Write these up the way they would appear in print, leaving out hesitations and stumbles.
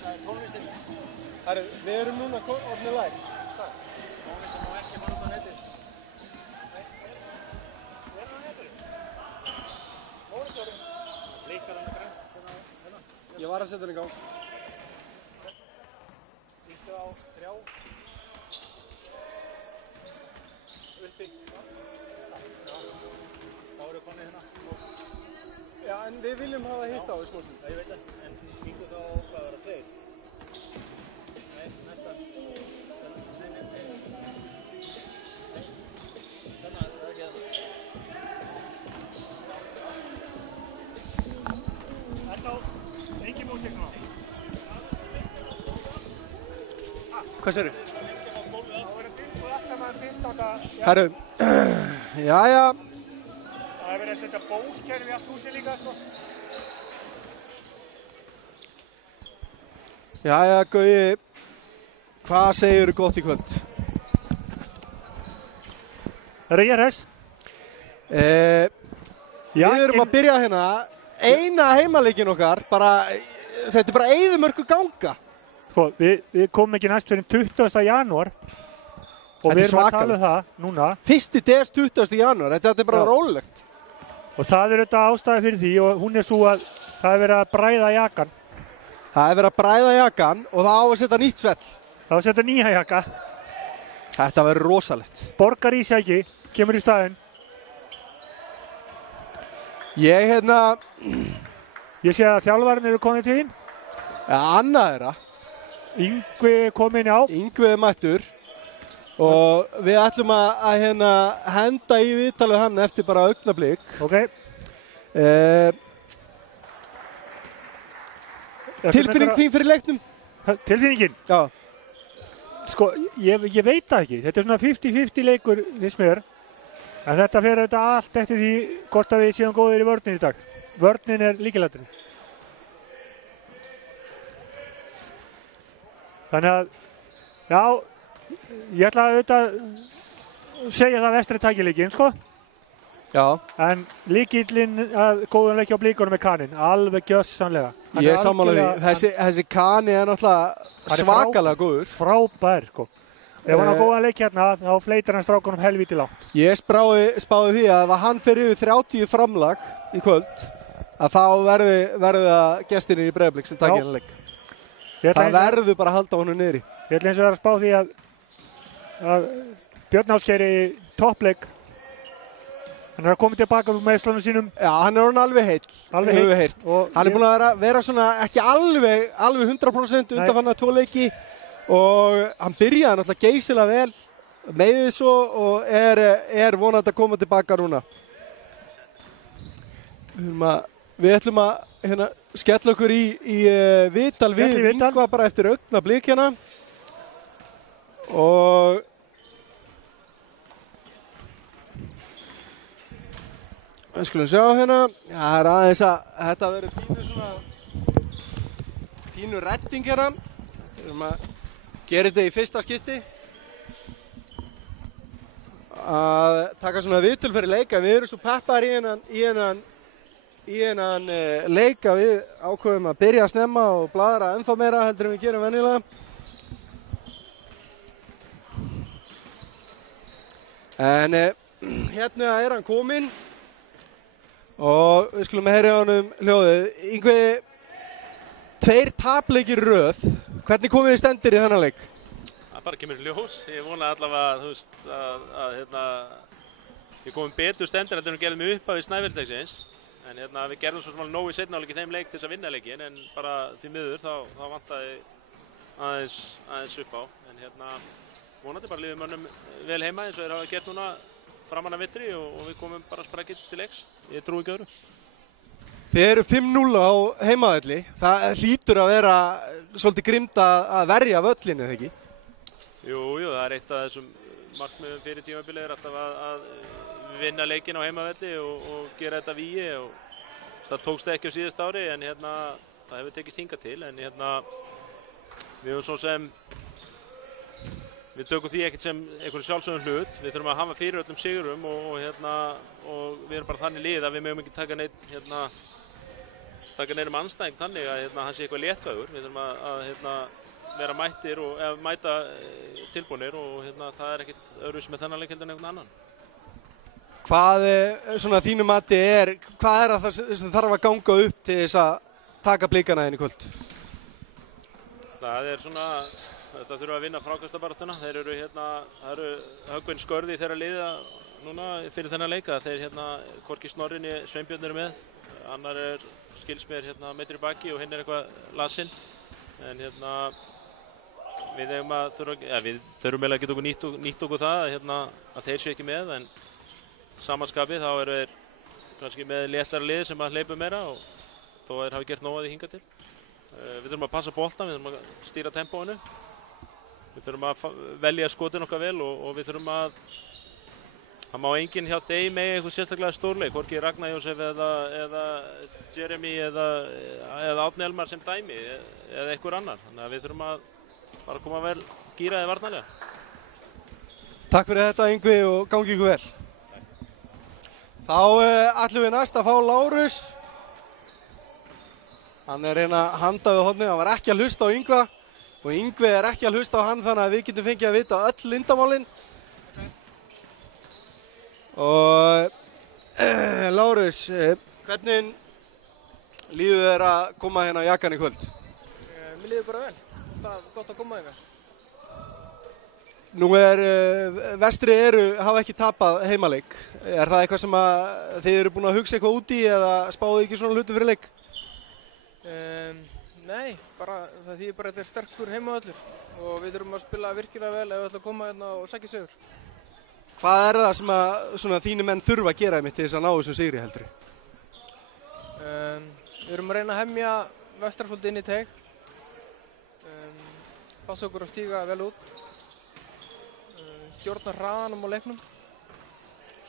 Tónlistin. Herru, við erum núna orðnir live. Tónlistin má ekki fara út á netið. Við erum á netið. Mónitorinn. Blikkar hann grænt hérna. Ég var að setja hann í gang. Íktu á 3. Uppi. Þá eru konið hérna. Já, en við viljum hafa hitt á í smólsum. Ég veit það, en íktu þá hvað vera 2? Nei, næsta. Nei. Þannig að það er ekki það. Þetta á engin músík núna. Hvað segirðu? Það verður byggt og allt saman 15. Herru, jæja. Það er verið að setja bóskerfi í allt húsið líka, sko. Jæja, Gaui. Hvað segirðu gott í kvöld? Herra, ég er hress. Við erum að byrja hérna eina heimaleikinn okkar, þetta er bara eyðimörku ganga. Sko, við komum ekki næst fyrir 20. janúar og við erum að tala um það núna. Fyrsti des 20. janúar, þetta er bara rólegt. Og það er auðvitað ástæði fyrir því og hún er svo að það er verið að bræða jakan. Það er verið að bræða jakan og það á að setja nýtt svell. Það á að setja nýja jaka. Þetta verður rosalegt. Borgarísjaki kemur í staðinn. Ég sé að þjálfarinn eru komin til þín. Ja, annað þeirra. Yngvi komin á. Yngvi er mættur. Og við ætlum að henda í viðtalið hann eftir bara augnablik. Ok. Tilfinning þín fyrir leiknum? Tilfinningin? Já. Sko, ég veit það ekki. Þetta er svona 50-50 leikur við smör. En þetta fer auðvitað allt eftir því hvort að við séum góðir í vörnin í dag. Vörnin er lykilatriði. Þannig að, já, ég ætla auðvitað að segja það vestri tækileikinn, sko. Já. En lykillinn að góðan leiki á Blíkunum er Kaninn, alveg gjörsamlega. Ég er sammála því. Þessi Kani er náttúrulega svakalega góður. Frábær, sko. Ef hann á góðan leik hérna, þá fleitar hann strákunum helvíti lágt. Ég spáði því að ef hann fer yfir 30 framlag í kvöld, að þá verði það gestinni í Breiðablik sem takir hann leik. Það verður bara að halda honum niðri. Ég ætla eins og að spá því að Björn Ásgeir í toppleik. Hann er að koma tilbaka úr meiðslunum sínum. Já, hann er orðinn alveg heill. Alveg heill. Hann er búinn að vera svona ekki alveg 100% undanfarna 2 leiki. Og hann byrjaði náttúrulega geysilega vel, meiðið svo og er vonandi að koma tilbaka núna. Við ætlum að skella okkur í viðtal við Yngva bara eftir augnablik hérna. Og við skulum sjá hérna. Já, það er aðeins að þetta verður pínu redding hérna. Við erum að gera þetta í fyrsta skipti. Að taka svona viðtöl fyrir leika. Við erum svo peppar í hennan leik að við ákveðum að byrja að snemma og bladra ennþá meira heldur en við gerum venjulega. En hérna er hann kominn og við skulum heyra á honum hljóðið. Yngvi, 2 tapleikir í röð. Hvernig komið þið stendur í þennan leik? Það bara kemur ljós. Ég vona allavega að við komum betur stendur en við gerðum upp af við Snæfellsleiksins. En við gerðum svo nóg í seinni hálfleik í þeim leik til þess að vinna leikinn, en bara því miður þá vantaði aðeins upp á. En vonandi bara lífið mönnum vel heima eins og þeir hafa gert núna framan af vitri og við komum bara sprækið til leiks. Ég trúi ekki öðru. Þið eru 5-0 á heimavelli. Það hlýtur að vera svolítið grimmt að verja völlinu, eða ekki? Jú, það er eitt af þessum markmiðum fyrir tímabilið er alltaf að vinna leikinn á heimavelli og gera þetta vígi og það tókst ekki á síðast ári en það hefur tekist hingað til en við höfum svo sem við tökum því ekkert sem einhverju sjálfsögðum hlut. Við þurfum að hafa fyrir öllum sigurum og við erum bara þannig lið að við mögum ekki taka taka neinum anstæðing þannig að hann sé eitthvað léttvægur. Við þurfum að vera mættir og mæta tilbúnir og það ekkert öðruvísi með þennan leik heldur en einhvern annan. Hvað svona þínu mati hvað það sem þarf að ganga upp til þess að taka blikana inn í kvöld? Það svona, þetta þurfa að vinna frákastabaráttuna. Þeir eru það eru höggvinn skörði þeirra liða núna fyrir þennan leika. Þeir hvorki Snorri né Sveinbjörn eru með. Annar skils mér meittur í baki og hinn eitthvað lasinn. En við eigum að við þurfum eiginlega að geta nýtt okkur það að þeir sé ekki með, en samanskapið þá eru þeir kannski með léttara lið sem að hleypa meira og þó að þeir hafi gert nóg að því hingað til. Við þurfum að passa boltan, við þurfum að stýra tempóinu. Við þurfum að velja skotin okkar vel og við þurfum að það má enginn hjá þeim eiga eitthvað sérstaklega stórleik, hvorki Ragnar Jósef eða Jeremy eða Árni Elmar sem dæmi eða einhver annar. Þannig að við þurfum að bara koma vel gíraði varnarlega. Takk fyrir þetta Yngvi og gangi ykkur vel. Þá ætlum við næst að fá Lárus. Hann reyna að handa við hornið, hann var ekki að hlusta á Yngva og Yngvi ekki að hlusta á hann, þannig að við getum fengið að vita öll lindamálin. Og Lárus, hvernig líður þér að koma hérna á Jakkann í kvöld? Mér líður bara vel, það er gott að koma hérna. Nú Vestri hafa ekki tapað heimaleik. Það eitthvað sem að þið eru búin að hugsa eitthvað út í eða spáðu ekki svona hlutum fyrir leik? Nei, það þýðir bara að þetta sterkur heimavöllur og við þurfum að spila virkilega vel ef við ætlum að koma hérna og sækja sigur. Hvað það sem að svona, þínu menn þurfa að gera einmitt til þess að ná þessum sigri heldur? Við erum að reyna að hemja Vestrarfold inn í teig. Passa okkur að stíga vel út. Stjórna hraðanum á leiknum.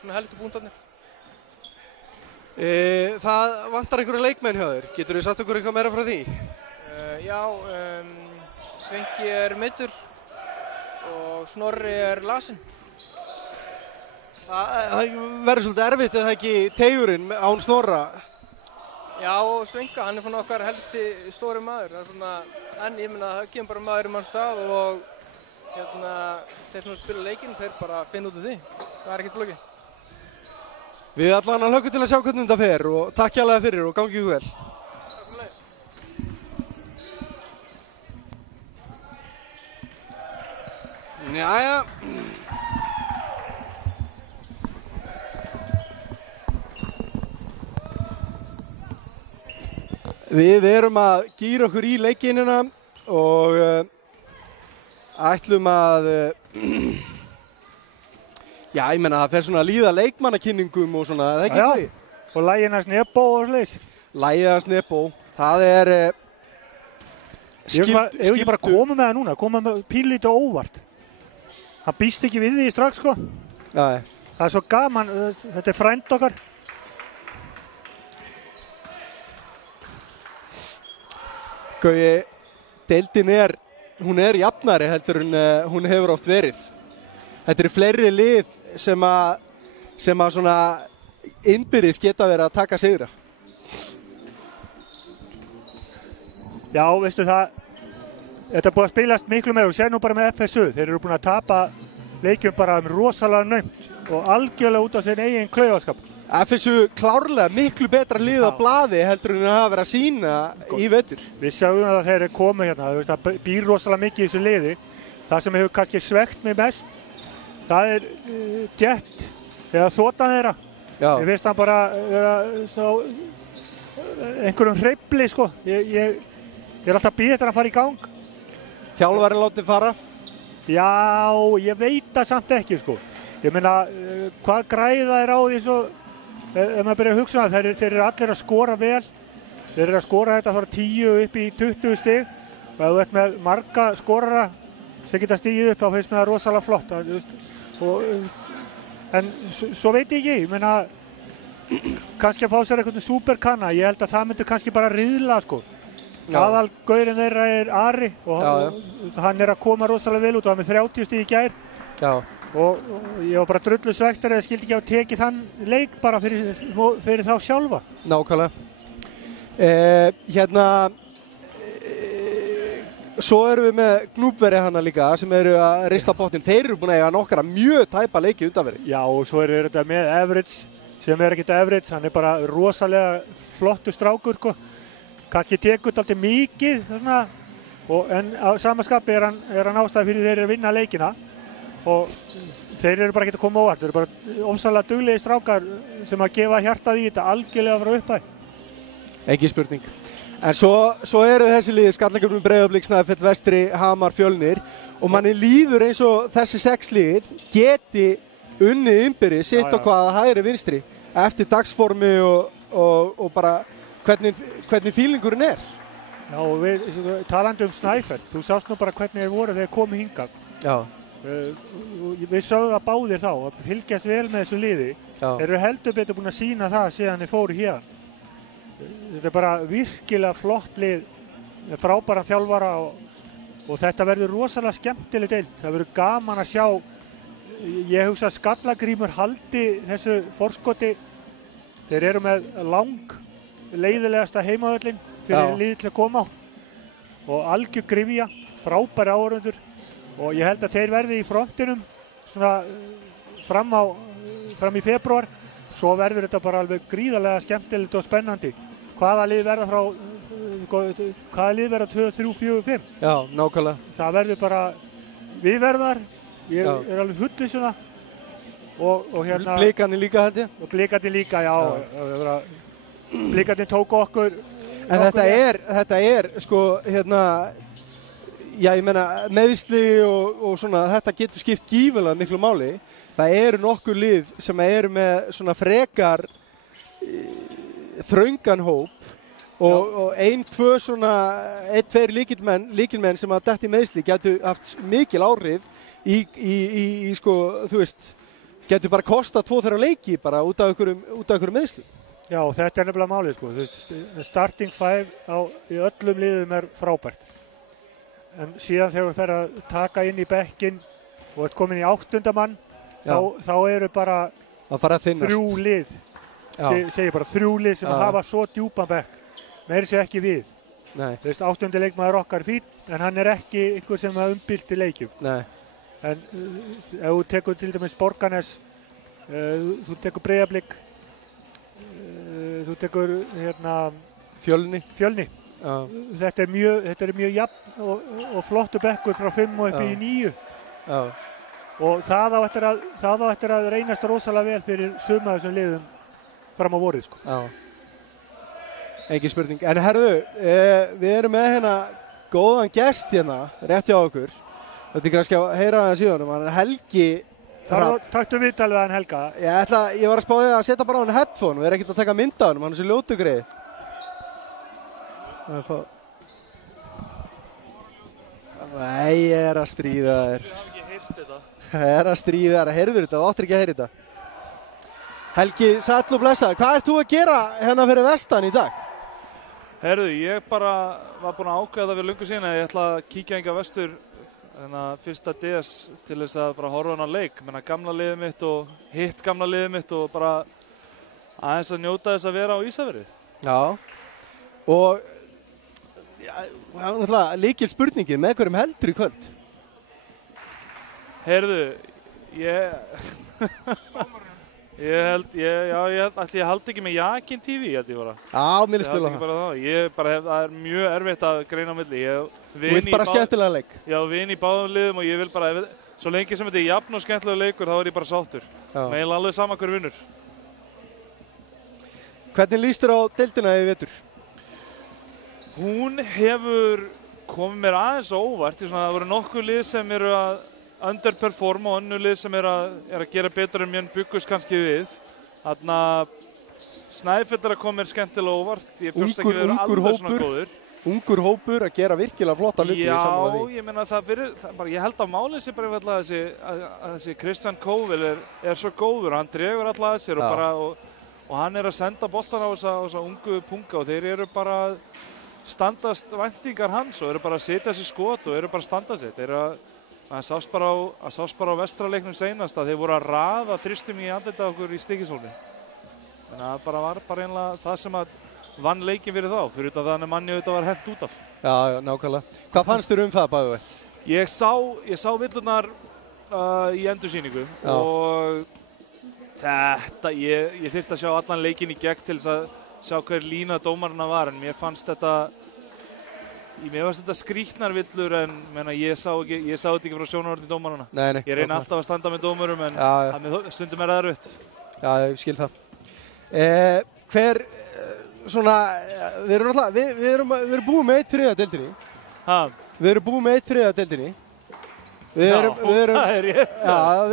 Svona helstu punktarnir. Það vantar einhverju leikmenn hjá þér. Getur þú sagt okkur eitthvað meira frá því? Svenki meiddur og Snorri lasinn. Það verður svolítið erfitt eða ekki teigurinn án Snorra? Já, og Svenka, hann svona okkar helsti stóri maður. Það svona, en ég meina það kemur bara maður mann stað og þeir sem spila leikinn, þeir bara finna út af því. Það ekkert flókið. Við allan að hlökkum til að sjá hvernig þetta fer og takk hérlega fyrir og gangi ykkur vel. Takk fyrir leiðis. Jæja. Við erum að gíra okkur í leikinina og ætlum að já, ég menna það fer svona að líða leikmannakynningum og svona, það ekki það? Já, og lagið hans Nebo og sliðis. Lagið hans Nebo, það Ég vil bara koma með það núna, koma með pínlítið óvart. Hann býst ekki við því strax, sko. Nei. Það er svo gaman, þetta frænd okkar. Gauði, deildin hún jafnari heldur en hún hefur oft verið. Þetta eru fleiri lið sem að svona innbyrðis geta verið að taka sigra. Já, veistu það, þetta er búið að spilast miklu meira og sér nú bara með FSU. Þeir eru búin að tapa leikjum bara rosalega naumt og algjörlega út á sinn eigin klaufaskap. FSU klárlega miklu betra lið á blaði heldur en að hafa verið að sína í vetur. Við sjáum að þeir eru komið hérna, það býr rosalega mikið í þessu liði. Það sem hefur kannski svegt mig mest, það Jet eða þotan þeirra. Já. Ég veist hann bara einhverjum hreyfli, sko. Ég er alltaf býð eftir að fara í gang. Þjálfarinn látið fara? Já, ég veit það samt ekki, sko. Ég meina, hvað græða á því svo, ef maður byrjar að hugsa það, þeir eru allir að skora vel. Þeir eru að skora þetta frá 10 upp í 20 stig og ef þú ert með marga skorara sem geta stigið upp, þá finnst mér það rosalega flott. En svo veit ég ekki, ég meina, kannski að fá sér eitthvað superkanna, ég held að það myndi kannski bara riðla, sko. Aðalgaurinn þeirra Ari og hann að koma rosalega vel út og hann með 30 stig í gær. Já. Og ég var bara drullu svektur eða skildi ekki að tekið þann leik bara fyrir þá sjálfa. Nákvæmlega. Svo erum við með Gnúpveri hana líka sem eru að rista pottin. Þeir eru búin að eiga nokkra mjög tæpa leiki utanveri. Já, og svo eru þetta með Everett sem ekkert Everett, hann bara rosalega flottur strákur, sko. Kannski tekur alltaf mikið, svona, en á samaskapi hann ástæði fyrir þeir eru að vinna leikina og þeir eru bara ekki að koma óvart. Þeir eru bara ofsalega duglegir strákar sem að gefa hjartað í þetta algjörlega frá upphæð. Ekki spurning. En svo eru þessi liði Skallagrímur, Breiðablik, Snæfell, Vestri, Hamar, Fjölnir og manni líður eins og þessi 6 lið geti unnið innbyrðis sitt og hvaða hægri vinstri eftir dagsformi og bara hvernig fílingurinn er. Já, og við talandi Snæfell, þú sást nú bara hvernig þeir voru þegar komu hingað. Já. Við sögðum það báðir þá að fylgjast vel með þessu liði. Þeir eru heldur betur búin að sýna það síðan þeir fóru hér. Þetta er bara virkilega flott lið, frábæra þjálfara og þetta verður rosalega skemmtileg deild. Það verður gaman að sjá. Ég hugsa að Skallagrímur haldi þessu forskoti. Þeir eru með leiðilegasta heimavöllin fyrir liðið til að koma á og algjör gryfja, frábæri áhorfendur og ég held að þeir verði í frontinum svona fram í febrúar. Svo verður þetta bara alveg gríðarlega skemmtilegt og spennandi. Hvaða lið verða 2, 3, 4, 5? Já, nákvæmlega. Það verður bara, við verðum þar, ég er alveg fullviss um það. Og hérna... Blikarnir líka held ég? Og Blikarnir líka, já. Blikarnir tóku okkur... En þetta er, sko, hérna... Já, ég meina, meðsli og svona, þetta getur skipt gífurlega miklu máli. Það eru nokkur lið sem eru með svona frekar þröngan hóp og 1-2 lykilmenn sem að detti meðsli getur haft mikil áhrif í sko, þú veist, getur bara kosta 2 þeirra leiki bara út af einhverjum meðsli. Já, þetta er nefnilega málið, sko. Þú veist, starting 5 í öllum liðum er frábært. En síðan þegar við fer að taka inn í bekkinn og er komin í 8. mann, þá eru bara 3 lið. Segir bara 3 lið sem hafa svo djúpan bekk. Meiri sé ekki við. Nei. Þú veist, 8. leikmaður okkar fín, en hann er ekki einhver sem umbylti leikjum. Nei. En ef þú tekur til dæmis Borgarnes, þú tekur Breiðablik, þú tekur Fjölni. Þetta er mjög jafn og flottu bekkur frá 5 og upp í 9. Já. Og það á eftir að reynast rosalega vel fyrir suma þessum liðum fram á vorið, sko. Já. Ekki spurning. En herðu, við erum með hérna góðan gest hérna, rétt hjá okkur. Þetta er kannski að heyra það síðan, hann er Helgi. Taktu viðtal við hann Helga. Ég var að spáði að setja bara á hann headphone, við erum ekkert að taka mynd á hann er svo ljótu greið. Nei, ég er að stríða þér. Ég hef ekki heyrt þetta. Ég er að stríða þér, heyrður þetta, þú áttir ekki að heyra þetta. Helgi, sæll og blessaður, hvað ert þú að gera hérna fyrir vestan í dag? Herðu, ég bara var búinn að ákveða það fyrir löngu síðan að ég ætla að kíkja enga vestur fyrsta DS til þess að bara horfa hann á leik. Menna gamla liðið mitt og hitt gamla liðið mitt og bara aðeins að njóta þess að vera á Ísafirði. Já, og náttúrulega lykil spurningin, með hverjum heldur í kvöld? Heyrðu, ég haldi ekki með Jakin TV, held ég bara. Já, mér líst vel á það. Það er mjög erfitt að greina á milli. Þú vilt bara skemmtilega leik? Já, vinn í báðum liðum og ég vil bara, svo lengi sem þetta er jafn og skemmtilega leikur, þá er ég bara sáttur. Mér er alveg sama hver vinnur. Hvernig líst þér á deildina í vetur? Hún hefur komið mér aðeins óvart. Það voru nokkuð lið sem eru að underperforma og önnur lið sem er að gera betur en mjög byggust kannski við. Þarna Snæfell er að koma mér skemmtilega óvart. Ég bjóst ekki verið alveg svona góður. Ungur hópur að gera virkilega flotta hluti. Já, ég meina ég held að málið sé bara að þessi Kristján Kóvel er svo góður. Hann dregur alla að sér og hann er að senda boltan á þessa ungu punga og þeir eru bara að standast væntingar hans og eru bara að setja sér skot og eru bara að standa sér. Það sást bara á vestraleiknum seinast að þeir voru að raða þristum í andlita okkur í Stykkishólmi. Þannig að það var bara einlega það sem að vann leikin fyrir þá, fyrir þetta þannig manni auðvitað var hent út af. Já, nákvæmlega. Hvað fannst þér það, bæði vei? Ég sá villurnar í endursýningu og þetta, ég þyrfti að sjá allan leikin í gegn til þess að sjá hver lína dómarana var, en mér fannst þetta skrýtnar villur, en ég sá þetta ekki frá sjónarhorni dómarana. Nei, ég reyni alltaf að standa með dómurum, en stundum það erfitt. Já, ég skil það. Við erum búið með 1 þriðja deildinni. Við erum búið með 1 þriðja deildinni. Það er rétt. Það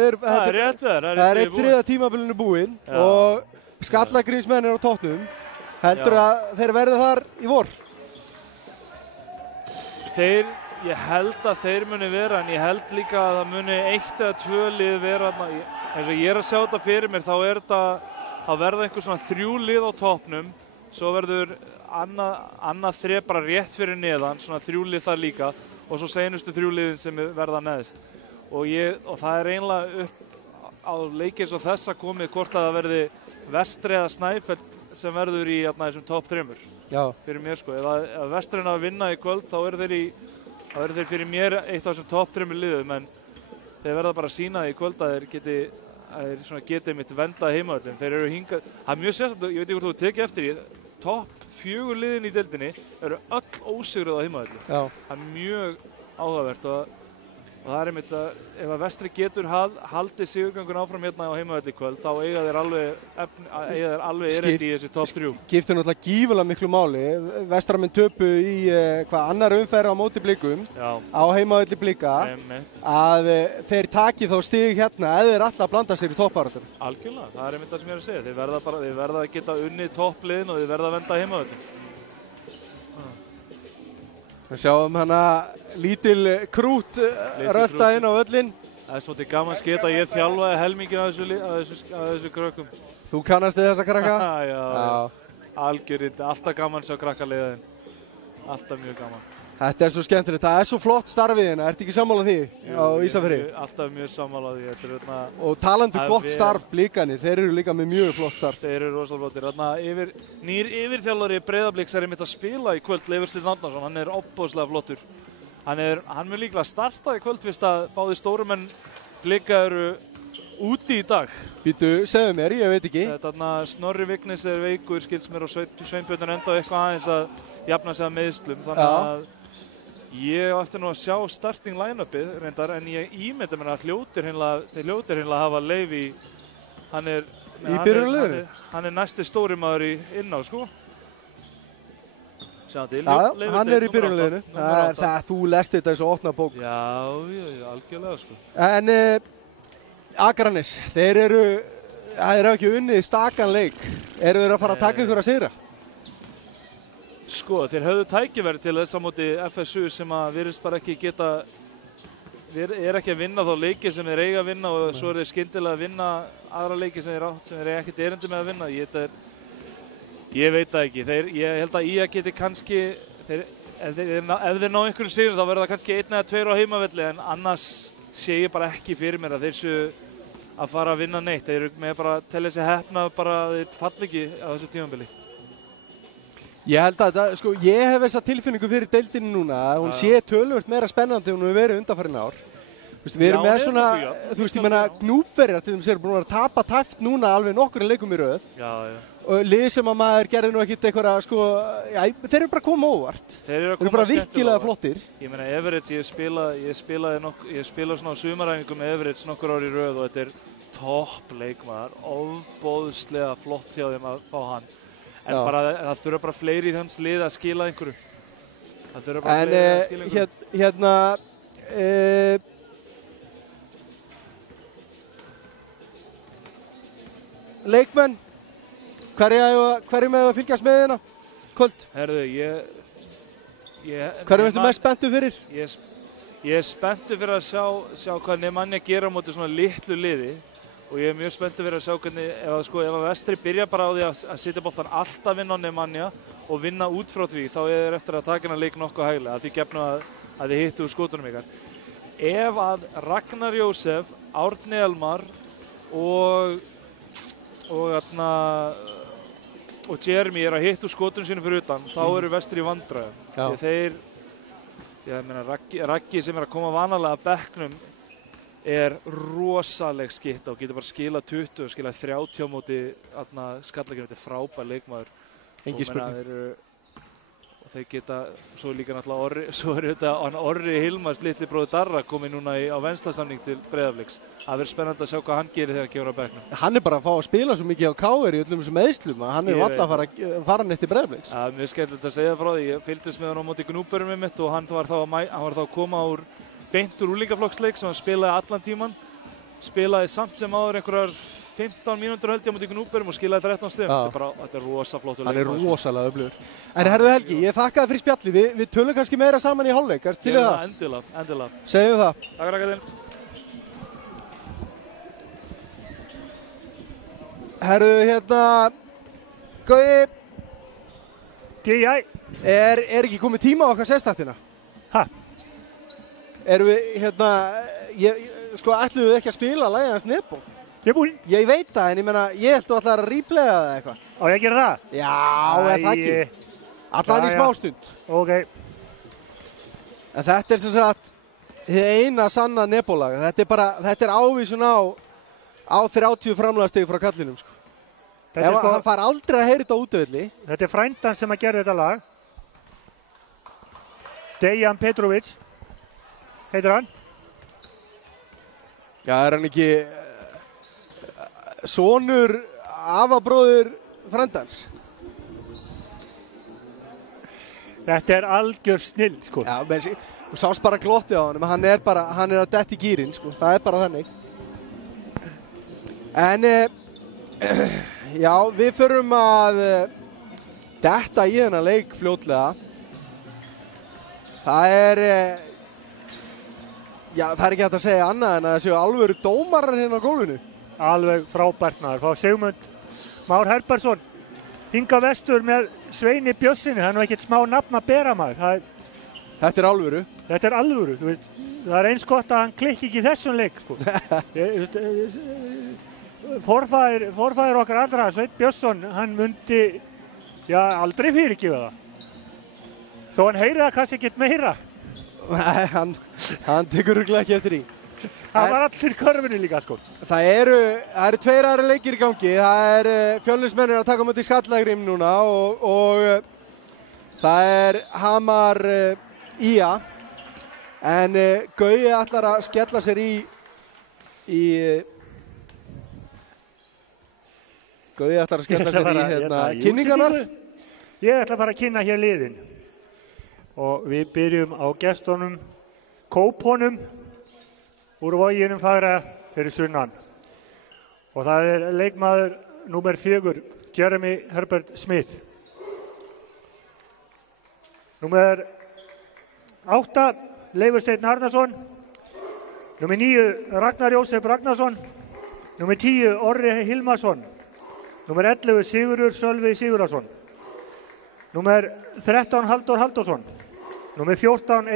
er 1 þriðja tímabilinu búinn og Skallagrímsmenn á toppnum. Heldur að þeir verði þar í vor? Ég held að þeir muni vera, en ég held líka að það muni 1 eða 2 lið vera, eins og ég er að sjá þetta fyrir mér, þá verða einhver svona 3 lið á toppnum, svo verður annað þrep bara rétt fyrir neðan, svona 3 lið þar líka, og svo seinustu 3 liðin sem verða neðst. Og það er eiginlega upp á leiki eins og þessa komið hvort að það verði Vestri eða Snæfell sem verður í þessum topp 3. Já. Fyrir mér sko. Ef Vestri að vinna í kvöld, þá eru þeir fyrir mér eitt af þessum topp 3 liðum, en þeir verða bara að sýna í kvöld að þeir geti mitt vendað heimavöllin. Þeir eru hingað, það er mjög sérstaklega, ég veit ekki hvort þú tekið eftir, topp 4 liðin í deildinni eru öll ósigruð á heimavelli. Já. Það er mjög áhugavert og það er einmitt að ef að Vestri getur haldið sigurgangun áfram hérna á heimavelli í kvöld, þá eiga þeir alveg erindi í þessi topp 3. Skiptir náttúrulega gífulega miklu máli. Vestramenn töpu í annar umferð á móti Blikum á heimavelli Blika, að þeir taki þá stig hérna eða þeir alltaf blanda sér í toppbaráttunni. Algjörlega, það er einmitt það sem ég er að segja. Þeir verða að geta unnið toppliðin og þeir verða að venda heimavelli. Við sjáum lítil krút rölda inn á völlinn. Það er svolítið gaman skeitt að ég þjálfaði helmingin af þessu krökkum. Þú kannast við þessa krakka? Já, algjörðið, alltaf gaman sjá krakkaleiðin. Alltaf mjög gaman. Þetta er svo skemmtilegt, það er svo flott starfið hérna, ertu ekki sammála því á Ísafirði? Alltaf mjög sammála því. Og talandi gott starf Blikanir, þeir eru líka með mjög flott starf. Þeir eru rosalega flottir. Nýr yfirþjálfari Breiðabliks er einmitt að spila í kvöld, Leifur Steinn Árnason, hann er opboðslega flottur. Hann mun líklega starta í kvöld fyrst að báði stórumenn Blika eru úti í dag. Býtu, segðu mér, ég veit ekki. Snorri Vignis er veikur, skils mér, og Sveinbjörn enda eitthvað aðeins að jafna sig að meiðslum, þannig að ég á eftir nú að sjá starting line-upið reyndar, en ég ímynda mér að þeir hljótir hreinlega að hafa Leifi, hann er næsti stóri maður inná, sko. Sjá til. Já, hann er í byrjunarliðinu. Þú lest þetta eins og opna bók. Já, algjörlega, sko. En Akranes, þeir eru ekki unnið stakan leik. Eru þeir að fara að taka ykkur að sigra? Sko, þeir höfðu tækifæri til þess á móti FSU sem að virðist bara ekki geta, er ekki að vinna þá leiki sem þeir eiga að vinna, og svo er þeir skyndilega að vinna aðra leiki sem þeir eiga ekkert erindi með að vinna. Ég veit það ekki. Ég held að IA geti kannski, ef þeir ná einhverju sigur þá verður það kannski 1 eða 2 á heimavelli, en annars sé ég bara ekki fyrir mér að þeir séu að fara að vinna neitt. Þeir eru með bara að telja sig heppna bara að þeir falli ekki á þessu tímabili. Ég held að sko, ég hef þessa tilfinningu fyrir deildinni núna, hún sé töluvert meira spennandi en hún hefur verið undanfarin ár. Við erum með svona, ég meina, Gnúpverjar til þeim búin að tapa tæft núna alveg nokkur leikum í röð. Og lið sem að maður gerði nú ekkert eitthvað, sko, þeir eru bara að koma óvart. Þeir eru bara virkilega flottir. Ég meina, Everett, ég spilaði svona á sumaræfingum með Everett nokkur ár í röð, og þetta er topp leikmaður, ofboðslega flott hjá þeim að fá hann. En það þurfa bara fleiri í hans lið að skila einhverju. Það þurfa bara fleiri að skila einhverju. Leikmenn, hverjum hefur að fylgjast með hérna? Kvöld? Herðu, hverjum ertu mest spenntur fyrir? Ég er spenntur fyrir að sjá hvað Nemanja gera á móti svona litlu liði. Og ég er mjög spenntur fyrir að sjá hvernig, ef að Vestri byrja bara á því að setja boltan alltaf vinna á Nemanja og vinna út frá því, þá er eftir að taka hennar leik nokkuð hæglega, að því gefnu að þið hittu úr skotunum ykkar. Ef að Ragnar Jósef, Árni Elmar og og Jeremy að hitta úr skotun sínum fyrir utan, þá eru Vestri í vandræðum. Þeir, ég meina, Raggi sem að koma vanalega að bekknum rosaleg skitta og getur bara skilað 20 og skilað 30 á móti Skallagrími. Þetta frábær leikmaður. Engin spurning. Þeir geta, svo líka náttúrulega þetta Orri Hilmars, litli bróðir Darra, komið núna á venslasamning til Breiðabliks. Það verður spennandi að sjá hvað hann gerir þegar hann kemur á bekknum. Hann bara að fá að spila svo mikið á KR í öllum þessum meiðslum að hann alltaf að fara neitt til Breiðabliks. Ja, mér er skemmtilegt að segja frá því. Ég fylgdist með hann á móti Gnúburum mitt og hann var þá að koma beint úr úlingaflokksleik sem hann spilaði allan tíman. Spilaði samt sem áður einhverjar 15 mínútur held ég á móti Gnúburum og skilaði 13 stigum. Þetta rosa flottur leikmaður. Hann rosalega öflugur. En herðu Helgi, ég þakkaði fyrir spjalli. Við tölum kannski meira saman í hálfleik. Til það? Endilega. Segjum það. Takk Raggadinn. Herðu, Gaui. D.I. Er ekki komið tíma á okkar sérstættina? Erum við, ætluðu við ekki að spila lagið hans Nebo? Ég er búinn. Ég veit það, en ég meina, ég held þú allar að replaya það eitthvað. Á ég að gera það? Já, er það ekki? Allar í smástund. Ok. En þetta sem sagt, þið eina sanna Nebo-lag. Þetta ávísun á 30 framlagstig frá kallinum, sko. Hann fær aldrei að heyra þetta útöðli. Þetta frændan sem að gera þetta lag. Dejan Petrovic, heitir hann. Já, er hann ekki sonur afabróður frændans? Þetta algjör snill, sko. Já, þú sást bara glottið á hann, hann er að detta í gírinn, sko. Það bara þannig. En, já, við förum að detta í þennan leik fljótlega. Það er ekki hægt að segja annað en að það séu alvöru dómarar hérna á gólfinu. Alveg frábært maður. Fá Sigmund Már Herbertsson hinga vestur með Sveini Bjössinni. Það er nú ekkert smá nafn að bera maður. Þetta er alvöru. Þetta er alvöru. Þú veist, það er eins gott að hann klikki ekki í þessum leik, sko. Forfæðir okkar allra, Sveinn Björnsson, hann myndi aldrei fyrirgefa það. Þó hann heyri það kannski ekkert meira. Nei, hann tekur örugglega ekki eftir því. Það var allir körfunni líka, sko. Það eru 2 aðrir leikir í gangi. Það Fjölnismennir að taka á móti Skallagrim núna og það er Hamar IA. En Gaui ætlar að skella sér í kynningarnar. Ég ætla bara að kynna hér liðin. Og við byrjum á gestunum Kópunum úr Voginum fagra fyrir sunnan. Og það er leikmaður númer 4, Jeremy Herbert Smith. Númer 8, Leifur Steinn Arnarsson. Númer 9, Ragnar Jósef Ragnarsson. Númer 10, Orri Hilmarsson. Númer 11, Sigurður Sölvi Sigurðarsson. Númer 13, Halldór Halldórsson. Númer 14,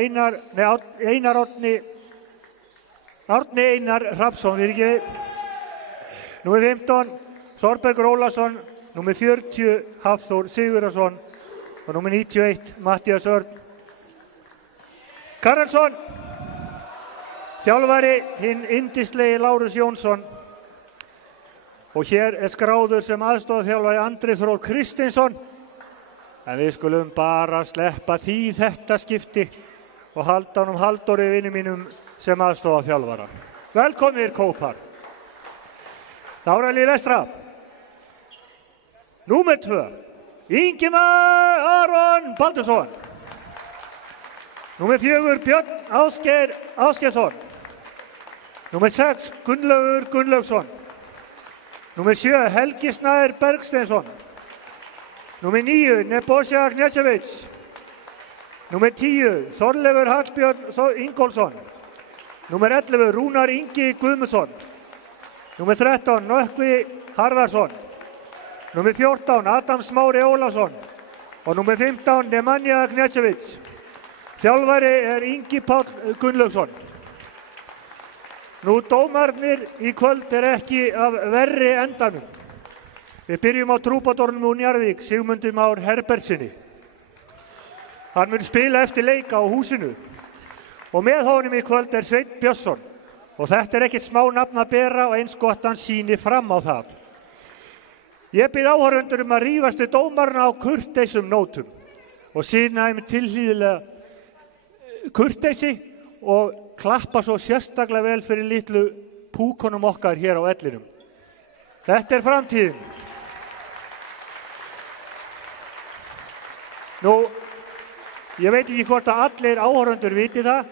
Árni Einar Hrafnsson, Númer 15, Þorbergur Ólason. Númer 40, Hafþór Sigurðarsson. Og númer 91, Mattías Örn Karlsson. Þjálfari, hinn yndislegi Lárus Jónsson. Og hér er skráður sem aðstoðarþjálfari Andri Þór Kristinsson. En við skulum bara sleppa því þetta skipti og halda honum Halldóri vinum mínum sem aðstoðarþjálfara. Velkomnir Kópar. Árali vestra. Númer 2, Ingimar Aron Baldursson. Númer 4, Björn Ásgeir Ásgeirsson. Númer 6, Gunnlaugur Gunnlaugsson. Númer 7, Helgi Snær Bergsteinsson. Númer 9, Nebojša Gnjačević. Númer 10, Þorleifur Hallbjörn Ingólfsson. Númer 11, Rúnar Ingi Guðmundsson. Númer 13, Nökkvi Harðarsson. Númer 14, Adam Smári Ólafsson. Og númer 15, Nemanja Gnjačević. Þjálfari er Ingi Páll Gunnlaugsson. Nú dómarnir í kvöld er ekki af verri endanum. Við byrjum á trúbadornum úr Njarðvík, Sigmundi Már Herbertsinni. Hann mun spila eftir leika á húsinu. Og með honum í kvöld Sveinn Björnsson. Og þetta ekkert smá nafn að bera og eins gott hann sýni fram á það. Ég bið áhorfendur að rífast við dómarna á kurteisum nótum og sýna þeim tilhlýðilega kurteisi og klappa svo sérstaklega vel fyrir litlu púkonum okkar hér á vellinum. Þetta framtíðin. Nú, ég veit ekki hvort að allir áhorfendur viti það,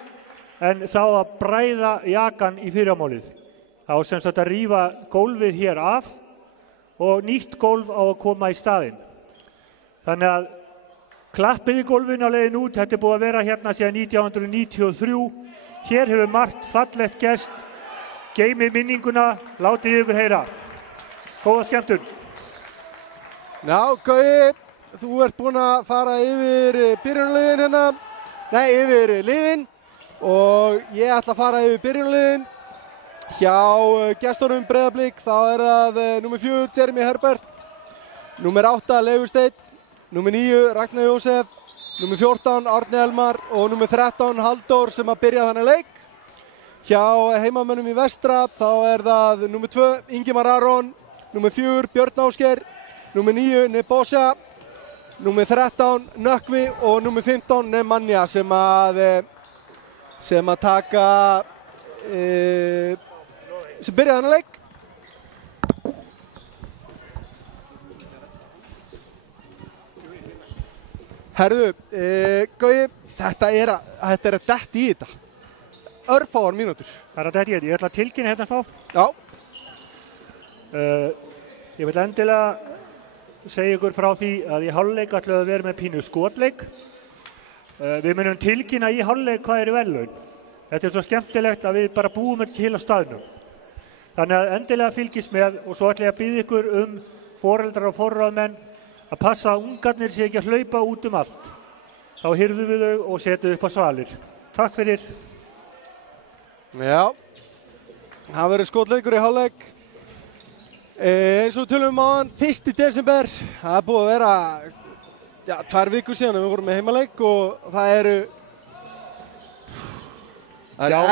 en þá að bræða jakan í fyrramálið. Þá sem sagt að rífa gólfið hér af og nýtt gólf á að koma í staðinn. Þannig að klappið í gólfinu á leiðin út, þetta búið að vera hérna síðan 1993. Hér hefur margt fallegt gerst. Geymið minninguna, látið ykkur heyra. Góða skemmtun. Já, Gaui, þú ert búinn að fara yfir byrjunarliðin hérna. Nei, yfir liðin. Og ég ætla að fara yfir byrjunarliðin. Hjá gestunum Breiðablik, þá það númer 4, Jeremy Herbert. Númer 8, Leifur Steinn. Númer 9, Ragnar Jósef. Númer 14, Árni Elmar. Og númer 13, Halldór sem að byrja þannig leik. Hjá heimamönnum í vestra, þá það númer 2, Ingimar Aron. Númer 4, Björn Ásgeir. Númer 9, Nebosa. Númer 13, Nökkvi. Og númer 15, Nemanja sem að taka sem byrjaði þennan leik. Herðu, Gaui, þetta að dett í þetta. Örfáar mínútur. Það að dett í þetta. Ég ætla að tilkynna hérna smá. Já. Ég vil endilega segja ykkur frá því að í hálfleik ætlaðu að vera með pínu skotleik. Við munum tilkynna í hálfleik hvað í verðlaun. Þetta svo skemmtilegt að við bara búum ekki til á staðnum. Þannig að endilega fylgist með og svo ætla ég að biðja ykkur foreldrar og forráðamenn að passa að ungarnir sé ekki að hlaupa út allt. Þá hirðum við þau og setjum upp á svalir. Takk fyrir. Já, það verður skotleikur í hálfleik. Eins og tölum á hann, 1. desember. Það búið að vera 2 vikur síðan við vorum með heimaleik og það eru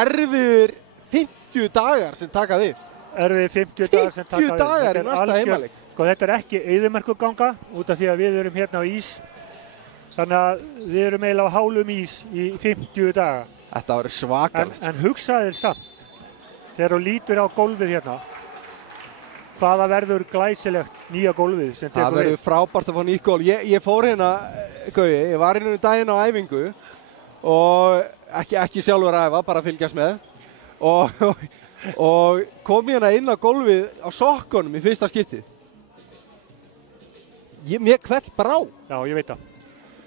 erfiðir 50 dagar sem taka við. Erfiðir 50 dagar sem taka við. 50 dagar í næsta heimaleik. Þetta ekki eyðimerkurganga út af því að við erum hérna á ís. Þannig að við erum eiginlega á hálum ís í 50 daga. Þetta verður svakalegt. En hugsaðu þér samt, þegar þú lítur á gólfið hérna, hvaða verður glæsilegt nýja gólfið sem tekur við. Það verður frábært að fá nýtt gólf. Ég fór hérna, Gaui, ég var hérna daginn á æfingu og ekki sjálfur að æfa, bara að fylgjast með. Og kom hérna inn á gólfið á sokkunum í fyrsta skiptið. Mér kveld brá. Já, ég veit það.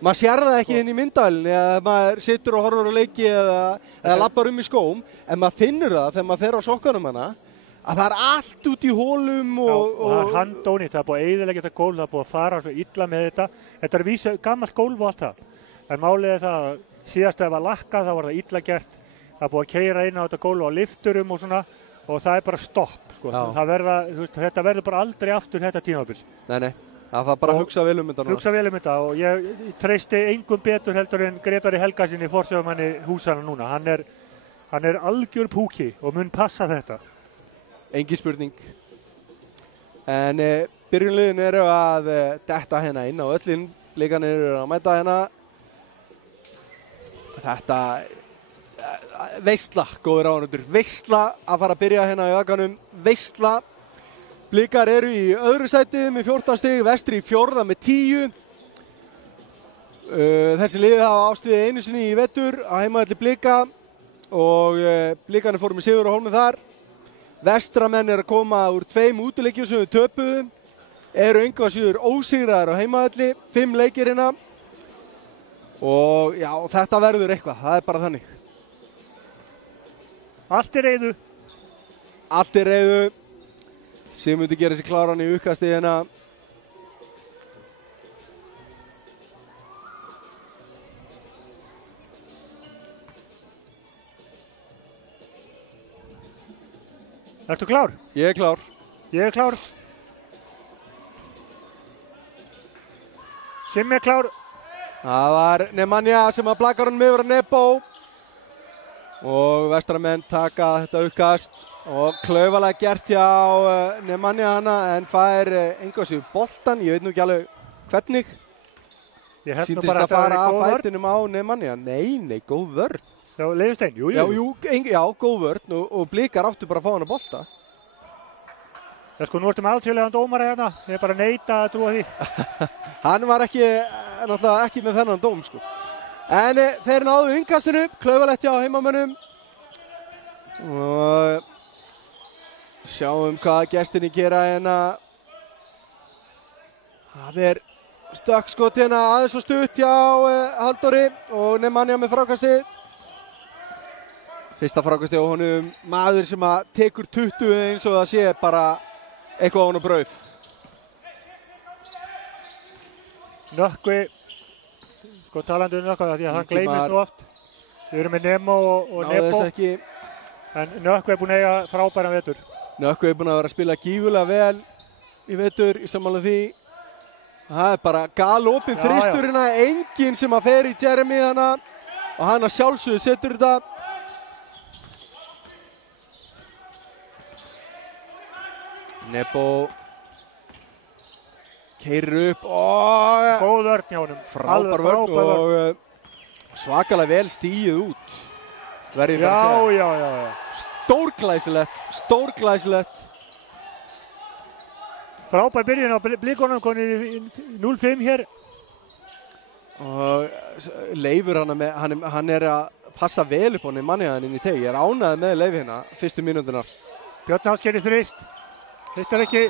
Maður sér það ekki inn í myndavélunni eða maður situr og horfur á leiki eða lappar í skóm, en maður finnur það þegar maður fer á sokkunum hana að það allt út í hólum og það handónýtt, það búið að eyðileggja þetta gólf, það búið að fara svo illa með þetta. Þetta vísa gammalt gólf og allt það. En málið það að síðast ef það lakkað þá var það illa gert. Það búið að keyra inn á þetta gólf á lifturum og svona og það bara stopp, sko. Þetta verður bara aldrei aftur þetta tímabil. Nei. Það bara að hugsa vel um þetta núna. Hugsa vel um þetta og ég treysti engum betur heldur en Grétari Helgasyni forsögumanni húsana núna. Hann er algjör púki og mun passa þetta. Engin spurning. En byrjunliðin eru að detta hérna inn á öllin. Leikanir eru að mæta hérna. Þetta veisla, góðir áhorfendur. Veisla að fara að byrja hérna í vakanum. Veisla. Blikar eru í öðru sæti með 14 stig, Vestri í 4. með 10. Þessi liðið hafa ástviðið einu sinni í vetur að heimavelli Blika og Blikarnir fóru með sigur á hólmið þar. Vestramenn eru að koma úr 2 útileikjum sem við töpuðum, eru engu að síður ósigraðir á heimavelli, 5 leikir hérna og já, þetta verður eitthvað, það bara þannig. Allt reiðu. Allt reiðu. Sigmundi gerir sig kláran í uppkasti hérna. Ertu klár? Ég er klár. Ég er klár. Simmi er klár. Það var Nemanja sem að blakar honum yfir að Nebo. Og vestramenn taka þetta uppkast. Og klaufalega gert hjá Nemanja hana en fær engu sér boltan. Ég veit nú ekki alveg hvernig. Sýndist að fara af fætinum á Nemanja. Nei, góð vörn. Já, Leifstein, jú. Já, góð vörn og Blikar áttu bara að fá hann að bolta. Já, sko, nú ertu með alþjóðlegan dómara hérna. Ég er bara að neita að trúa því. Hann var náttúrulega ekki með þennan dóm, sko. En þeir náðu innkastinu, klaufalegt hjá heimamönnum. Og sjáum hvað gestinni gera hérna. Það stökkskot hérna aðeins og stutt hjá Halldóri og Nemanja með frákastið. Fyrsta frákastið á honum, maður sem að tekur 20 eins og það sé bara eitthvað á hann og brauð. Nökkvi, sko talandi Nökkvi því að hann gleymist nú oft. Við erum með Nemo og Nebo. En Nökkvi búinn að eiga frábæran vetur. Nökkvi búinn að vera að spila gífurlega vel í vetur í sammála því. Það bara galopið þristurina, enginn sem að fer í Jeremy hana og hann að sjálfsögðu setur þetta. Nebo keyrir upp og góð vörn hjá honum. Frábær vörn og svakalega vel stíið út. Já. Stórglæsilegt. Frábær byrjun á Blikunum, konið í 0-5 hér. Og Leifur hann er að passa vel upp á Nemanja inn í teg. Ég er ánægður með Leif hérna, fyrstu mínúturnar. Björn Ásgeir í þrist. Hittar ekki.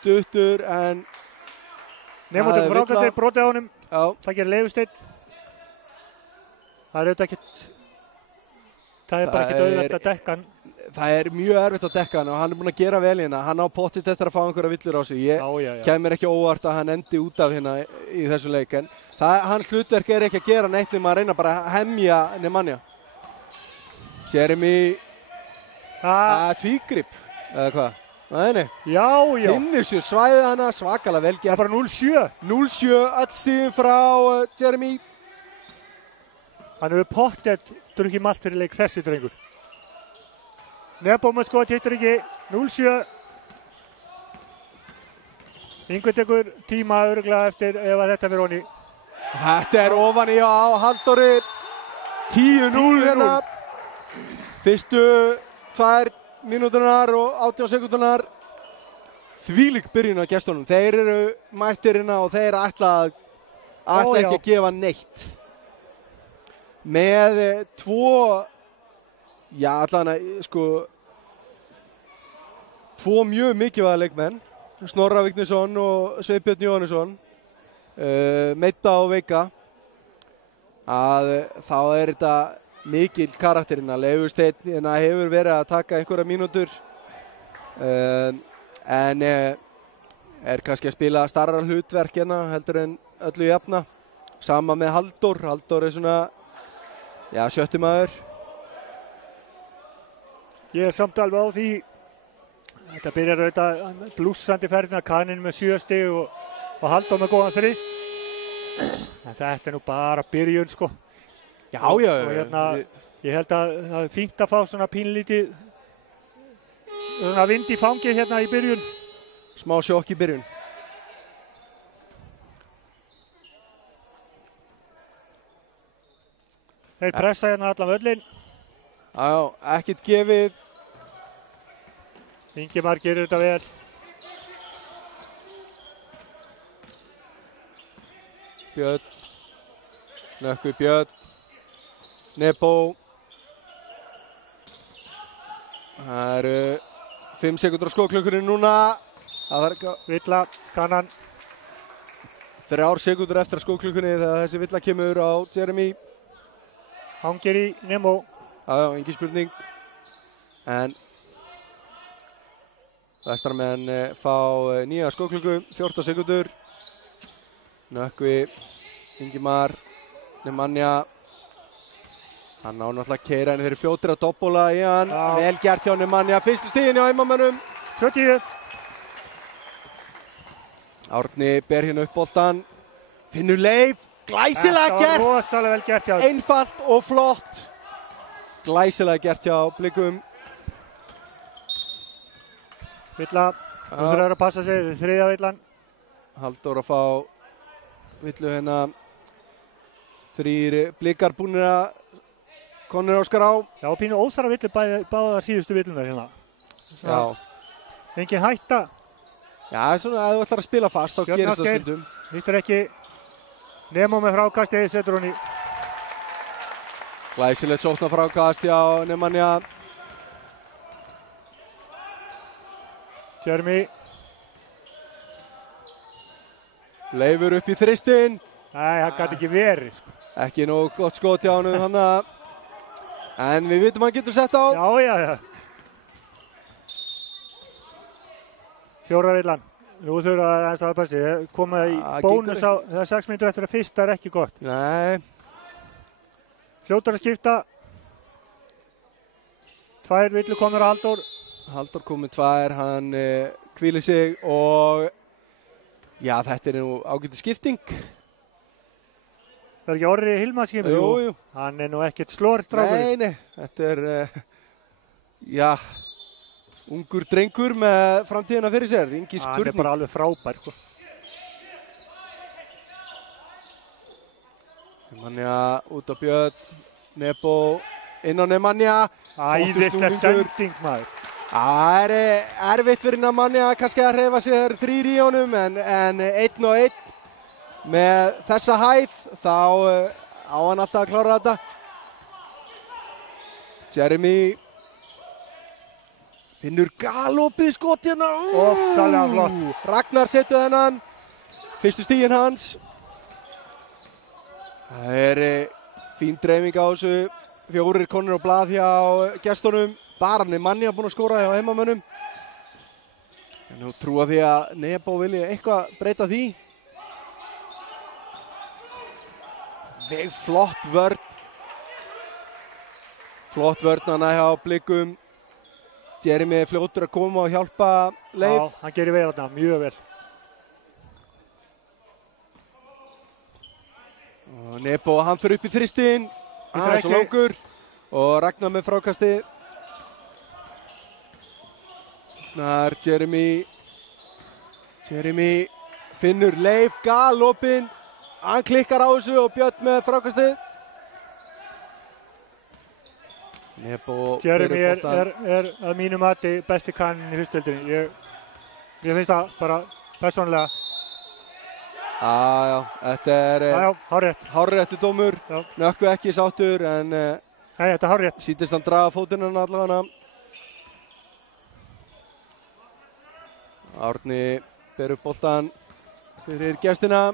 Stuttur en Nefnum frákastir, brotið á honum. Já. Það gerir Leifsteinn. Það er auðvitað ekkert. Það er bara ekkert auðvelt að dekka hann. Það er mjög erfitt að dekka hann og hann er búinn að gera vel hérna. Hann á pottit eftir að fá einhverja villur á sig. Ég kemur ekki óvart að hann endi út af hérna í þessu leik. En hans hlutverk er ekki að gera neitt nema að reyna bara að hemja Nemanja. Jeremy tvígrip eða hvað? Nei. Já. Finnir sér svæðið hana, svakalega vel gert. Það er bara 0-7. 0-7, öll stíðin frá Jeremy. Hann hefur pottet drukkið malt fyrir leik þessi drengur. Nebo með skot, hittir ekki, 0-7. Yngvi tekur tíma örugglega eftir ef að þetta fyrir honni. Þetta er ofan í á Halldóri. 10-0 hérna. Fyrstu 2 mínúturnar og 18 sekúndunar. Þvílík byrjun á gestunum. Þeir eru mættir hérna og þeir ætla ekki að gefa neitt. Með 2 mjög mikilvæga leikmenn, Snorra Vignisson og Sveinbjörn Jóhannesson, meidda og veika, að þá er þetta mikil karakterina. Leifsteinn hefur verið að taka einhverja mínútur en er kannski að spila starra hlutverk hérna heldur en öllu jafna. Sama með Halldór. Halldór er svona, sjötti maður. Ég er samt alveg á því. Þetta byrjar auðvitað blússandi ferðina, Kaninn með 7 stig og Halldór með góðan þrist. En þetta er nú bara byrjun, sko. Já. Og hérna, ég held að það er fínt að fá svona pínlítið svona vind í fangið hérna í byrjun. Smá sjokk í byrjun. Þeir pressa hérna allan völlin. Já, ekkert gefið. Ingimar gerir þetta vel. Björn. Nökkvi Björn. Nebo. Það eru 5 sekúndur á skóklukkunni núna. Það er ekki Villa, Kannan. 3 sekúndur eftir að skóklukkunni þegar þessi villa kemur á Jeremy. Hangir í Nemo. Já, engin spurning. En vestramenn fá nýja skóklukku, 14 sekúndur. Nökkvi, Ingimar, Nemanja. Hann á náttúrulega að keyra henni, þeir eru fljótir að doppóla í hann. Vel gert hjá Nemanja, fyrstu stigin hjá heimamönnum. 20. Árni ber hérna upp boltan. Finnur Leif, glæsilega gert. Þetta var rosalega vel gert hjá. Einfalt og flott. Glæsilega gert hjá Blikum. Villa, þú þurfur að passa sig, þetta er þriðja villan. Halldór að fá villu hérna. 3 Blikar búnir að konur Óskar á. Já, pínu óþarfa villu báða síðustu villuna hérna. Já. Engin hætta. Já, svona að þú ætlar að spila fast, þá gerist það stundum. Nýttur ekki. Nemo með frákasti, setur hún í. Glæsilegt sóknar frákast hjá Nemanja. Jeremy. Leifur upp í þristinn. Nei, það gæti ekki verið. Ekki nóg gott skot hjá honum þannig. En við vitum hann getur sett á. Já. 4. villan. Nú þurfa það aðeins að passi. Koma í bónus á, það 6 mínútur eftir að fyrsta er ekki gott. Nei. Fljótar að skipta. 2 villu komur á Halldór. Halldór komið 2, hann hvílir sig og já, þetta er nú ágæti skipting. Það er ekki Orri Hilmar skipur? Jú. Hann er nú ekkert slórstrákur. Nei, þetta er, já, ungur drengur með framtíðina fyrir sér, engin spurning. Hann er bara alveg frábær, sko. Nemanja út á Björn, Nebo inn á Nemanja. Æðislega sending, maður. Það er erfitt fyrir Nemanja kannski að hreyfa sér 3 í honum en 1 og 1 með þessa hæð þá á hann alltaf að klára þetta. Jeremy finnur galopið skot hérna. Ofsalega flott. Ragnar setur þennan. Fyrstu stiginn hans. Það er fín dreifing á þessu. 4 konur á blað hjá gestunum. Bara Nemanja búinn að skora hjá heimamönnum. En nú trúa því að Nebo vilji eitthvað breyta því. Flott vörn. Flott vörn hana hjá Blikum. Jeremy fljótur að koma og hjálpa Leif. Já, hann gerir vel þarna, mjög vel. Og Nebo, hann fyrir upp í þristinn. Það er svo langur. Og Ragnar með frákasti. Þar Jeremy finnur Leif, galopinn. Hann klikkar á þessu og Björn með frákastið. Nebo Jeremy er að mínu mati besti kaninn í fyrstdeildinni. Ég finnst það bara persónulega. Já, þetta er hárréttur dómur. Nökkvi ekki sáttur en nei, þetta er hárrétt. Sýndist hann draga fótinn hann allavega. Árni ber upp boltan fyrir gestina.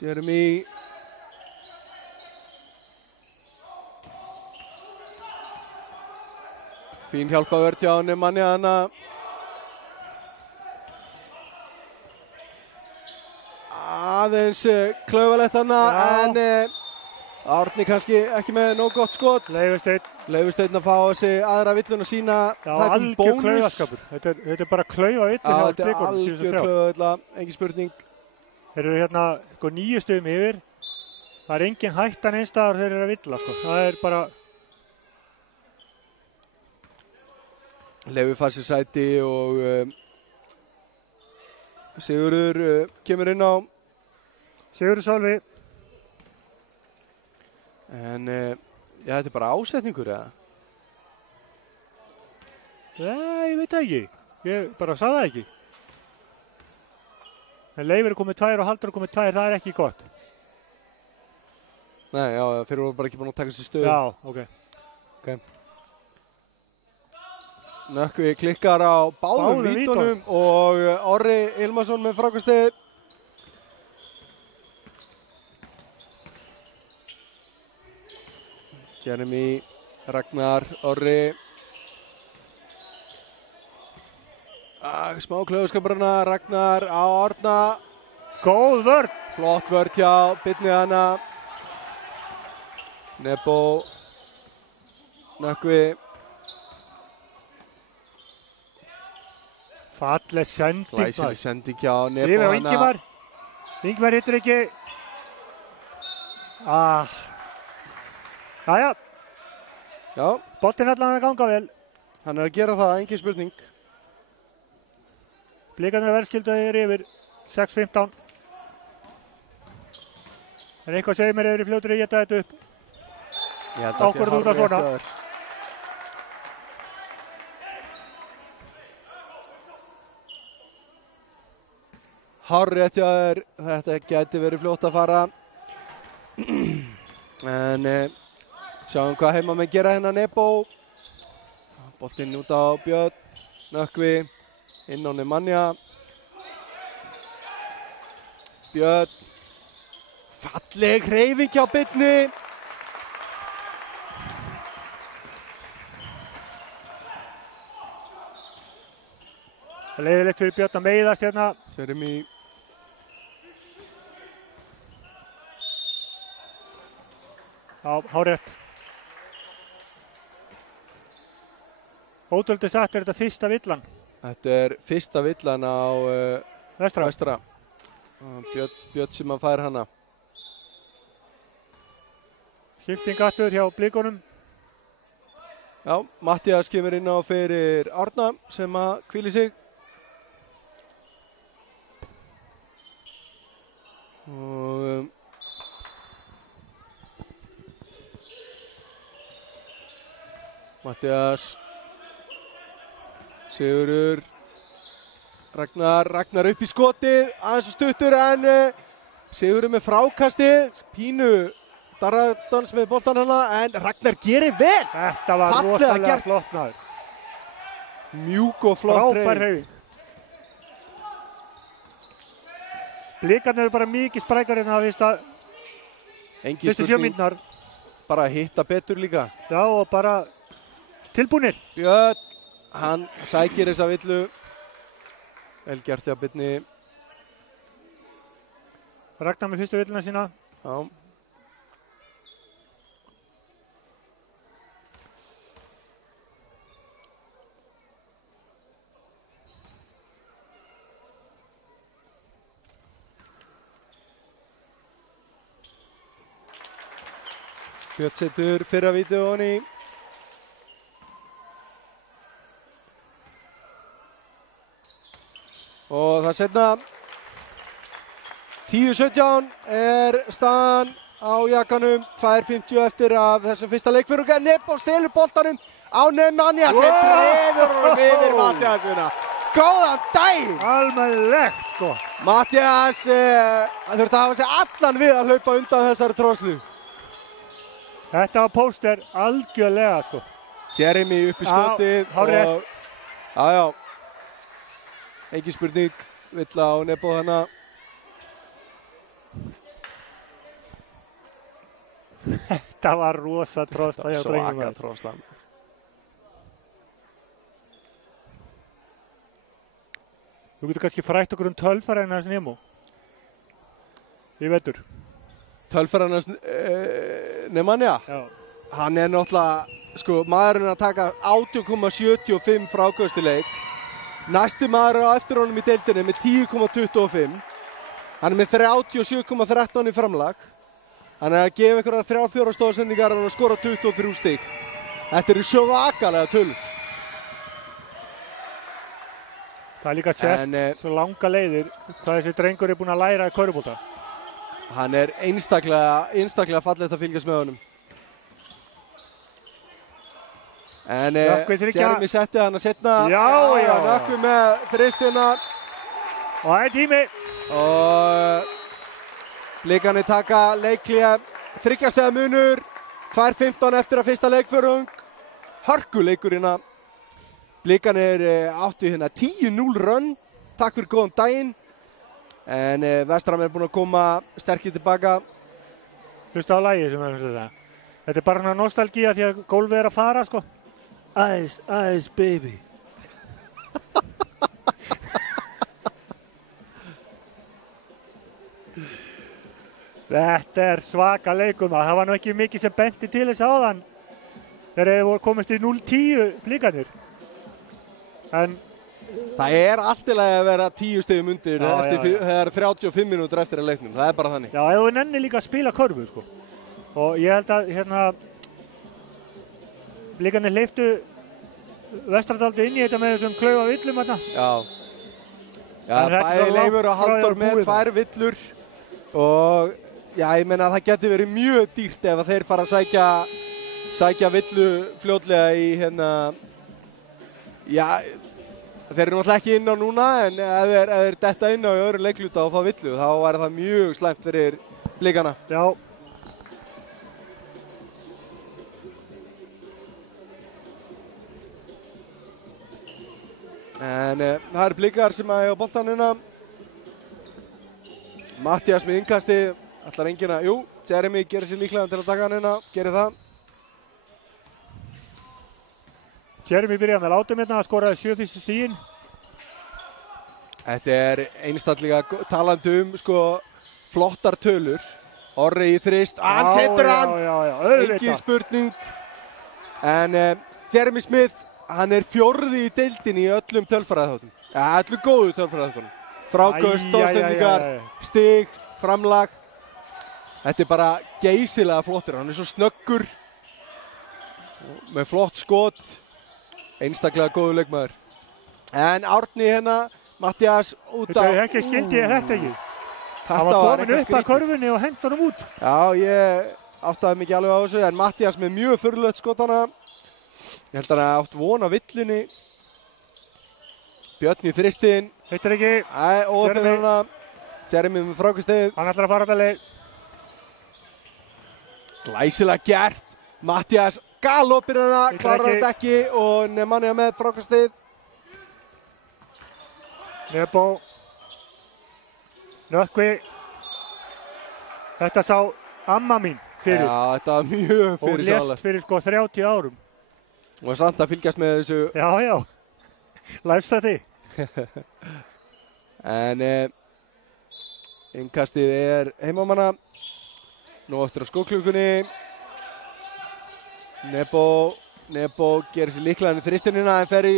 Jeremy fín hjálpaverð hjá Nemanja hana. Aðeins klaufalegt hana en Árni kannski ekki með nóg gott skot. Leifursteinn að fá þessi aðra villun að sína. Já, algjör klaufaskapur. Þetta er bara klaufa villu hjá Blikunum. Þetta er algjör klaufavilla, engin spurning. Þeir eru hérna 9 stöðum yfir. Það er engin hættan einstæðar þeir eru að villa. Sko. Það er bara... Leifur fær sér sæti og Sigurður kemur inn á. Sigurður Sölvi. En já, þetta er bara ásetningur, eða? Nei, ég veit það ekki. Ég bara sagði það ekki. En Leifur er komið 2 og Halldór er komið 2, það er ekki gott. Nei, já, þeir eru bara ekki búin að taka sér stöðu. Já, ok. Nökkvi klikkar á báðum vítunum og Orri Hilmarsson með frákastið. Jeremy, Ragnar, Orri. Smá klaufaskapur hana, Ragnar á Árna. Góð vörn. Flott vörn hjá Birni hana. Nebo, Nökkvi. Falleg sending. Glæsileg sending hjá Nebo. Yfir á Ingimar. Ingimar hittir ekki. Jæja. Já. Boltinn allan að ganga vel. Hann að gera það, engin spurning. Blikarnir verðskildaðir yfir 6:15. En eitthvað segir mér yfir í fljótur að geta þetta upp. Ég held að Ákvörðu út af svona. Hárrétt hjá þér, þetta gæti verið fljótt að fara. En sjáum hvað heimamenn gera hérna Nebo. Boltinn út á Björn, Nökkvi, inn á Nemanja. Björn, falleg hreyfing hjá Birni. Leiðilegt fyrir Björn að meiðast hérna. Seremi. Já, hárrétt. Ótrúlega satt þetta fyrsta villan. Þetta fyrsta villan á Vestra. Björn sem að fær hana. Skipting aftur hjá Blikunum. Já, Mattías kemur inn á fyrir Árna sem að hvíli sig. Og Mattías, Sigurður, Ragnar upp í skotið, aðeins stuttur en Sigurður með frákastið, pínu darradans með boltan hana en Ragnar gerir vel. Þetta var rosalega flott maður. Mjúk og flott frábær hreyfing. Blikarnir eru bara mikið sprækar hérna fyrstu 7 mínútur. Bara að hitta betur líka. Já, og bara tilbúnir. Björn, hann sækir þessa villu. Vel gert hjá Birni. Ragnar með fyrstu villuna sína. Já. Björn setur fyrra vídeóin í. Og það setna 10-17 staðan á jakkanum. 2:50 eftir af þessum fyrsta leikfyrung. Nebo stelur boltanum á Nemanja sem dreifur honum yfir Mattíasuna. Góðan daginn! Almennilegt, sko. Mattías þurfti að hafa sig allan við að hlaupa undan þessari tróðslu. Þetta var póster algjörlega, sko. Jeremy upp í skotið. Hárrétt. Já. Engin spurning, villa á Nebo hana. Þetta var rosa tróðsla hjá drengjum. Svaka tróðsla. Þú getur kannski frætt okkur tölfæran hans Nemo. Í vetur. Tölfæran hans Nemanja? Já. Hann náttúrulega, sko, maðurinn að taka 18,75 frákvæmstileik. Næsti maður á eftir honum í deildinni með 10,25. Hann með 37,13 í framlag. Hann að gefa einhverja 3-4 stóðsendingar og skora 23 stig. Þetta eru svakalega tölur. Það líka sést svo langa leiðir hvað þessi drengur búinn að læra í körfubolta. Hann einstaklega fallegt að fylgjast með honum. En Jeremy setti hann að setna. Já. Nökkvi með þristina. Og það er tími. Og Blikarnir taka leiklega 3 stiga munur. 2:15 eftir að fyrsta leikförung. Hörkuleikurinn. Blikarnir áttu hérna 10-0 run. Takk fyrir góðan daginn. En Vestram búin að koma sterkir tilbaka. Hlusta á lagið sem þetta. Þetta er bara nostalgía því að gólfið að fara, sko. Ice, ice, baby. Þetta er svaka leikum. Það var nú ekki mikið sem benti til þess áðan. Þeir voru komist í 0-10 Blikarnir. En Það allt í lagi að vera 10 stigum undir þegar 35 mínútur eftir að leiknum. Það bara þannig. Já, ef þú nennir líka að spila körfu, sko. Og ég held að, Blikarnir hleyptu Vestradaldi inn í þetta með þessum klaufa villum þarna. Já, bæði Leifur og Halldór með 2 villur. Og, ég meina að það geti verið mjög dýrt ef að þeir fara að sækja villu fljótlega í þeir eru náttúrulega ekki inn á núna, en ef þeir detta inn á í öðru leikluta og fá villu, þá væri það mjög slæmt fyrir Blikana. Já. En það eru Blikar sem að eiga boltann hérna. Mattías með innkasti, ætlar enginn að, Jeremy gerir sér líklega til að taka hann hérna, gerir það. Jeremy byrjaði með látum hérna að skora 7 fyrstu stigin. Þetta einstaklega talandi flottar tölur. Orri í þrist, hann setur hann, engin spurning. En Jeremy Smith, hann 4. í deildinni í öllum tölfræðiþáttum. Öllum góðu tölfræðiþáttum. Fráköst, stóðsendingar, stig, framlag. Þetta bara geysilega flottur. Hann svo snöggur, með flott skot. Einstaklega góður leikmaður. En Árni hérna, Mattías út á... Ekki skildi ég þetta ekki. Hann var komin upp að körfunni og hengt honum út. Já, ég áttaði mikið alveg á þessu, en Mattías með mjög furðulegt skotana. Ég held að hann átt von á villunni. Björn í þristinn. Hittir ekki. Óöfnir hérna. Jeremy með frákastið. Hann ætlar að fara þetta leið. Glæsilega gert. Mattías galopir hana, klarar þetta ekki og Nemanja með frákastið. Nebo. Nökkvi. Þetta sá amma mín fyrir. Já, þetta var mjög fyrir sálega. Og lést fyrir 30 árum. Og samt að fylgjast með þessu. Já. Læfstætti. En innkastið heimamanna. Nú eftir á skóklukkunni. Nebo gerir sér líklega í þristinina en fer í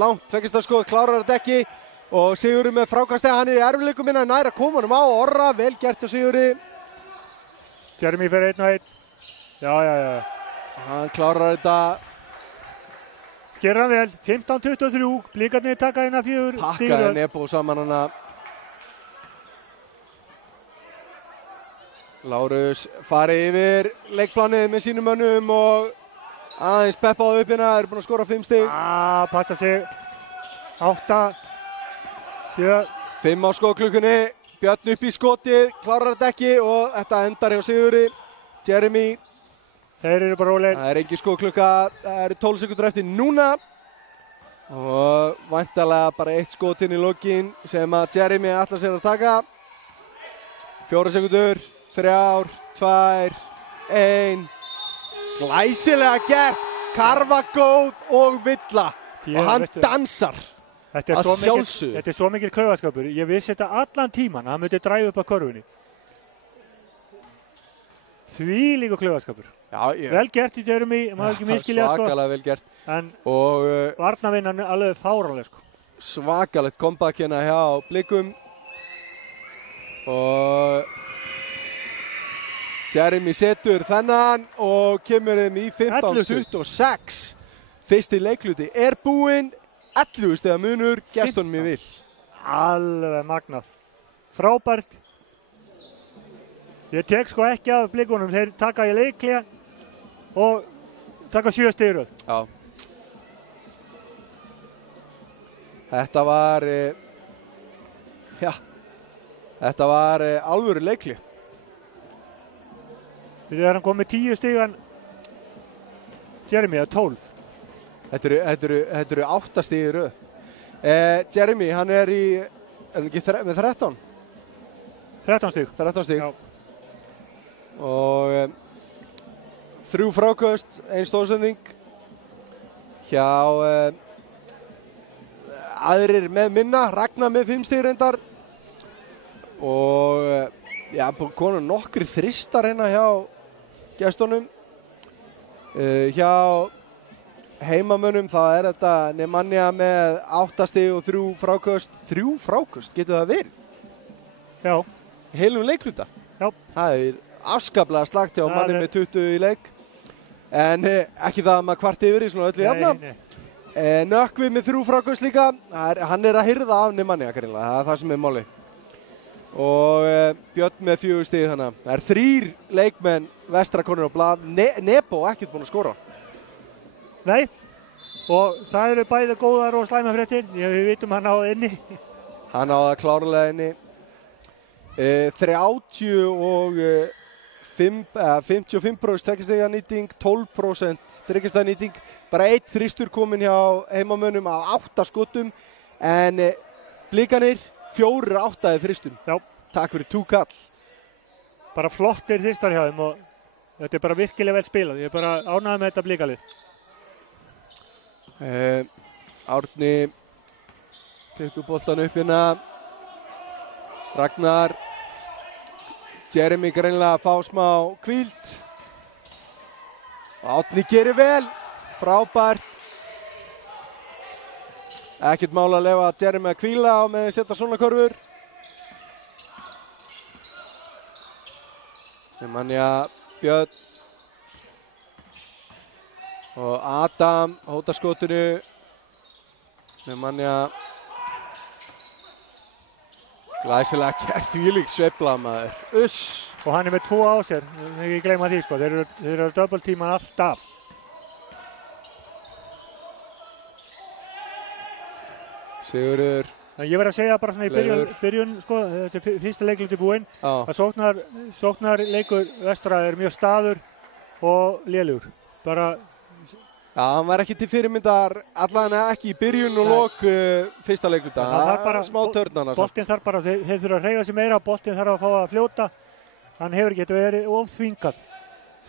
langt tveggjastafskot, klárar þetta ekki og Sigurður með frákastið, hann í erfiðleikum minna nær að koma honum á Orra, vel gert á Sigurði. Jeremy fer 1-1. Já. Hann klárar þetta. Gerir hann vel, 15-23, Blikarnir taka hérna 4 stígur. Pakkaði Nebo saman hana. Lárus farið yfir leikplanið með sínum mönnum og aðeins peppaði upp hérna, eru búin að skora 5 stig. Passa sig. 8, 7. 5 á skotklukkunni, Björn upp í skotið, klárar þetta ekki og þetta endar hjá Sigurði. Jeremy. Þeir eru bara rólegir. Það engin skotklukka, það eru 12 sekundur eftir núna. Og væntanlega bara 1 skot inn í lokin sem að Jeremy ætlar sér að taka. 4 sekundur. 3, 2, 1. Glæsilega gert, karfa góð og villa og hann dansar að sjálfsögðu. Þetta svo mikil klaufaskapur. Ég vissi þetta allan tíman að hann myndi dræfa upp að körfunni. Þvílíkur klaufaskapur. Vel gert í Jeremy, maður ekki miskilja svakalega vel gert. En og varnarvinnan alveg fáranleg svakalegt comeback hérna hjá Blikum og Jeremy setur þennan og kemur þeim í 15-26. Fyrsti leikluti búinn, 11 stiga munur, gestunum í vill. Alveg magnað. Frábært. Ég tek ekki af Blikunum, þeir taka í leiklega og taka 7 stigur. Já. Þetta var alvöru leikli. Þegar hann kom með 10 stigan Jeremy að 12. Þetta eru 8 stig í röð. Jeremy, hann ekki með 13? 13 stig. 13 stig. Já. Og 3 fráköst, 1 stóðsending. Hjá aðrir með minna, Ragnar með 5 stig reyndar. Og konar nokkri þristar hérna hjá gestunum. Hjá heimamönnum þá þetta Nemanja með 8 stig og 3 fráköst. 3 fráköst, getur það verið? Já. Heilum leikluta. Já. Það afskaplega slagt hjá manni með 20 í leik. En ekki það að maður kvart yfir í svona öllu jafna. Nökkvi með 3 fráköst líka. Hann að hirða af Nemanja greinlega, það það sem máli. Og Björn með 4 stig þannig. Það 3 leikmenn vestra konur á blað. Nebo ekkert búinn að skora. Nei, og það eru bæði góðar og slæma fréttir. Við vitum hann á inni. Hann á það klárlega inni. 55% tveggjastiga nýting, 12% þriggjastiga nýting. Bara 1 þristur kominn hjá heimamönnum af 8 skotum. En Blikarnir 4-8 þristum. Já. Takk fyrir 2 kall. Bara flottir þristar hjá þeim og þetta bara virkilega vel spilað. Ég bara ánægður með þetta Blikalið. Árni tekur boltan upp hérna. Ragnar Jeremy greinilega að fá smá hvíld. Árni gerir vel, frábært. Ekkert mál að leyfa Jeremy að hvíla á með að setja svona körfur. Nemanja Björn og Adam hóta skotinu. Nemanja glæsilega gert þvílík sveifla maður. Uss. Og hann með 2 á sér, ekki gleyma því sko. Þeir eru double tíman alltaf. Sigurður. Ég verð að segja bara svona í byrjun sko, þessi fyrsta leikluti búinn. Að sóknarleikur vestra mjög staður og lélugur. Bara Já, hann var ekki til fyrirmyndar, allavega ekki í byrjun og lok fyrsta leikluta. Það er bara smá törnana. Boltinn þarf bara, þeir þurfa að hreyfa sig meira, boltinn þarf að fá að fljóta. Hann hefur ekki verið ofþvingað.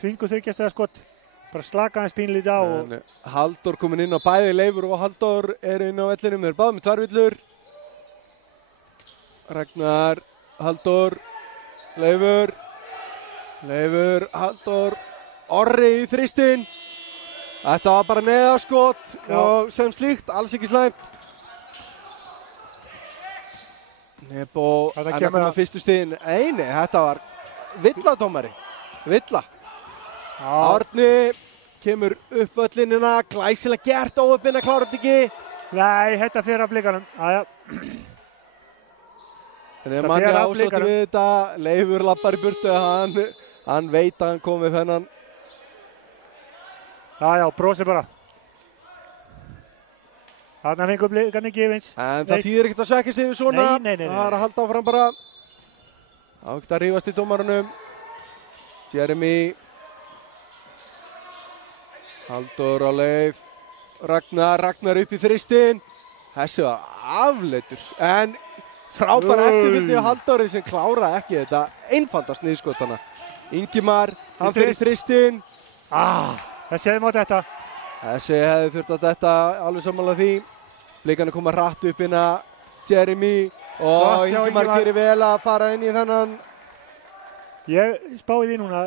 Þvinguð þryggjastega skott, bara slaka hans pínlítið á. Halldór kominn inn á bæði, Leifur og Halldór eru inn á vellinum, þeir eru báðum með 2 villur. Ragnar, Halldór, Leifur, Halldór, Orri í þristinn. Þetta var bara neðaskot og sem slíkt, alls ekki slæmt. Nebo, hann kom á fyrstu stigin. Nei, þetta var villadómari. Villa. Árni kemur upp völlinina, glæsilega gert, óöppinn að klára þetta ekki. Nei, þetta fyrir að Blikanum. Manni ásótti við þetta, Leifur lappar í burtu, hann veit að hann kom við þennan. Já, brosi bara. Þarna fengur Blikarnir gefins. En það þýðir ekkert að svekja sig við svona. Nei. Það er að halda áfram bara. Ágt að rífast í dómarunum. Jeremy. Halldór á Leif. Ragnar upp í þristinn. Þessi var afleitur. En frábæra eftirfylgni á Halldóri sem klára ekki þetta einfalda sniðskotana. Ingimar, hann fyrir þristinn. Þessi hefði mátt þetta. Þessi hefði þurft að þetta alveg sammála því. Blikarnir koma hratt upp inn að Jeremy og Ingimar gerir vel að fara inn í þennan. Ég spáði því núna,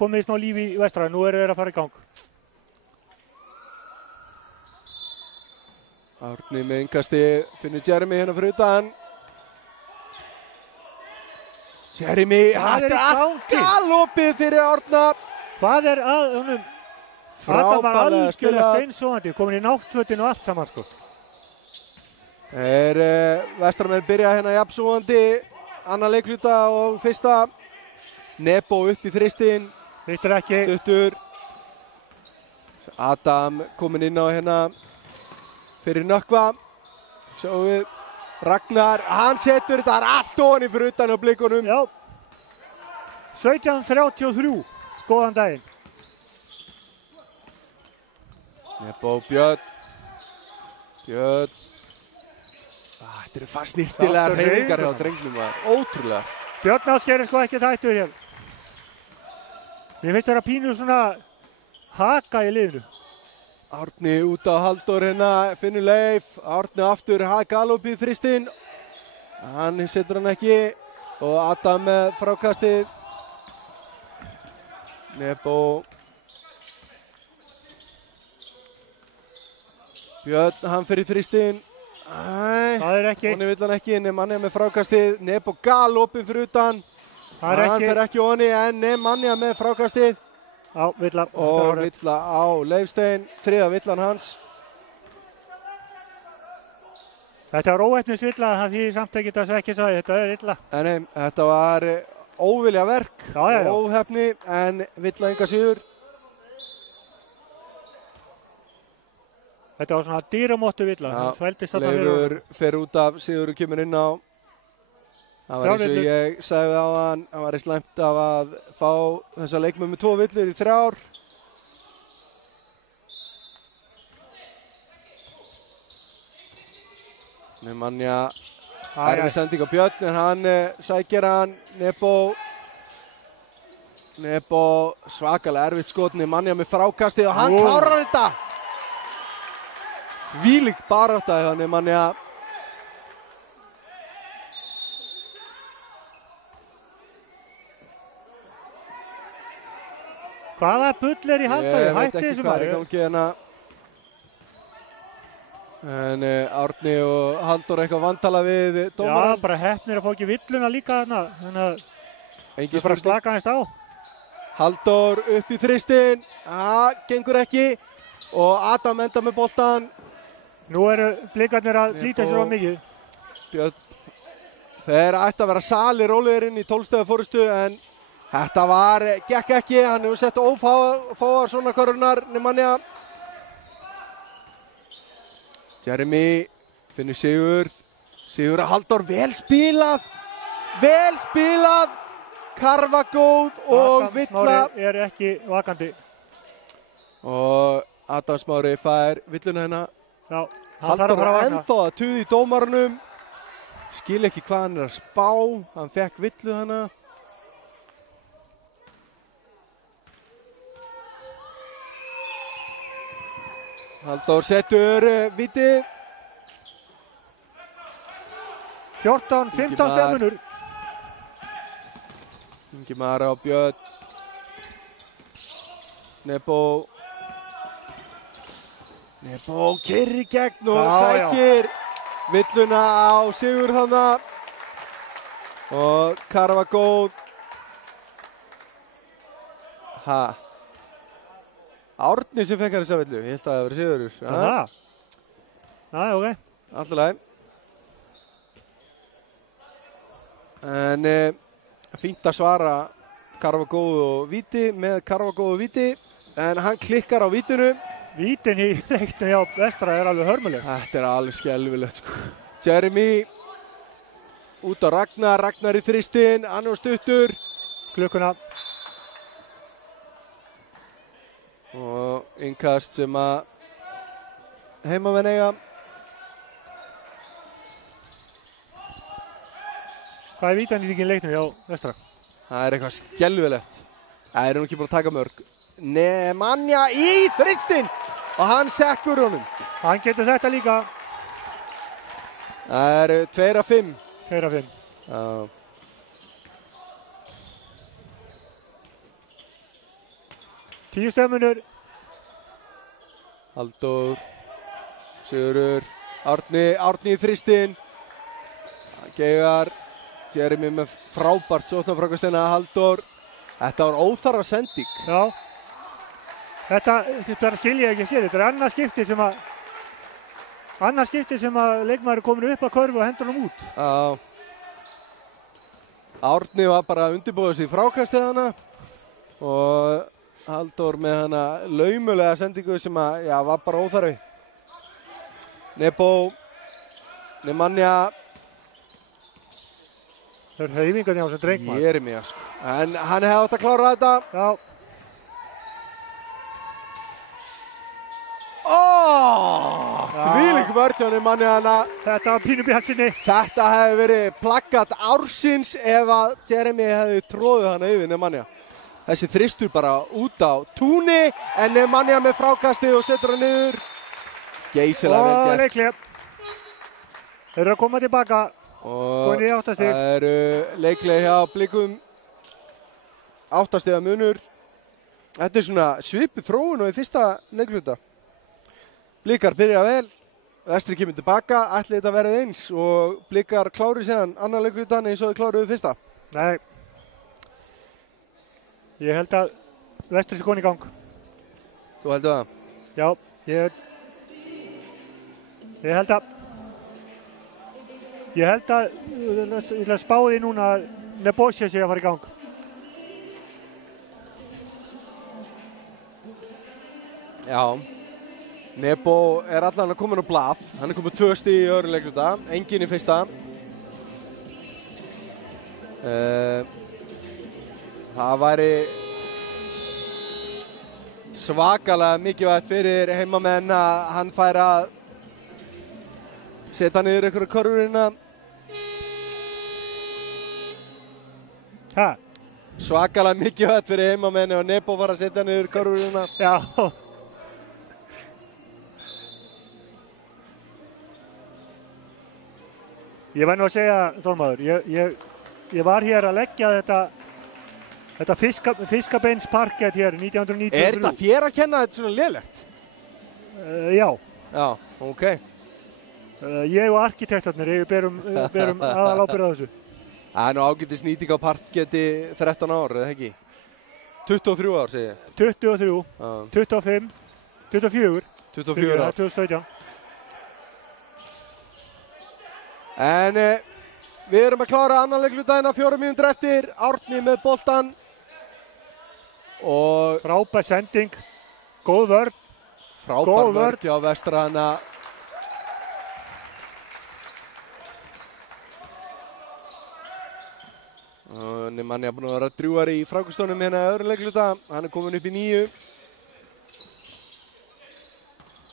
komið í smá líf í vestra, nú eru þeir að fara í gang. Árni með yngasti finnur Jeremy hérna fyrir utan. Jeremy, þetta er galopið fyrir Árna. Hvað er að honum? Þetta var algjörlega steinsóðandi, komin í náttfötin og allt saman sko. Vestramenn byrja hérna jafnsóðandi, annar leikluta og fyrsta. Nebo upp í þristinn. Vittur ekki. Stuttur. Adam komin inn á hérna fyrir Nökkva. Sjáum við Ragnar, hann setur þetta allt ofan í fyrir utan á Blikunum. Já. 17:33, góðan daginn. Nebo, Björn. Þetta eru fast snirtilega hreyfingar hjá drengnum. Ótrúlega. Björn Ásgeir sko ekki hættur hér. Mér finnst það að pínu svona haka í liðinu. Árni út á Halldór hérna, finnur Leif. Árni aftur, galopið í þristinn. Hann setur hann ekki. Og Adam með frákastið. Nebo. Björn, hann fyrir þrýstin. Það er ekki. Onni vill hann ekki, Nemanja með frákastið. Nebo Gal opinn fyrir utan. Það er Hann fer ekki Onni, en Nemanja með frákastið. Já, Villa. Og Villa á Leifstein. Þriða villan hans. Þetta var óheppnisvilla, það því samt ekki það sem ekki sagði, þetta er illa. Nei, þetta var óvilja verk, já. óheppni, en Villa enga síður. Þetta var svona dýramóttu Villa, hann fældist þarna fyrir. Leifur fer út af, Sigurður kemur inn á. Það var eins og ég sagði á hann, það var slæmt af að fá þessa leikmenn með 2 villur í 3 ár. Nemanja erfið sending á Björn, en hann sækir hann. Nebo svakalega erfitt skot. Nemanja með frákastið og hann klárar þetta. Þvílík barátta hjá Nemanja. Hvaða bull er í Halldóri? Hætti þessu maður. Ég veit ekki hvað er í gangi hérna. En Árni og Halldór eitthvað vantala við dómarann. Já, bara heppnir að fá ekki villuna líka þarna. Þannig að það bara slaka aðeins á. Halldór upp í þrýstin. Gengur ekki. Og Adam enda með boltan. Nú eru blikarnir að flýta sér á mikið. Björn. Þeir ætti að vera salir rólegirinn í 12 stiga forystu, en þetta gekk ekki. Hann hefur sett ófáar svona körurnar, Nemanja. Jeremy finnur Sigurður Halldór, vel spilað, Karfa góð og Villa. Adam Smári er ekki vakandi. Og Adam Smári fær villuna hérna. Já, Halldór ennþá að tuði í dómarunum, skil ekki hvað hann er að spá, hann fekk villu hana. Halldór setur víti. 14-15 semunur. Ingimar á Björn. Nebo keyrir í gegn og sækir villuna á Sigurð hana. Og Karfa góð. Árni sem fekk hann þessa villu, ég held að það hefði verið Sigurður. Já, ok. Alltaf leið. En fínt að svara Karfa góð og víti með Karfa góð og víti. En hann klikkar á vítinu. Vítin í leiknum hjá Vestra er alveg hörmuleg. Þetta er alveg skelfilegt sko. Jeremy út á Ragnar í þrýstin, hann er stuttur. Klukkuna. Og innkast sem að heimamenn eiga. Hvað er vítanýtingin í leiknum hjá Vestra? Það er eitthvað skelfilegt. Það er nú ekki búin að taka mörg. Nemanja í þrýstin og hann sekkur honum. Hann getur þetta líka. Það eru 2 af 5. 2 af 5. Já. Tíu stömmunur. Halldór, Sigurður, Árni í þrýstin. Geigar, Jeremy með frábært sóknarfrákastina, Halldór. Þetta var óþarfa sending. Já. Þetta skil ég ekki að sé. Þetta er annað skipti sem að leikmaður er komin upp að körfu og hendur hann út. Já. Árni var bara að undirbúa sig í frákastið hana og Halldór með hana laumulega sendingu sem að, var bara óþarfi. Nemanja. Það er hreyfingarnir á sem drengmaður. Ég er mig sko. En hann hefði átt að klára þetta. Já. Þvílík vörn hjá Nemanja hana. Þetta var pínu bjartsýni. Þetta hefði verið plaggat ársins ef að Jeremy hefði tróðið hana yfir Nemanja. Þessi þristur bara út á túni, en Nemanja með frákastið og setur hann niður. Geysilega vel gert. Og leiklega. Þeir eru að koma tilbaka. Og það eru leiklega hjá Blikum. 8 stiga munur. Þetta er svona svipuð þróun og í fyrsta leikluta. Blikar byrja vel, Vestri kemur tilbaka, ætli þetta verið eins og Blikar klári síðan annar leikur í dag eins og þau kláruðu fyrsta. Nei. Ég held að Vestri sé komin í gang. Þú heldur það? Já, ég held að ég ætla að spá því núna að Nebojsa sé að fara í gang. Já. Nebo allan að komin á blað. Hann komið 2 stig í öðru leikluta, enginn í fyrsta. Það væri svakalega mikilvægt fyrir heimamenn að hann fær að setja niður einhverja körfurina. Ha? Svakalega mikilvægt fyrir heimamenn og Nebo var að setja niður körfurina. Já. Ég væri nú að segja, Þormaður, ég var hér að leggja þetta fiskabeinsparkett hér 1993. Þetta þér að kenna þetta svona lélegt? Já. Já, ok. Ég og arkitektarnir, við berum aðalábyrgð á þessu. Það er nú ágætis nýting á parketti 13 ár, eða ekki? 23 ár, segi ég. 23, 25, 24. 24 ár. 2017. En við erum að klára annan leiklutagina 4 mínútur eftir. Árni með boltan. Og frábær sending. Góð vörn. Frábær vörn hjá Vestrana. Nemanni búinn að vera drjúari í frákustónum hérna í öðru leikluta. Hann komin upp í 9.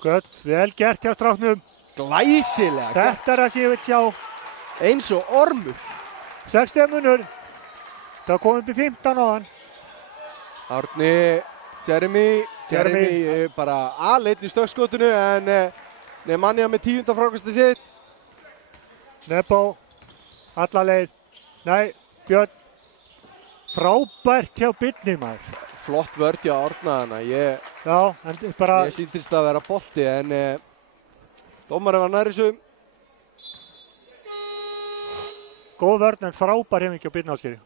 Gött, vel gert hjá stráknum. Glæsilega. Þetta það sem ég vil sjá. Eins og ormur. 6 munur. Það kom upp í 15 á hann. Árni, Jeremy bara aðleitt í stökkskotinu en Nemanja með 10. frákastið sitt. Nebo, alla leið. Nei, Björn. Frábært hjá Birni maður. Flott vörð hjá Árna hana. Ég sýntist að vera bolti en dómarinn var nær þessu. Góð vörn en frábær hefði ekki á Birni Ásgeiri.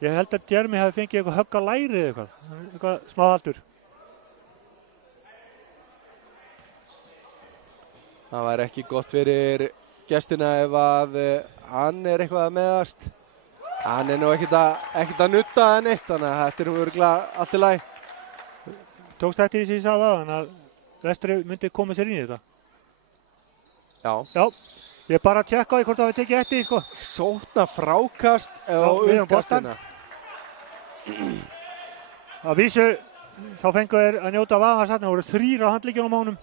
Ég held að Jeremy hefði fengið eitthvað högg á læri eða eitthvað smá haldur. Það væri ekki gott fyrir gestina ef að hann eitthvað að meðast. Hann nú ekkert að nutta það neitt, þannig að þetta nú örugglega allt í lagi. Tókst þetta í sig að það, að Vestri myndi koma sér inn í þetta? Já. Ég bara að tjekka á því hvort það við tekið eftir því, sko. Sókna frákast á uppkastina. Að vísu, þá fengu þeir að njóta af aðeins þarna, voru 3 á handleikjunum á honum.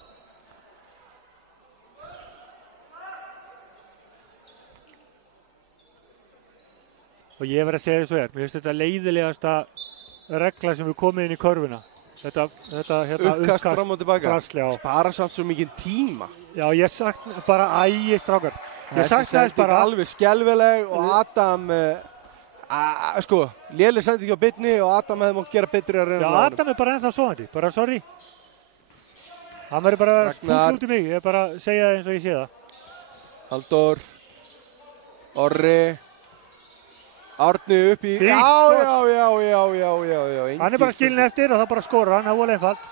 Og ég verð að segja þessu mér finnst þetta leiðilegasta regla sem við komum inn í körfuna. Þetta uppkast fram og tilbaka. Spara samt svo mikið tíma. Já, ég sagt bara strákar. Þessi sending alveg skelfileg og Adam léleg sending á Birni og Adam hefði mátt gera betri að reyna. Já, Adam bara ennþá svoandi, bara sorry. Hann verður bara að vera fúll út í mig, ég bara segja það eins og ég sé það. Halldór, Orri, Árni upp í... Já. Hann bara skilin eftir og það bara skora hann, það voru einfalt.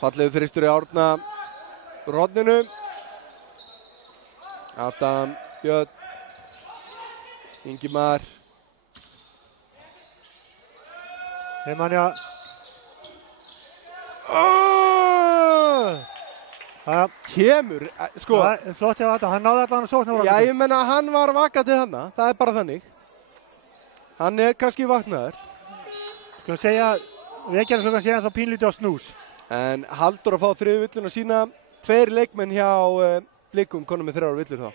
Fallegu þristur í Árna úr horninu. Adam, Björn, Ingimar. Nemanja. Það kemur, sko. Flott hjá Adam, hann náði allan að sókna. Já, ég menna hann var vakandi þarna, það er bara þannig. Hann kannski vaknaður. Skulum segja, vekjarinn klukkan segja þá pínlítið á snús. En Halldór að fá 3. villuna sína, 2 leikmenn hjá Blikum, konum með 3 villur þá.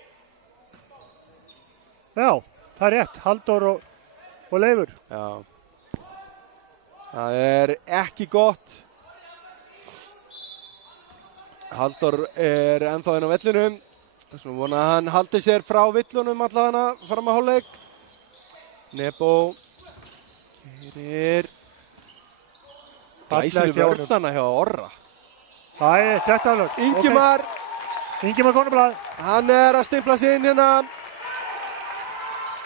Já, það er rétt, Halldór og Leifur. Já. Það er ekki gott. Halldór er ennþá inn á vellinum. Svo vona að hann haldi sér frá villunum allavega fram að hálfleik. Nebo fyrir Glæsileg vörnana hjá Orra. Þetta alveg. Ingimar Konublad. Hann að stimpla sig inn hérna.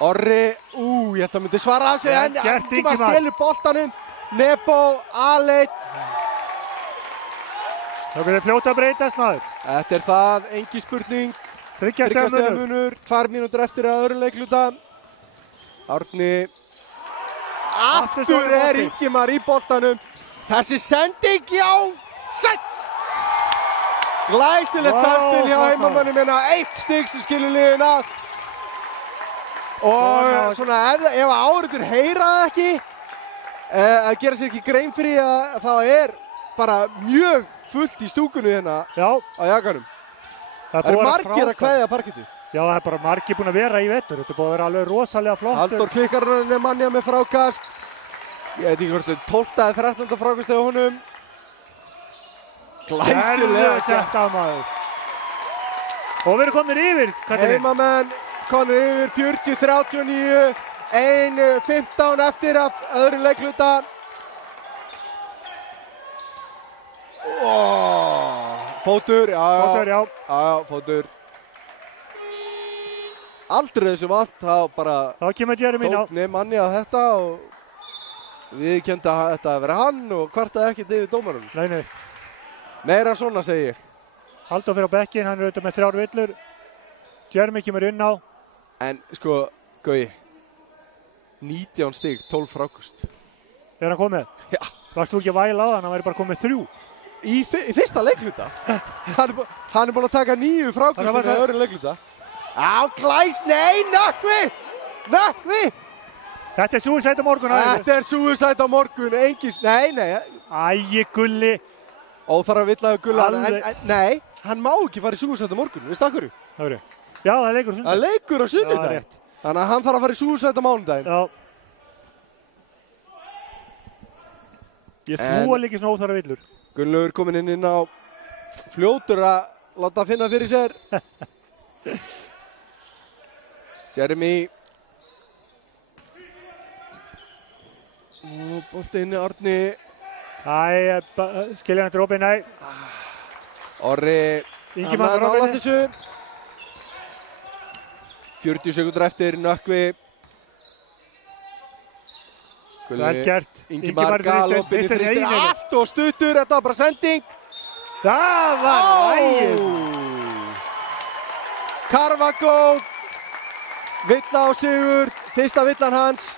Orri, ég held að myndi svara þessu en Ingimar stelur boltanum. Nebo, Aleit. Það verður fljóta að breytast maður. Þetta það, engin spurning. 3 stiga munur. 2 mínútur eftir að öðrum leikluta. Árni. Aftur Ingimar í boltanum. Þessi sending, já. Sett! Glæsilegt samspil hjá heimamönnum hérna. 1 stig sem skilur liðin að. Og svona ef áhorfendur heyra það ekki, að gera sér ekki grein fyrir að það bara mjög fullt í stúkunni hérna á Jakanum. Það eru margir að kveðja parkettið. Já, það bara margir búin að vera í vetur. Þetta búið að vera alveg rosalega flott. Halldór Klikkarinn Nemanja með frákast. Ég veit ekki hvort 12. eða 13. frákast eða honum. Glæsilega þetta maður. Og við erum komin yfir. Heimamenn konur yfir 40-39. 1:15 eftir af öðrum leikluta. Fótur, fótur. Aldrei þessu vant, þá kemur Jeremy ná. Tók Nemanja þetta og við kemdi að þetta að vera hann og kvartaði ekkert yfir dómarunum. Nei. Meira svona segi ég. Halldór fyrir á bekkinn, hann auðvitað með 3 villur. Jeremy kemur inn á. En sko, Gaui, 19 stig, 12 frákust. Hann komið? Já. Varst þú ekki að væla á það, hann væri bara komið 3. Í fyrsta leikluta. Hann búinn að taka 9 frákust í öðru leikluta. Nei, Nökkvi! Þetta suicide á morgun. Þetta suicide á morgun, nei. Æi, Gulli. Óþarf að villaðu Gulla, nei, hann má ekki fara í suicide á morgun, veist það hverju? Já, það leikur á sunnudaginn. Það leikur á sunnudaginn. Þannig að hann þarf að fara í suicide á mánudaginn. Já. Ég þúa líka svona óþarf villur. Gunnlaugur kominn inn á fljótur að láta finna fyrir sér. Jeremy. Og bolti inni Árni. Skilja hann til opið, nei. Orri. Ingimar Róbin. 40 sekundur eftir, Nökkvi. Vel gert. Ingimar galopinn í þristir. Allt og stuttur, þetta var bara sending. Það var ægir. Karvagóð. Villa á sigur. Fyrsta villan hans.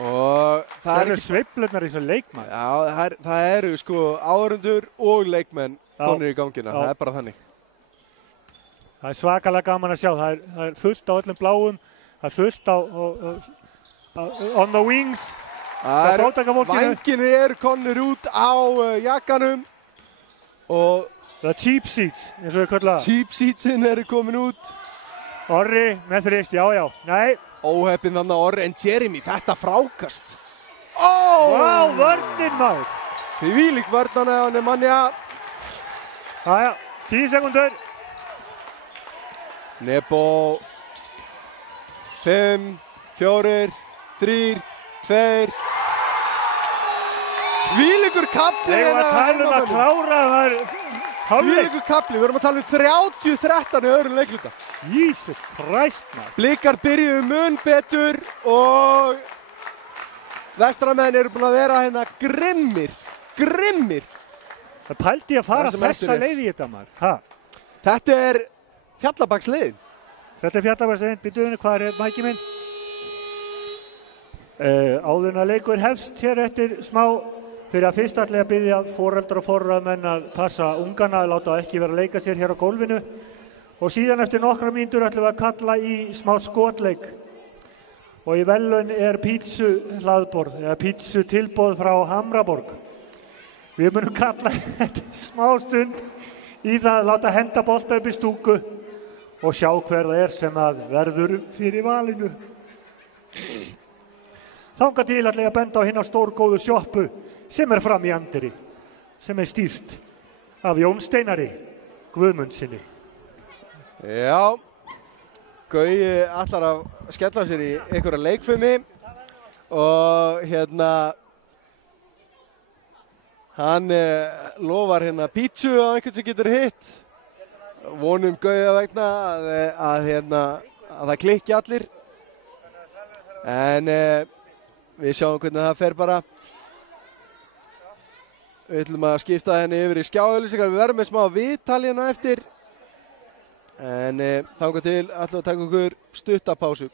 Og það eru sveiflurnar í þessu leikmann. Já, það eru sko áhorfendur og leikmenn konur í gangina. Það bara þannig. Það svakalega gaman að sjá. Það er fullt á öllum bláum. Það er fullt á on the wings. Vænginu eru konur út á jakkanum. Og the cheap seats, eins og við kallaðum. Cheap seatsin eru komin út. Orri með þrist, já. Nei. Óheppinn þannig að Orri en Jeremy, þetta frákast. Vá, vörnin maður. Þvílík vörnana á Nemanja. 10 sekundur. Nebo. 5, 4, 3, 2. Þvílíkur kapli. Við erum að tala um að klára það. Þvílíkur kapli, við erum að tala um 30-13 í öðrum leikluta. Jesus Christ, maður. Blikar byrjuðu mun betur og vestramenn eru búin að vera hérna grimmir. Það pældi að fara þessa leið í þetta, maður. Þetta er Fjallabaksleiðin. Þetta er Fjallabaksleiðin, býtuðinu, hvað er mæki minn? Áður en að leikur hefst hér eftir smá fyrir að fyrst ætla ég að biðja foreldrar og forráðamenn að passa ungana, láta ekki vera að leika sér hér á gólfinu. Og síðan eftir nokkra mínútur ætlum við að kalla í smá skotleik. Og í velun pítsu hlaðborð, eða pítsu tilboð frá Hamraborg. Við munum kalla þetta smá stund í það að láta henda bolta upp í stúku og sjá hver það sem að verður fyrir valinu. Þangað til ætla ég að benda á hina stórgóðu sjoppu sem fram í Andri, sem stýrt af Jón Steinari Guðmundsinni. Já, Gaui ætlar að skella sér í einhverja leikfimi og hann lofar pítsu á einhvern sem getur hitt. Vonum Gauja vegna að það klikki allir. En við sjáum hvernig það fer bara. Við ætlum að skipta henni yfir í skjáauglýsingar. Við verðum með smá viðtal hérna eftir. En þangað til ætlum að taka okkur stutta pásu.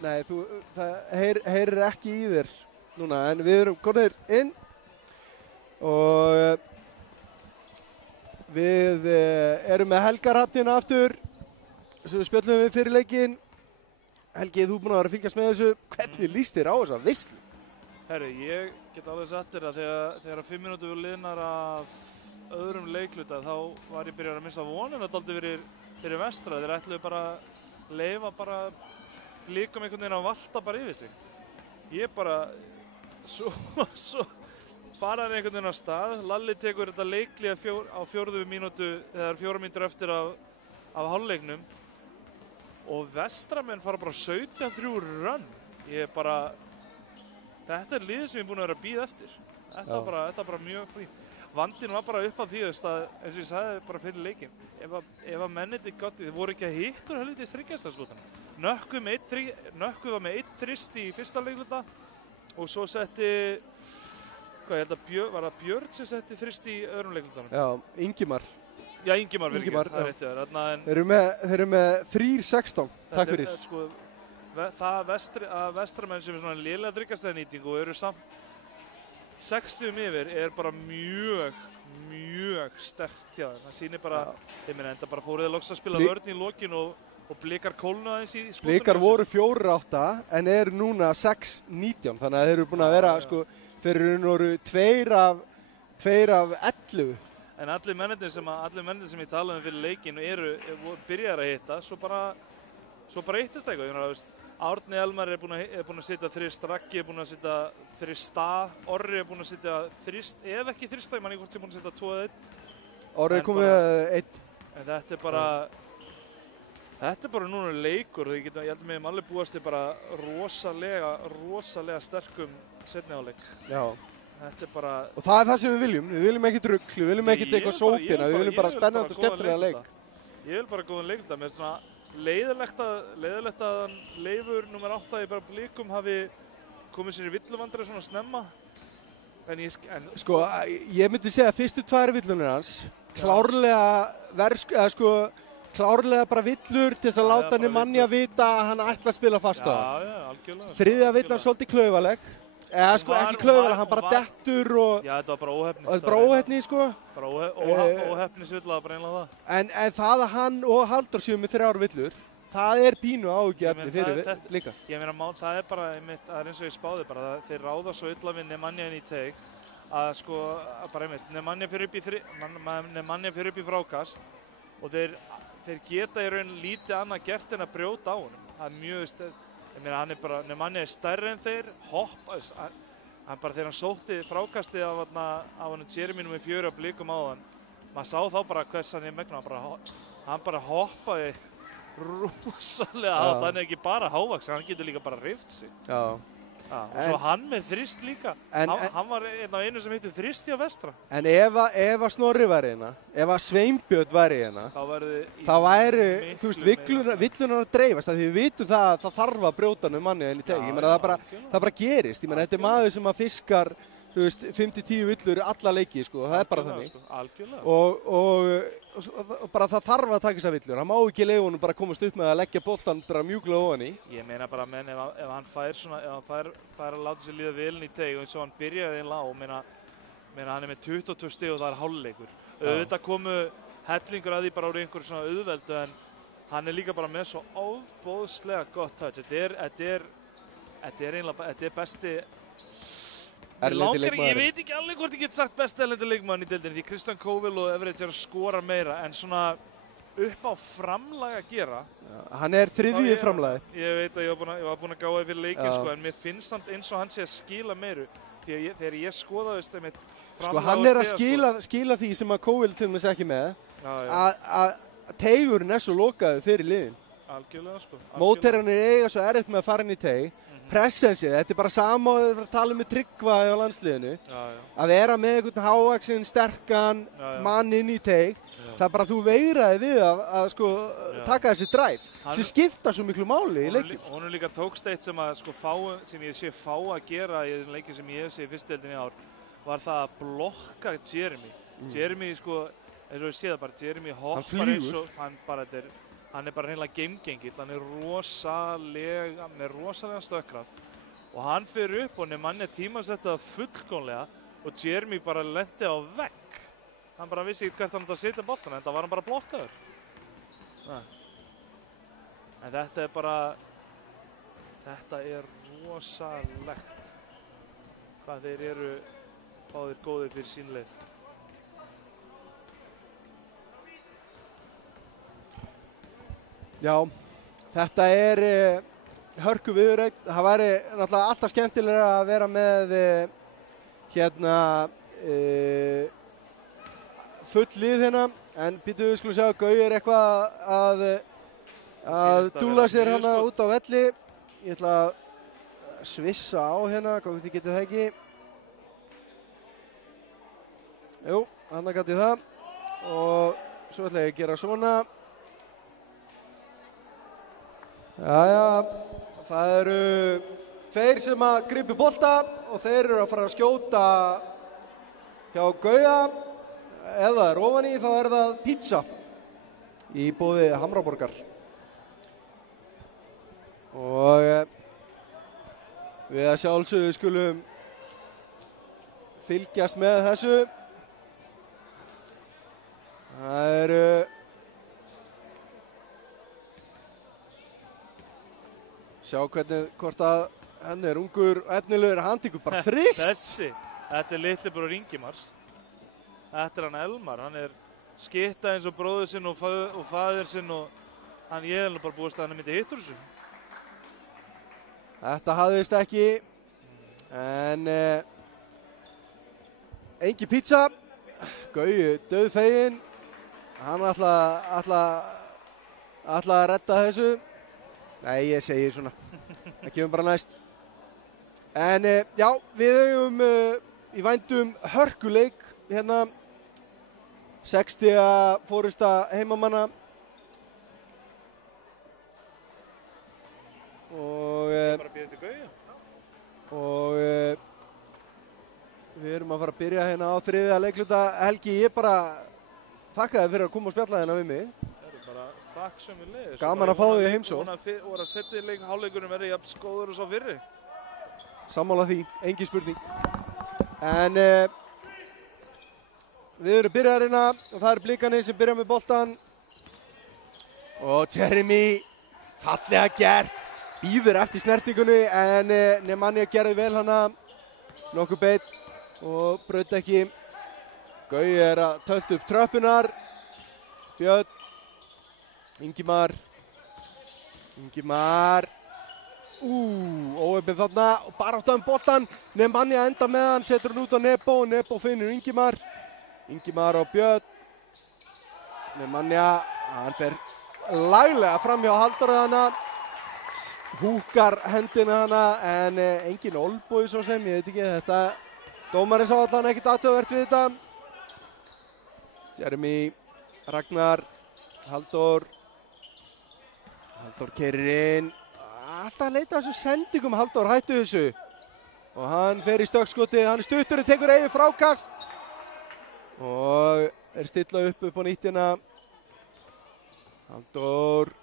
Nei, það heyrir ekki í þér núna, en við erum komnir inn og við erum með Helga Hrafnina aftur sem við spjöllum við fyrir leikinn. Helgi, þú búinn að vera að fylgjast með þessu. Hvernig líst þér á þessa veislu? Herri, ég get alveg sagt þér að þegar 5 mínútur voru liðnar af öðrum leikluta þá var ég byrjar að missa vonina dálítið fyrir Vestra. Þeir ætluðu bara að leyfa bara líka með einhvern veginn að valta bara yfir sig. Ég bara svo faraði einhvern veginn á stað. Lalli tekur þetta leiklið á 4. mínútu eða 4 mínútur eftir af hálfleiknum og Vestramenn fara bara 17-3 run. Þetta er liðið sem ég er búin að vera að bíða eftir. Þetta er bara mjög fínt. Vandinn var bara upp að því að eins og ég sagði bara fyrir leikinn. Ef að menniti gátt, þið voru ekki að hittur helvítið þriggjastaslútana. Nökkvi var með 1 þrist í fyrsta leikluta og svo setti, ég held að var það Björn sem setti þrist í öðrum leiklutanum. Já, Ingimar. Já, Ingimar, það er rétt hjá þér. Þeir eru með 3-16, takk fyrir. Það að Vestramenn sem er svona lélega þryggjastæðanýting og eru samt 60 yfir er bara mjög sterkt hjá þeim. Það sýnir bara, þeim enda bara fóruðið loks að spila vörn í lokin og og Blikar kólnu aðeins í skútunum. Blikar voru 4-8 en eru núna 6-19 þannig að þeir eru búin að vera sko fyrir voru 2 af 11. En allir mennirnir sem ég talaði fyrir leikinn eru byrjar að hitta, svo bara hittast eitthvað. Ég meina, Árni Elmar er búin að setja þrist, Raggi er búin að setja þrista, Orri er búin að setja þrist, ef ekki þrista, ég man ekki hvort sem búin að setja 2 eða 1. Orri er komið 1. En þetta er bara núna leikur, ég held með alveg búast til bara rosalega sterkum seinni hálfleik. Já. Þetta er bara... Og það er það sem við viljum ekkert rugl, við viljum ekkert eitthvað sópina, við viljum bara spennandi og skemmtilega leik. Ég vil bara góðan leik þetta, mér er svona leiðilegt að hann Leifur nr. 8 í bara Blikum hafi komið sér í villuvandri svona snemma. Sko, ég myndi segja að fyrstu 2 villunir hans, klárlega bara villur til þess að láta Nemanja vita að hann ætla að spila fast á hann. Já, algjörlega. 3. villan svolítið klaufaleg. Eða sko ekki klaufaleg, hann bara dettur og... Já, þetta var bara óheppni. Og þetta var bara óheppni, sko. Bara óheppni svillað bara einlega það. En það að hann og Halldór séu með 3 villur, það er pínu áhugjefni fyrir líka. Ég meina, það er bara, það er eins og ég spáði bara, þeir ráða svo illa við Nemanja inn í teik, að sko, bara Nemanja fyrir upp í frákast og þeir geta í raun lítið annað gert en að brjóta á honum. Það er mjög, ég meina, Nemanja er stærri en þeir, hann bara þegar hann sótti frákastið af hann Jeremy nr. 4 á Blikum áðan, maður sá þá bara hvers hann megna, hann bara hoppaði rosalega hátt, hann er ekki bara hávaks, hann getur líka bara rift sig. Já. Og svo hann með þrist líka, hann var einn af einu sem heitir þristi á vestra. En ef að Snorri væri hérna, ef að Sveinbjörn væri hérna, þá væri, þú veist, villunar að dreifast, því við vitum það þarf að brjóta manni inn í teg. Ég meina, það bara gerist, ég meina, þetta er maður sem að fiskar, þú veist, 5-10 villur alla leiki, sko, það er bara þannig. Algjörlega. Og bara það þarf að taka þessar villur, hann má ekki leyfa honum bara komast upp með að leggja boltan bara mjúklega ofan í. Ég meina bara, menn, ef hann fær að láta sér líða vel inn í teg og eins og hann byrjaði einlega á, meina hann er með 22 stig og það er hálfleikur. Auðvitað komu hellingur að því bara úr einhverju svona auðveldu, en hann er líka bara með svo ofboðslega gott touch. Þetta er besti... Ég veit ekki alveg hvort ég get sagt besti erlendi leikmaður í deildinni, því Kristján Kóvill og Everett er að skora meira, en svona upp á framlag að gera. Já, hann er 3. framlagi. Ég veit að ég var búinn að gáða yfir leikinn, sko, en mér finnst hann eins og hann sé að skila meiru. Þegar ég skoðaði einmitt framlag sko, hann er að skila því sem að Kóvill til þess ekki með, að teigurinn er svo lokaður fyrir liðin. Algjörlega, sko. Mótherjarnir eiga svo erfitt með að fara inn í teig. Pressensið, þetta er bara sama og við tala með Tryggva á landsliðinu, að vera með einhvern hávaxinn, sterkan mann inn í teig, það er bara að þú veigraði við að sko taka þessi dræf, sem skipta svo miklu máli í leikjum. Hún líka tókst eitt sem ég sé fá að gera í þeim leikjum sem ég hef séð í fyrstudeildinni í ár, var það að blokka Jeremy. Jeremy, sko, eins og ég sé það bara, Jeremy hoppar eins og hann er bara reynilega geimgengill, hann er með rosalega stökkkraft og hann fyrir upp og Nemanja tímasetta það fullkomlega og Jeremy bara lendi á vegg. Hann bara vissi ekki hvert hann átti að setja boltan, en það var hann bara blokkaður. En þetta er rosalegt hvað þeir eru báðir góðir fyrir sín leið. Já, þetta er hörku viðureign. Það væri náttúrulega alltaf skemmtilega að vera með full lið hérna, en býtum við skulum sjá, Gauði er eitthvað að dúlla sér hana út á velli. Ég ætla að svissa á hérna, hvað þið getið það ekki? Jú, hann gæti það og svo ætla ég að gera svona. Jæja, það eru 2 sem að gripu bolta og þeir eru að fara að skjóta hjá Gauja. Ef það er ofan í þá er það pizza í boði Hamraborgar. Og við að sjálfsögðu skulum fylgjast með þessu. Það eru Sjá hvort að henni er ungur og efnilegur, hann tekur bara þrist. Þetta er litli bróðir Ingimars. Þetta er hann Elmar, hann er skitta eins og bróður sinn og faðir sinn og hann ég hef bara búist að hann myndi hittur þessu. Þetta hafðist ekki, en engi pizza, Gaui dauðfeginn, hann ætla að redda þessu. Nei, ég segi svona, það kemur bara næst. En já, við eigum í vændum hörkuleik hérna, 60 fórusta heimamanna. Og við erum að fara að byrja hérna á þriðja leikluta. Helgi, ég bara þakka þér fyrir að koma og spjalla hérna við mig. Það eru bara takk sömuleiðis. Gaman að fá þig í heimsókn. Og að setja hálfleikurinn verði jafn góður og svo fyrri. Sammála því, engin spurning. En við erum byrjaðar hérna og það eru Blikarnir sem byrja með boltan. Og Jeremy, fallega gert. Býður eftir snertingunni en Nemanja gerði vel hana, nokkuð beitt og braut ekki. Gaui er að tölta upp tröppunar. Björn, Ingimar. Óöfnið þarna og bara átt boltan. Nemanja enda með hann, setur hann út á Nebo. Nebo finnur Ingimar. Ingimar og Björn. Nemanja, hann fer laglega fram hjá Halldóri hana. Húkar hendina hana en engin olbúi svo sem, ég veit ekki, þetta dómarinn sá allan ekkert athugavert við þetta. Jeremy, Ragnar, Halldór keyrir inn, alltaf að leita þessu sendingum, Halldór hættu þessu og hann fer í stökkskoti, hann er stuttur, tekur eigið frákast og er stilla upp á nýttina. Halldór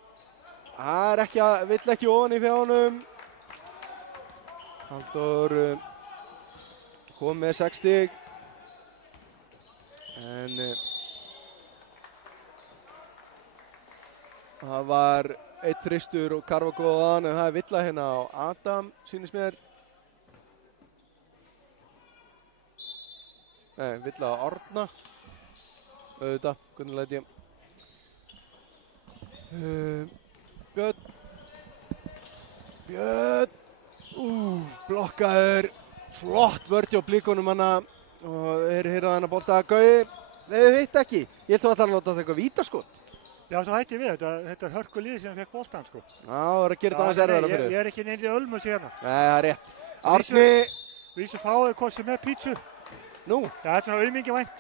vill ekki ofan í fjánum. Halldór kom með 6 stig. En það var eitt þristur og karfa góðan en það er villa hérna á Adam, sýnist mér. Nei, villa á Árna. Auðvitað, hvernig læt ég. Björn, blokkaður, flott vörð hjá Blikunum hana og þeir hýrða hana bolta. Gaui, þeir veit ekki, ég held þú að láta það eitthvað vítaskot. Já, svo hætti við, þetta er hörkulið sem fekk boltan sko. Já, það er að gera það aðeins erfiðara fyrir. Ég er ekki neinri ölmus hérna. Nei, það er rétt. Árni. Vísu fáið kostið með pítsu. Nú? Já, þetta er svona auðmingjavænt.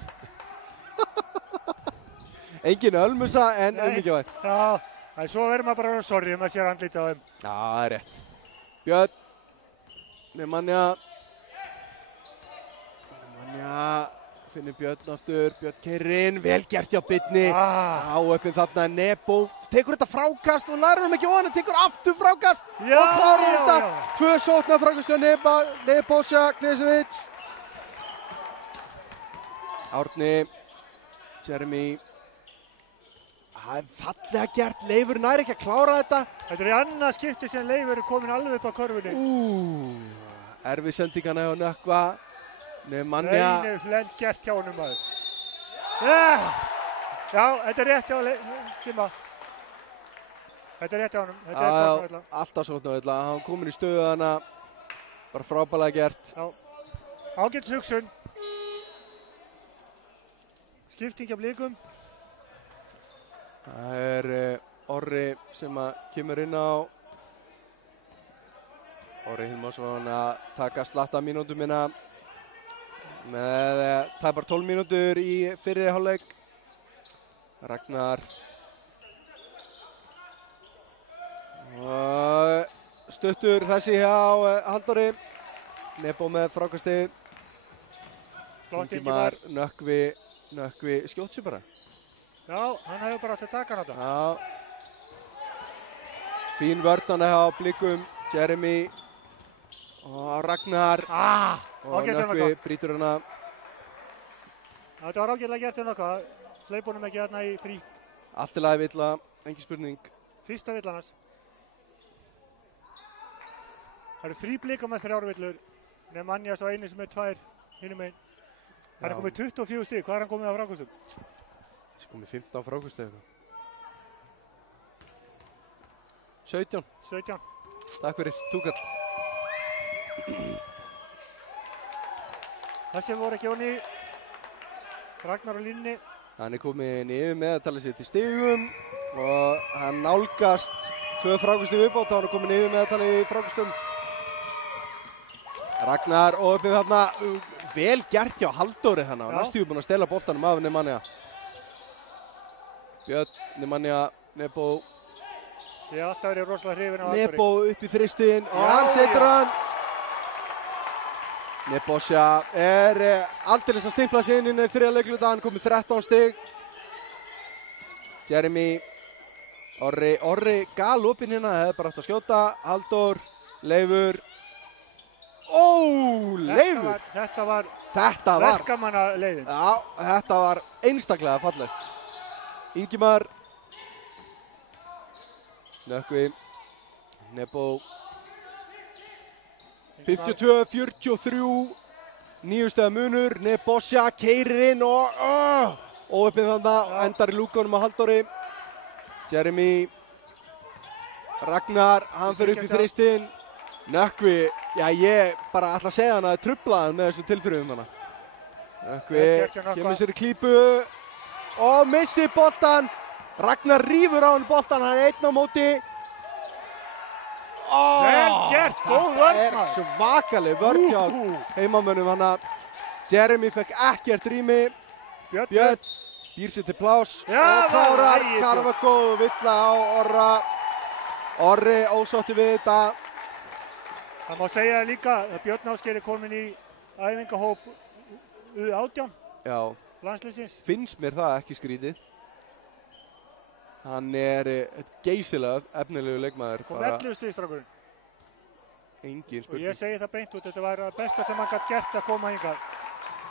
Engin ölmusa en auðmingjavænt. Já. Það er svo verður maður bara sorry maður sér andlítið á þeim. Já, það er rétt. Björn, Nemanja finnir Björn aftur, Björn keyrir inn, vel gert hjá Bitni. Áöppin þarna Nebo, tekur þetta frákast og lærum ekki ofan, tekur aftur frákast og klárar þetta. 2 sóknar frákast hjá Nebosja Knežević. Árni, Jeremy. Það er fallega gert, Leifur nær ekki að klára þetta. Þetta er í annað skipti sem Leifur er komin alveg upp á körfunni. Erfið sendingana hjá Nökkva. Nemanja. Nei, vel gert hjá honum maður. Já, þetta er rétt hjá Simma. Þetta er rétt hjá honum. Þetta er sóknarvilla. Alltaf sóknarvilla, hann komin í stöðu hana. Bara frábælega gert. Já, ágætis hugsun. Skipting af Blikum. Það er Orri sem kemur inn á. Orri Hilmarsson að taka slatta mínútum minna með tæpar 12 mínútur í fyrri hálfleik. Ragnar. Og stuttur þessi hjá Halldóri. Nebo með frákasti. Ingimar, Nökkvi skjótt sér bara. Já, hann hefur bara átt að taka þetta. Já. Fín vörðana hjá Blikum, Jeremy og Ragnar. Og Nökkvi brýtur hana. Þetta var ágætlega gert Nökkva. Hleyp honum ekki hérna í frít. Allt í lagi villa, engin spurning. Fyrsta villan hans. Það eru 3 blika með 3 villur. Nemanja sá einu sem 2 hinum einn. Hann komið 24 stig. Hvað hann komið á frákostum? Það komið 15 frákostum. 17. Takk fyrir, Túkall. Þessi voru ekki onni. Ragnar á línni. Hann komið yfir meðaltalið sitt í stigum og hann nálgast 2 frákosti viðbót. Hann komið yfir meðaltalið í frákostum. Ragnar og uppið þarna vel gert hjá Halldóri þarna. Næstu búinn að stela boltanum af Nemanja. Björn, Nemanja, Nebo. Ég hef alltaf verið rosalega hrifinn af Halldóri. Nebo upp í þristin og hann setur hann. Nebosja aldeilis að stimpla sig inn í 3. leikluta, hann komið 13 stig. Jeremy, Orri galopinn hérna, hefði bara átt að skjóta. Halldór, Leifur. Leifur! Þetta var verkamannaleiðin. Já, þetta var einstaklega fallegt. Ingimar. Nökkvi. Nebo. 52-43, 9 stiga munur, Nebosja keyrir inn og uppið þannig, endar í lúkunum á Halldóri. Jeremy, Ragnar, hann fyrir upp í þristinn. Nökkvi, já ég bara ætla að segja hann að trufla hann með þessum tilþrifum hana. Nökkvi kemur sér í klípu og missir boltan. Ragnar rífur á hann boltan, hann einn á móti. Vel gert, góð vörn. Það svakaleg vörn hjá heimamönnum hana. Jeremy fekk ekkert rými. Björn býr sér til pláss og klárar. Caravaggio villa á Orra. Orri ósótti við þetta. Það má segja líka að Björn Ásgeir komin í æfingahóp U18 landsliðsins. Finnst mér það ekki skrítið. Hann geysilega efnilegu leikmaður. Kom 11 stig strákurinn. Engin spurning. Og ég segi það beint út, þetta var það besta sem hann gætt gert að koma hingað.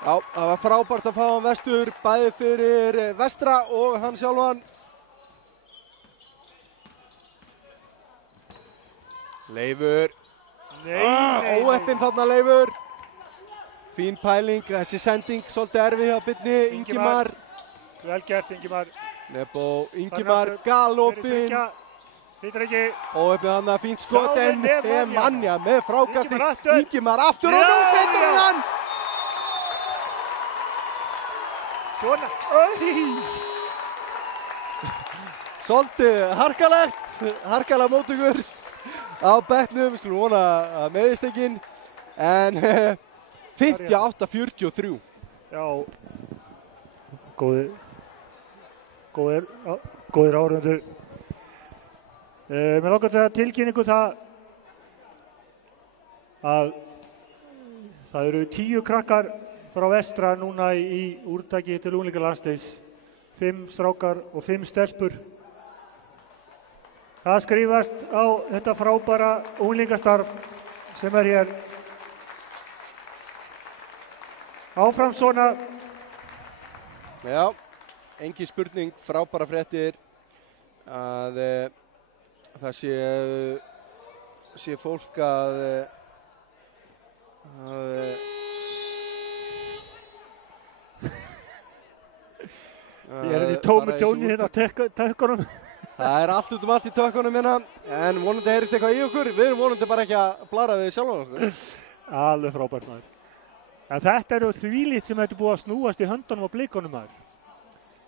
Já, það var frábært að fá hann vestur, bæði fyrir vestra og hann sjálfan. Leifur. Óheppinn þarna Leifur. Fín pæling, þessi sending svolítið erfið hjá Birni. Ingimar. Vel gert Ingimar. Nebo, Ingimar galopinn. Lítur ekki. Óheppinn hann að fínt skot en Nemanja með frákasti. Ingimar aftur og nú setur hann. Svona. Svolítið harkalega móttökur á bekknum. Við skulum vona að meiðist ekki. En 58-43. Já, góðir áhorfendur. Mér langar að segja tilkynningu það að það eru 10 krakkar frá vestra núna í úrtaki til unglingalandsliðs. 5 strákar og 5 stelpur. Það skrifast á þetta frábæra unglingastarf sem hér. Áfram svona. Já. Engin spurning, frábæra fréttir að það sé fólk að Ég þetta í tómi tjóni hérna á tökkunum. Það allt út allt í tökkunum hérna, en vonandi heyrist eitthvað í okkur. Við erum vonandi bara ekki að blara við sjálfan okkur. Alveg frábært maður. En þetta eru þvílíkt sem þetta búið að snúast í höndunum á blikunum maður.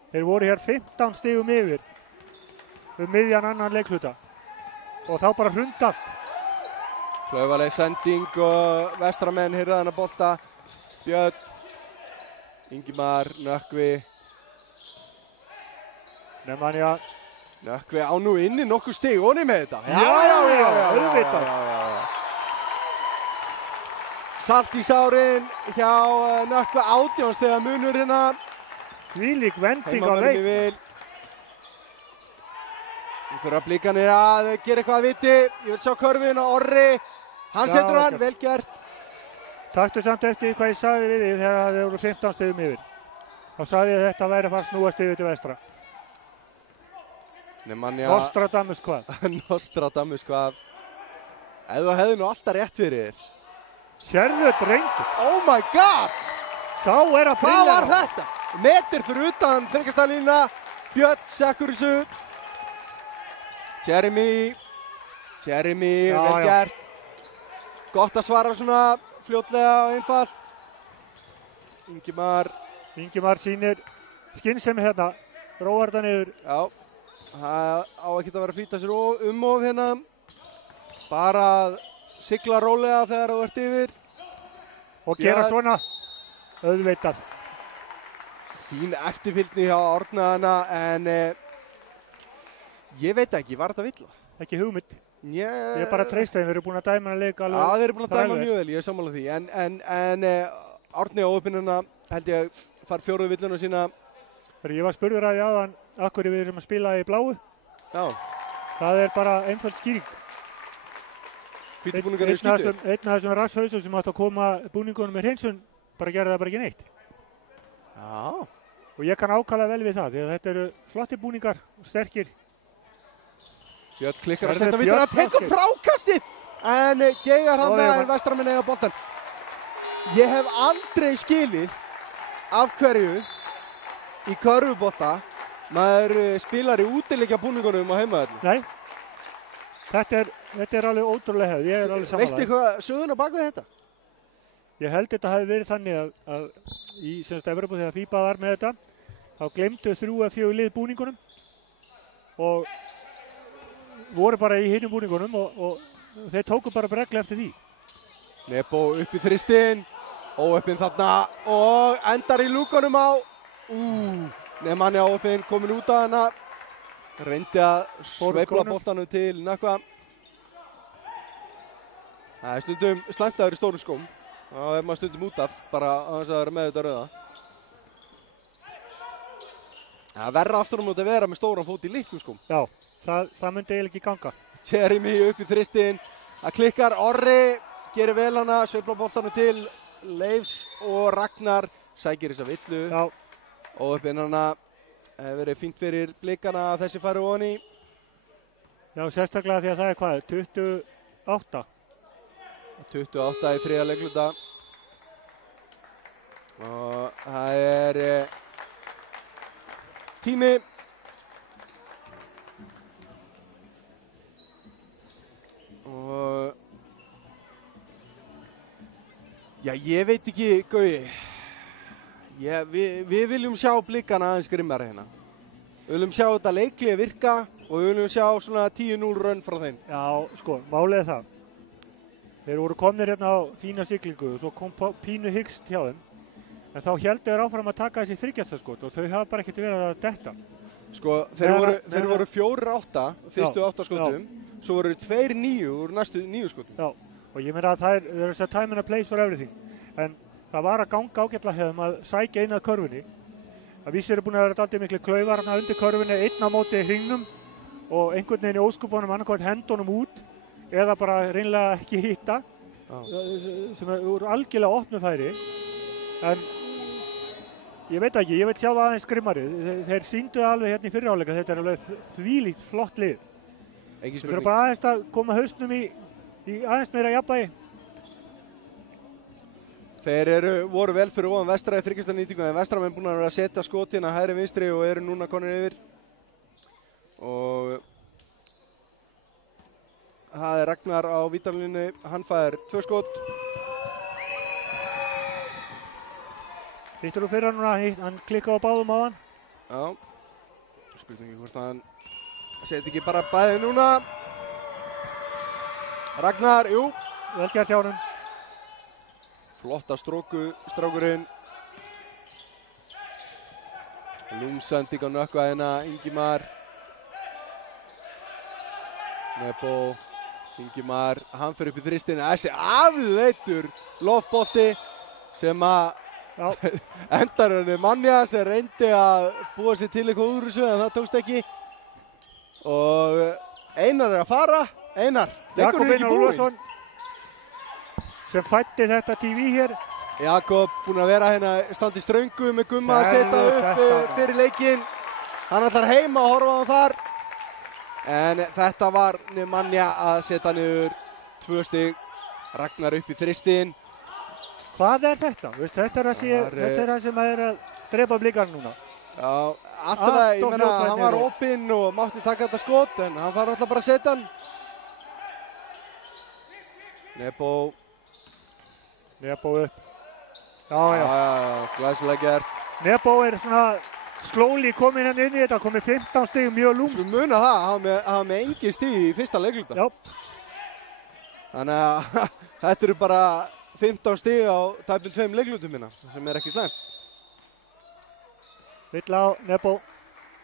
Þeir voru hér 15 stigum yfir miðjan annan leikluta og þá bara hrund allt. Klaufaleg sending og vestramenn hirða þennan bolta. Björn, Ingimar, Nökkvi. Nemanja. Nökkvi á nú inni nokkuð stig onni með þetta. Já, auðvitað. Salt í sárin hjá Nökkvi 18 stiga munur hérna. Þvílík vending á leik. Nú þurfa blikanir að gera eitthvað að viti. Ég vil sjá körfin og Orri. Hann setur hann, vel gert. Taktu samt eftir hvað ég sagði við þið þegar þið voru 15 stigum yfir. Þá sagði ég að þetta væri að fara að snúast yfir til vestra. Nemanja. Nostradamus hvað? Nostradamus hvað. Eða hefði nú alltaf rétt fyrir þér. Sérðu drengur. Oh my god! Sá að Hvað var þetta? Metir fyrir utan þryggastælína. Björn sekkur þessu. Jeremy, vel gert. Gott að svara svona fljótlega og einfalt. Ingimar sýnir skynsemi hérna. Róar þetta niður. Já, það á ekki að vera að flýta sér of hérna. Bara að sigla rólega þegar þú ert yfir. Og gera svona auðveitað. Fín eftirfylgni hjá Árnaðana en ég veit ekki, var þetta villa? Ekki hugmynd. Ég er bara treysta þeim, við erum búin að dæma hann leik alveg. Já, þeir eru búin að dæma mjög vel, ég er sammála því. En Árni á óöpinuna held ég far 4. villuna sína. Ég var spurður að áðan af hverju við erum að spila í bláu. Já. Það er bara einföld skýring. Hvítu búningar eru skýtur. Einn af þessum rasshausum sem átt að koma búningunum með hreinsun bara gerði það bara ekki neitt. Já. Og ég kann ákala vel við það, því að þetta eru flotti búningar og sterkir. Björn klikkar að senda vítur að tekur frákastið. En geigar hann að Vestramenn eiga boltan. Ég hef aldrei skilið af hverju í körfubolta maður spilar í útileikja búningunum á heimavelli. Nei. Þetta er alveg ótrúlega hefð, ég er alveg samanlega. Veistu hvað söguna bak við þetta? Ég held þetta hafi verið þannig að í Evrópu þegar FIBA var með þetta, þá glemdu 3 eða 4 lið búningunum og voru bara í hinum búningunum og þeir tóku bara bregla eftir því. Nebo upp í þristinn, óöppin þarna og endar í lúkunum á. Nemanni áöppin komin út af hana. Reyndi að sveifla boltanum til Nökkva. Það er stundum slæmt í stóru skóm. Þá er maður stundum út af, bara að þess að vera með þetta rauða. Það verður aftur á móti að vera með stóran fót í litlu skóm. Já, það myndi eiginlega ekki ganga. Jeremy upp í þristinn. Það klikkar, Orri gerir vel hana, sveifla boltanum til Leifs og Ragnar sækir þessa villu. Já. Og upp inn hana. Hefur verið fínt fyrir blikana að þessi fari ofan í. Já, sérstaklega því að það er hvað, 28. 28 í 3. leikluta. Og það er tími. Og já, ég veit ekki, Gaui. Við viljum sjá blikana aðeins grimmari hérna. Við viljum sjá þetta leiklið virka og við viljum sjá svona 10-0 run frá þeim. Já, sko, málið er það. Þeir voru komnir hérna á fína siglingu og svo kom pínu hyggst hjá þeim. En þá héldu þeir áfram að taka þessi þriggjastaskot og þau hafa bara ekkert verið að detta. Sko, þeir voru 4-8, fyrstu 8 skotum, svo voru 2-9 úr næstu 9 skotum. Já, og ég meina að það er a time and a place for everything. En það var að ganga ágætlega hefðum að sækja inn að körfunni. Það vísir eru búin að vera daldið miklu klaufar hérna undir körfunni, einn á móti hringnum og einhvern veginn í óskupunum annarkvæmt hendunum út eða bara reynlega ekki hitta sem eru algjörlega opnufæri. En ég veit ekki, ég veit sjá það aðeins grimmari. Þeir sýndu alveg hérna í fyrirháleika, þetta er alveg þvílíkt flott lið. Þeir þurfa bara aðeins að koma hausnum í aðeins meira jafnvægi. Þeir voru vel fyrir ofan Vestra í þriggjastanýtingu en Vestramenn búin að vera að setja skotin að hægri vinstri og eru núna konur yfir. Og það er Ragnar á vítalínu, hann fær 2 skot. Hittur þú fyrir hann núna, hann klikkaði á báðum á hann. Já, spurningi hvort hann seti ekki bara bæði núna. Ragnar, jú. Vel gert hjá honum. Flotta stróku, strákurinn. Lúmsending á Nökkva hérna, Ingimar. Nebo, Ingimar, hann fyrir upp í þristinn. Þessi afleitur loftbolti sem að endar henni Manja sem reyndi að búa sér til eitthvað úr þessu en það tókst ekki. Og Einar er að fara. Einar, leikurinn er ekki búinn. Sem fætti þetta TV hér. Jakob búinn að vera hérna standi ströngu með Gumma að setja upp fyrir leikinn. Hann ætlar heima að horfa á hann þar. En þetta var Nemanja að setja niður 2 stig. Ragnar upp í þristin. Hvað er þetta? Veist, þetta er það sem er að drepa blikarna núna. Já, alltaf það, ég meina, hann var opinn og mátti taka þetta skot, en hann þarf alltaf bara að setja hann. Nebo upp. Já. Glæsilega gert. Nebo er svona slowly komin hann inn í þetta, komið 15 stig mjög lúmst. Svo muna það, hann með engin stig í fyrsta leikluta. Já. Þannig að þetta eru bara 15 stig á tæpum 2 leiklutum minna, sem er ekki slæmt. Villa á Nebo.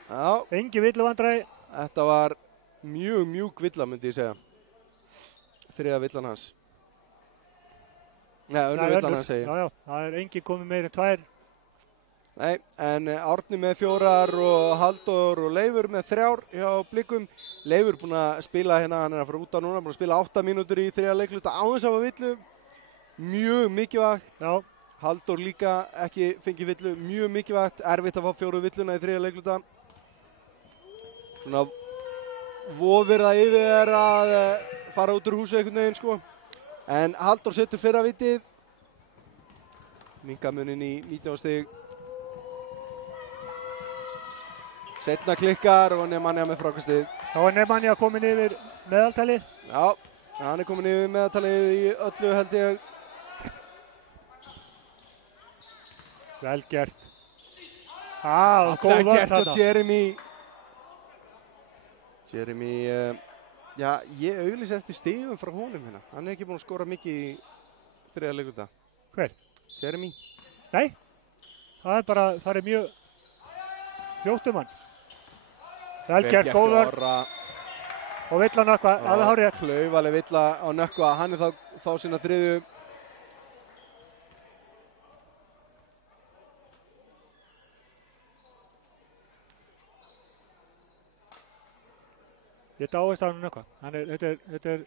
Já. Engi villavandræði. Þetta var mjög mjúk villa, myndi ég segja. 3. villan hans. Nei, önnur villan hans segi. Já, það er engi komið meir en 2. Nei, en Árni með 4 og Halldór og Leifur með 3 hjá Blikum. Leifur búinn að spila hérna, hann er að fara út af núna, búinn að spila 8 mínútur í 3. leikluta á þess að hafa villu. Mjög mikilvægt. Já. Halldór líka ekki fengið villu, mjög mikilvægt, erfitt að fá 4 villuna í 3. leikluta. Svona vofir það yfir að fara út úr húsu einhvern veginn, sko. En Halldór setur fyrra vitið. Minkamunin í 19 stig. Setna klikkar og Nemanja með frákastið. Þá er Nemanja komin yfir meðaltalið. Já, hann er komin yfir meðaltalið í öllu, held ég. Vel gert. Góð vörn gert þarna. og Jeremy, já, ég auglýsi eftir stigum frá honum hérna. Hann er ekki búinn að skora mikið í 3. leikluta. Hver? Jeremy. Nei, það er mjög fljótt hann. Vel gert, góð vörn. Og Villa Nökkva, alveg hárið. Klaufaleg Villa á Nökkva, hann er þá sína 3. Ég dáist á hann Nökkva. Þetta er,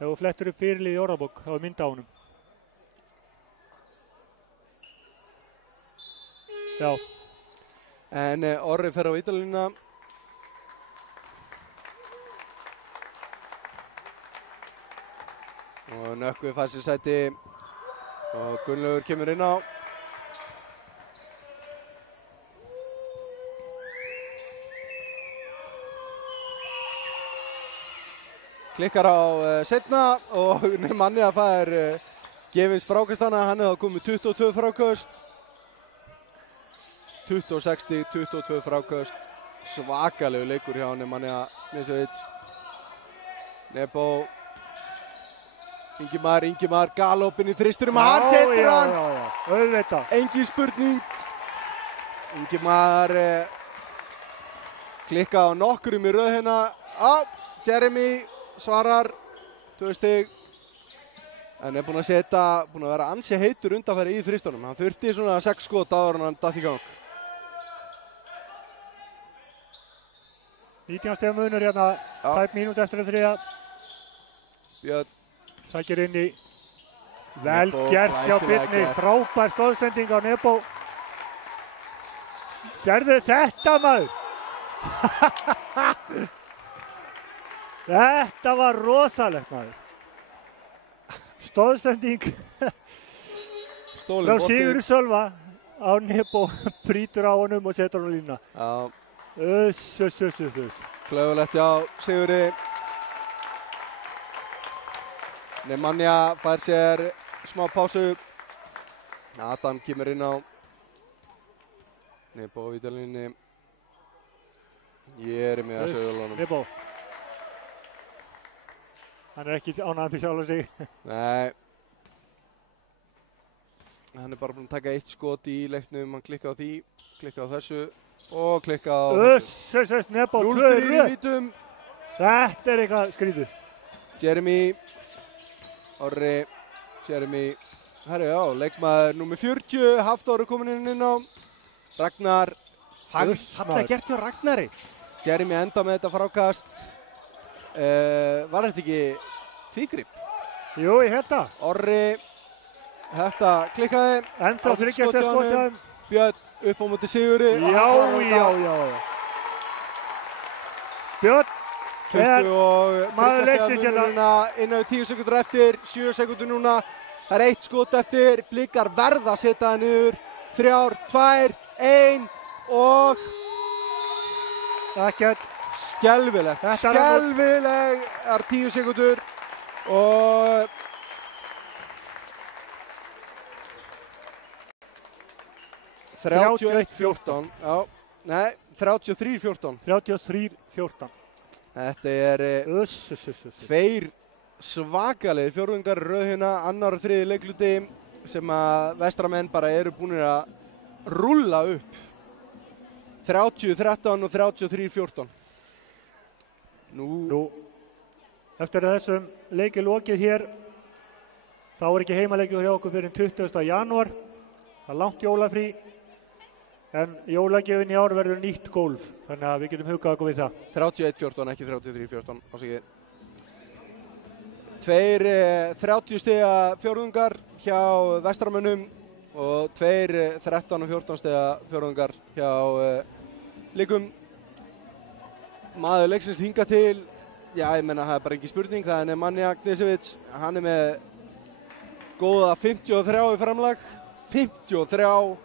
ef þú flettur upp fyrirlið í orðabók, þá er mynd á honum. Já. En Orri fer á vítalínuna. Og Nökkvi fær sér sæti og Gunnlaugur kemur inn á. Klikkar á setna og Nemanja fær gefins frákastana. Hann hefði komið 22 frákast. 26, 22 frákast. Svakalegu leikur hjá Nemanja Knežević. Nebo. Ingimar galopinn í þristinum. Hann setur hann. Já, auðvitað. Engin spurning. Ingimar klikka á nokkurum í röð hérna. Jeremy svarar 2 stig. En er búinn að vera ansi heitur undanfæri í þristunum. Hann þurfti svona 6 skot áður en hann datt í gang. 19 stiga munur hérna, tæp mínúti eftir að 3. Björn. Sækir inn í. Vel gert hjá Birni, frábær stóðsending á Nebo. Sérðu þetta maður? Þetta var rosalegt maður. Stóðsending frá Sigurður Sölva á Nebo, brýtur á honum og setur hann á línuna. Já. Klaufulegt hjá Sigurði. Nemanja fær sér smá pásu. Adam kemur inn á. Nebo á vítalínunni. Jeremy að sögulónum. Nebo. Hann er ekki ánægður með sjálf sig. Nei. Hann er bara búinn að taka 1 skot í leiknum. Hann klikka á því, klikka á þessu og klikka á þessu. Nebo 0-3 í vítum. Þetta er eitthvað skrítið. Jeremy. Orri. Jeremy. Herru, já, leikmaður númer 40. Hafþór er komin inn á. Ragnar. Fallega gert hjá Ragnari. Jeremy enda með þetta frákast. Var þetta ekki tvígrip? Jú, ég held það. Orri, þetta klikkaði. Ennþá 3 stiga skotið. Björn upp á móti Sigurði. Já. Björn er 20 maður leiksins hérna. Innan við 10 sekundur eftir, 7 sekundur núna. Það er 1 skot eftir, Blikar verða að setja það niður. 3, 2, 1 og ekkert. Skelfilegt, skelfilegar 10 sekundur og (31:14) já, nei, 33:14 33:14 Þetta er tveir svakalegir fjórðungar röð hérna, annar og þriði leikluti sem að vestramenn bara eru búinir að rúlla upp 30:13 og 33:14 Nú, eftir þessum leiki lokið hér, þá er ekki heimaleikið hjá okkur fyrir 20. janúar. Það er langt jólafrí, en jólagjöfin í ár verður nýtt gólf, þannig að við getum hugað okkur við það. 31:14, ekki 33:14, ásakið. Tveir 30 stiga fjórðungar hjá vestramönnum og tveir 13 og 14 stiga fjórðungar hjá Blikum. Maður leiksins hinga til, já ég menna það er bara ekki spurning, það er Nemanja Knežević, hann er með góða 53 í framlag, 53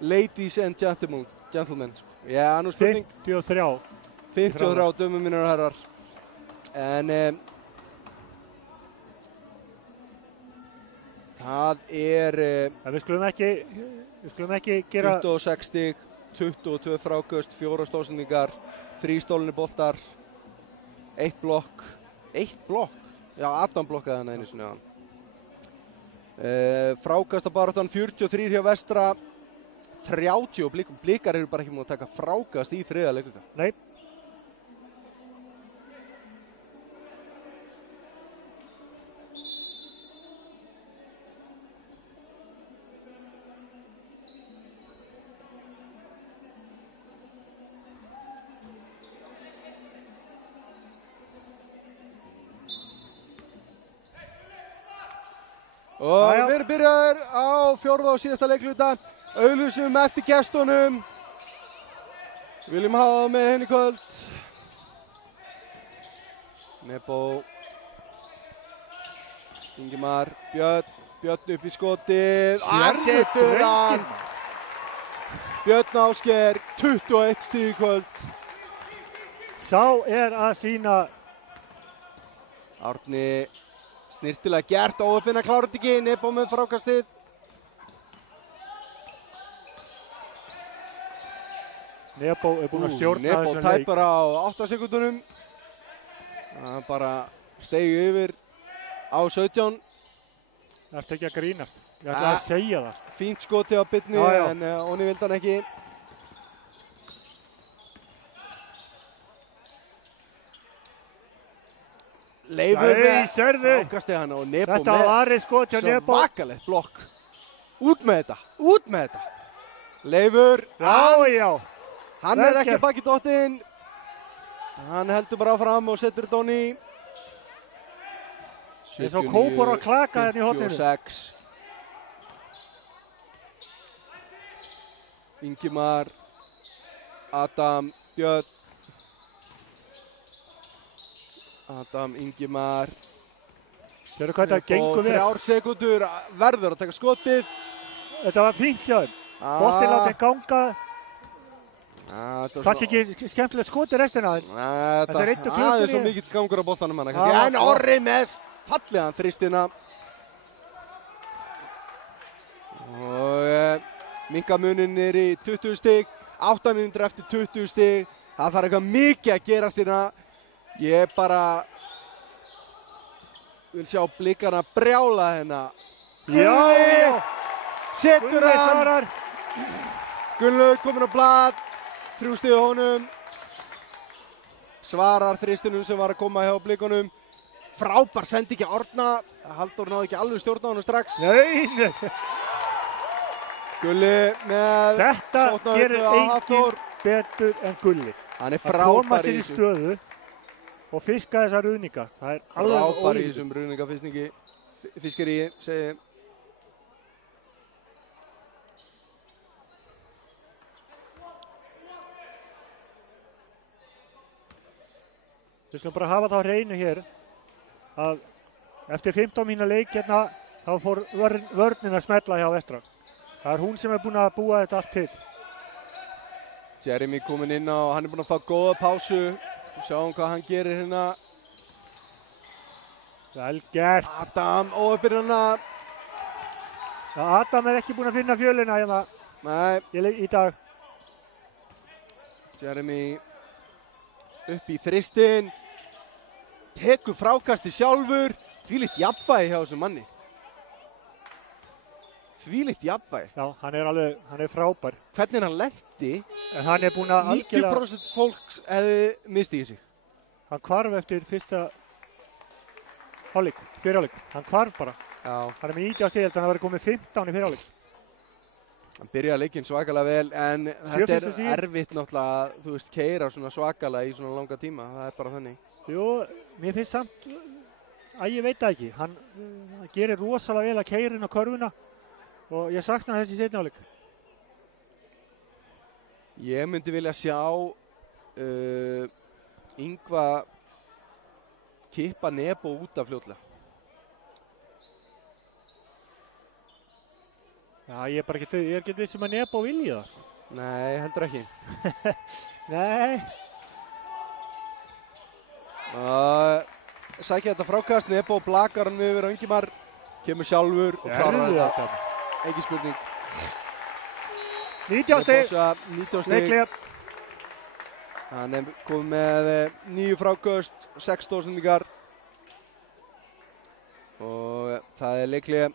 ladies and gentlemen, já nú spurning. 53 dömum mínir og herrar, en það er, við skulum ekki gera 26 stig, 22 fráköst, 4 stóðsendingar, 3 stólnir boltar, 1 blokk, já Adam blokkaði hann einu sinni á hann. Frákastabaráttan 43 hjá vestra, 30 og Blikar eru bara ekki múin að taka frákast í þriðja leikluta. Nei. Og við erum byrjaðir á fjórða og síðasta leikluta, auglýsum eftir gestunum. Viljum hafa það með henni í kvöld. Nebo, Ingimar, Björn upp í skotið, setur hann. Björn Ásgeir, 21 stig í kvöld. Sá er að sína. Árni. Snirtilega gert, óöppina klárat ekki, Nebo með frákastið. Nebo er búinn að stjórna þessum leik. Nebo tæpar á 8 sekundunum. Það bara steig yfir á 17. Það ert ekki að grínast. Ég ætla að segja það. Fínt skoti á Byrni, en Óni vildi hann ekki. Leifur með frákastið hann og Nebo þetta var skot hjá Nebo. Svakalegt blokk. Út með þetta. Leifur. Já. Hann er ekki baki dottinn. Hann heldur bara áfram og setur þetta onni. Eins og kópar að klaka hérna í hotninu. 56. Ingimar. Adam, Björn. Adam, Ingimar. Sérðu hvað þetta gengur vel. 3 sekundur verður að taka skotið. Þetta var fínt hjá þeim. Boltinn látið ganga. Kannski ekki skemmtilegt skoti restina. Þetta er 1 klukkur í. Það er svo mikill gangur á boltanum hann. En Orri með fallegan þristina. Og minkamunin er í 20 stig. 8 mínútur eftir 20 stig. Það þarf eitthvað mikið að gerast hérna. Ég bara vil sjá Blikana brjála hérna. Já! Setur hann. Gunnlaug komin á blað. 3 stig á honum. Svarar þristinum sem var að koma hjá Blikunum. Frábær sendi ekki Árna. Halldór náði ekki alveg stjórn á honum strax. Nei. Gulli með þetta gerir enginn betur en Gulli. Hann er frábær að koma sér í stöðu og fiska þessa ruðninga. Það er alveg frábær í þessum ruðningafiskingi. Fiskeri, segi. Við skulum bara hafa það á hreinu hér að eftir 15 mínútna leik hérna þá fór vörnin að smella hjá Vestra. Það er hún sem er búin að búa þetta allt til. Jeremy kominn inn og hann er búin að fá góða pásu. Sjáum hvað hann gerir hérna. Vel gert. Adam óöppir hana. Ja, Adam er ekki búin að finna fjölina hérna. Nei. Í dag. Jeremy upp í þristinn. Tekur frákasti sjálfur. Þvílíkt jafnvægi hjá þessum manni. Þvílíkt jafnvægi. Já, hann er frábær. Hvernig hann lenti. En hann er búin að 90% fólks hefði mistið í sig. Hann hvarf eftir fyrsta fyrir hálfleik. Hann hvarf bara. Já. Hann er með 90 á stig, hann var komið 15 í fyrir hálfleik. Hann byrjaði leikinn svakalega vel, en þetta er erfitt náttúrulega, þú veist, keyra svona svakalega í svona langa tíma. Það er bara þannig. Jú, mér finnst samt, ég veit það ekki. Hann gerir rosalega vel að keyra inn á körfuna og ég sakna þess í seinni hálfleik. Ég myndi vilja sjá Yngva kippa Nebo út af fljótlega. Já, ég er ekki viss að Nebo vilji það, sko. Nei, heldur ekki. Nei. Sækja þetta frákast, Nebo blakar hann yfir á Ingimar, kemur sjálfur og klárar þetta. Ekki spurning. 90 stig. Leiklega. Hann er komið með 9 fráköst, 6 stóðsendingar og það er leiklega.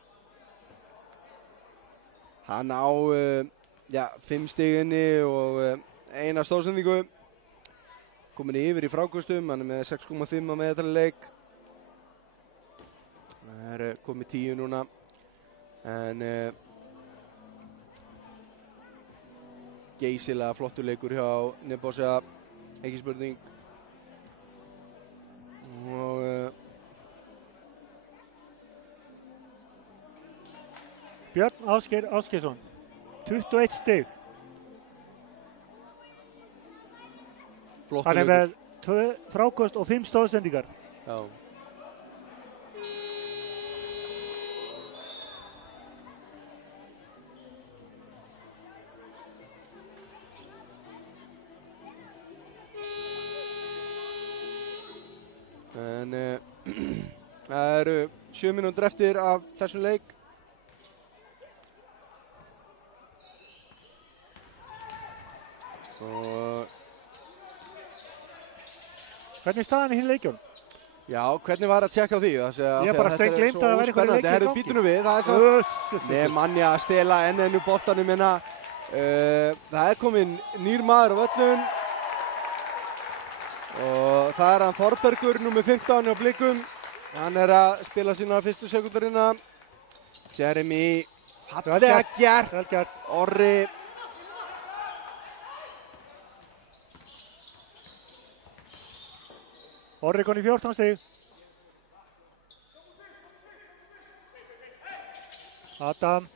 Hann á 5 stig inni og 1 stóðsendingu. Komin yfir í fráköstum, hann er með 6,5 að meðaltali. Það er komið 10 núna. En geysilega flottur leikur hjá Nebosa, ekki spurning. Og Björn Ásgeir Ásgeirsson, 21 stig. Flottur hann er leikur. með 2 fráköst og 5 stóðsendingar. Já. En það eru 7 mínútur eftir af þessum leik. Og hvernig staðan í hinn leikjum? já, hvernig var að tjekka á því? Ég bara steingleymd að það væri eitthvað leikir í gangi. Herru, býtum við, það er svo með manni að stela enn boltanum hérna. Það er komin nýr maður á völlun. Og það er hann Þorbergur, númer 15 á Blikum. Hann er að spila sína fyrstu sekundarina. Jeremy, fallega gert. Vel gert. Orri. Orri kom í 14 stig. Adam.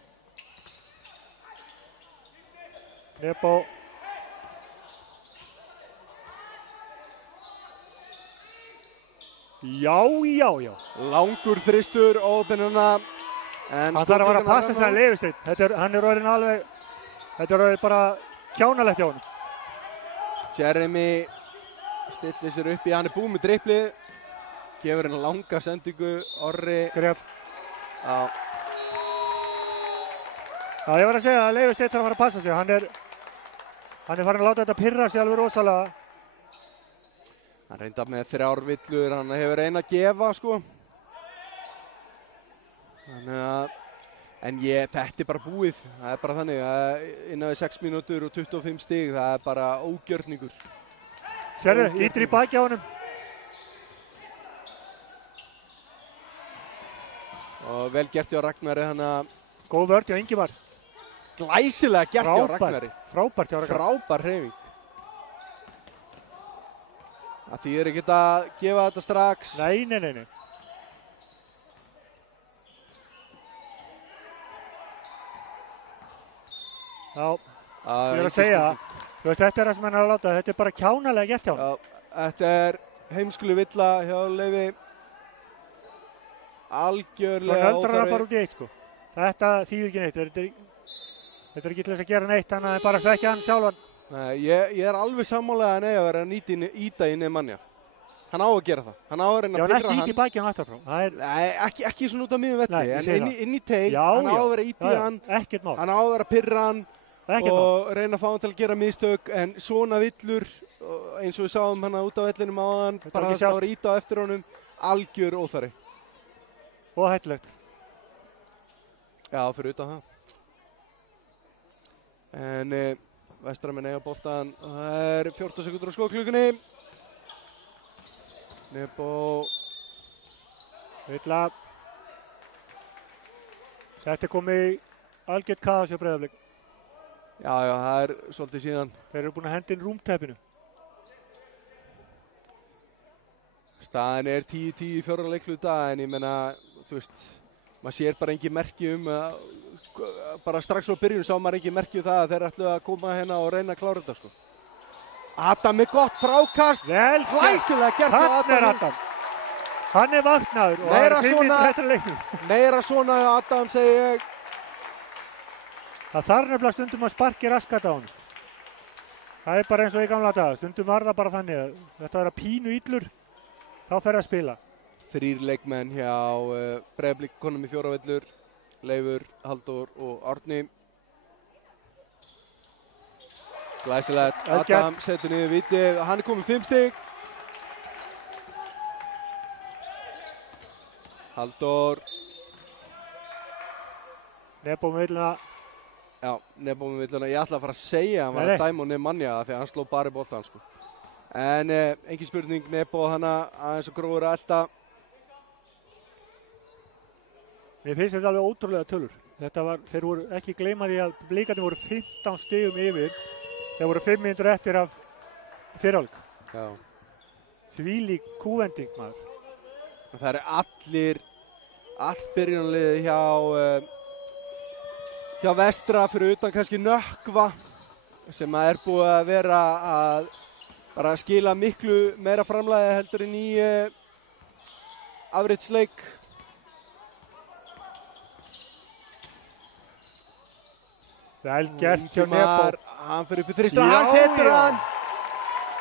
Nebo. Já. Langur þristur ópenuna. Hann þarf að fara að passa sig að Leifsteinn. Hann er orðin alveg, þetta er orðin bara kjánalegt hjá honum. Jeremy stillir sér upp í, hann er búinn með driplið. Gefur henni langa sendingu, Orri. Gref. Já. Já, ég var að segja að Leifsteinn þarf að fara að passa sig. Hann er farin að láta þetta pirra sig alveg rosalega. Hann reyndar með 3 villur, hann hefur reyna að gefa, sko. Þannig að, en þetta er bara búið. Það er bara þannig að innan við 6 mínútur og 25 stig, það er bara ógjörningur. Sérðu, ítir í baki á honum. Og vel gert hjá Ragnari, þannig að góð vörð hjá Ingimar. Glæsilega gert hjá Ragnari. Frábært hjá Ragnari. Frábær hreyfing. Það þýðir ekkert að gefa þetta strax. Nei. Já, ég er að segja, þetta er það sem hann er að láta, þetta er bara kjánalega gert hjá hann. Já, þetta er heimskulu villa hjá Leifi. Algjörlega öldrar hann bara út í eitt sko. Þetta þýðir ekki neitt. Þetta er ekki til þess að gera neitt annað en bara svekkja hann sjálfan. Nei, ég er alveg sammála að að vera að íta í Nemanja. Hann á að gera það. Hann á að reyna að pyrra hann. Já, hann ekki íti baki hann aftur frá. Nei, ekki svona út af miðum velli, en inn í teig. Hann á að vera íti hann. Ekkert mál. Hann á að vera að pyrra hann og reyna að fá hann til að gera mistök, en svona villur, eins og við sáum hann út á vellinum áðan, bara það að vera íta á eftir honum, algjör óþarri. Og hættulegt. Já, fyrir utan það. En Vestramenn eiga boltan, það 14 sekundur á skóklukkunni. Nebo. Villa. Þetta komið algjört kaos hjá Breiðablik. Já, það svolítið síðan. Þeir eru búin að henda inn rúmteppinu. Staðan 10-10 í fjórða leikluta, en ég menna, þú veist, maður sér bara engin merki bara strax á byrjun sá maður engin merki það að þeir ætlu að koma hérna og reyna að klára þetta, sko. Adam með gott frákast. Vel, hlæsilega gert á Adam. Hann er vaknaður og hann er 5 minútur eftir leiknum. Meira svona Adam, segi ég. Það þarf nefnilega stundum að sparki raskat á hann. Það er bara eins og í gamla daga. Stundum var það bara þannig að þetta var að pínu illur, þá fer að spila. 3 leikmenn hjá Breiðablik konum í fjóruvellur. Leifur, Halldór og Árni. Glæsilegt, Adam setur niður vitið, hann er komið 5 stig. Halldór. Nebo með villuna. Já, Nebo með villuna. Ég ætla að fara að segja að hann var að dæma og Nemanja því að hann sló bara í boltan, sko. En engin spurning, Nebo hana aðeins og gróður að elta. Mér finnst þetta alveg ótrúlega tölur. Þeir voru ekki gleyma því að Blikarnir voru 15 stigum yfir. Þeir voru 5 mínútur eftir af fyrrhálfleik. Já. Þvílík kúvending, maður. Það er allt byrjunarliðið hjá Vestra fyrir utan kannski Nökkva sem er búið að vera að bara skila miklu meira framlagi heldur en í afritsleik. Vel gert hjá Nebo. Hann fyrir upp í þrista, hann setur hann.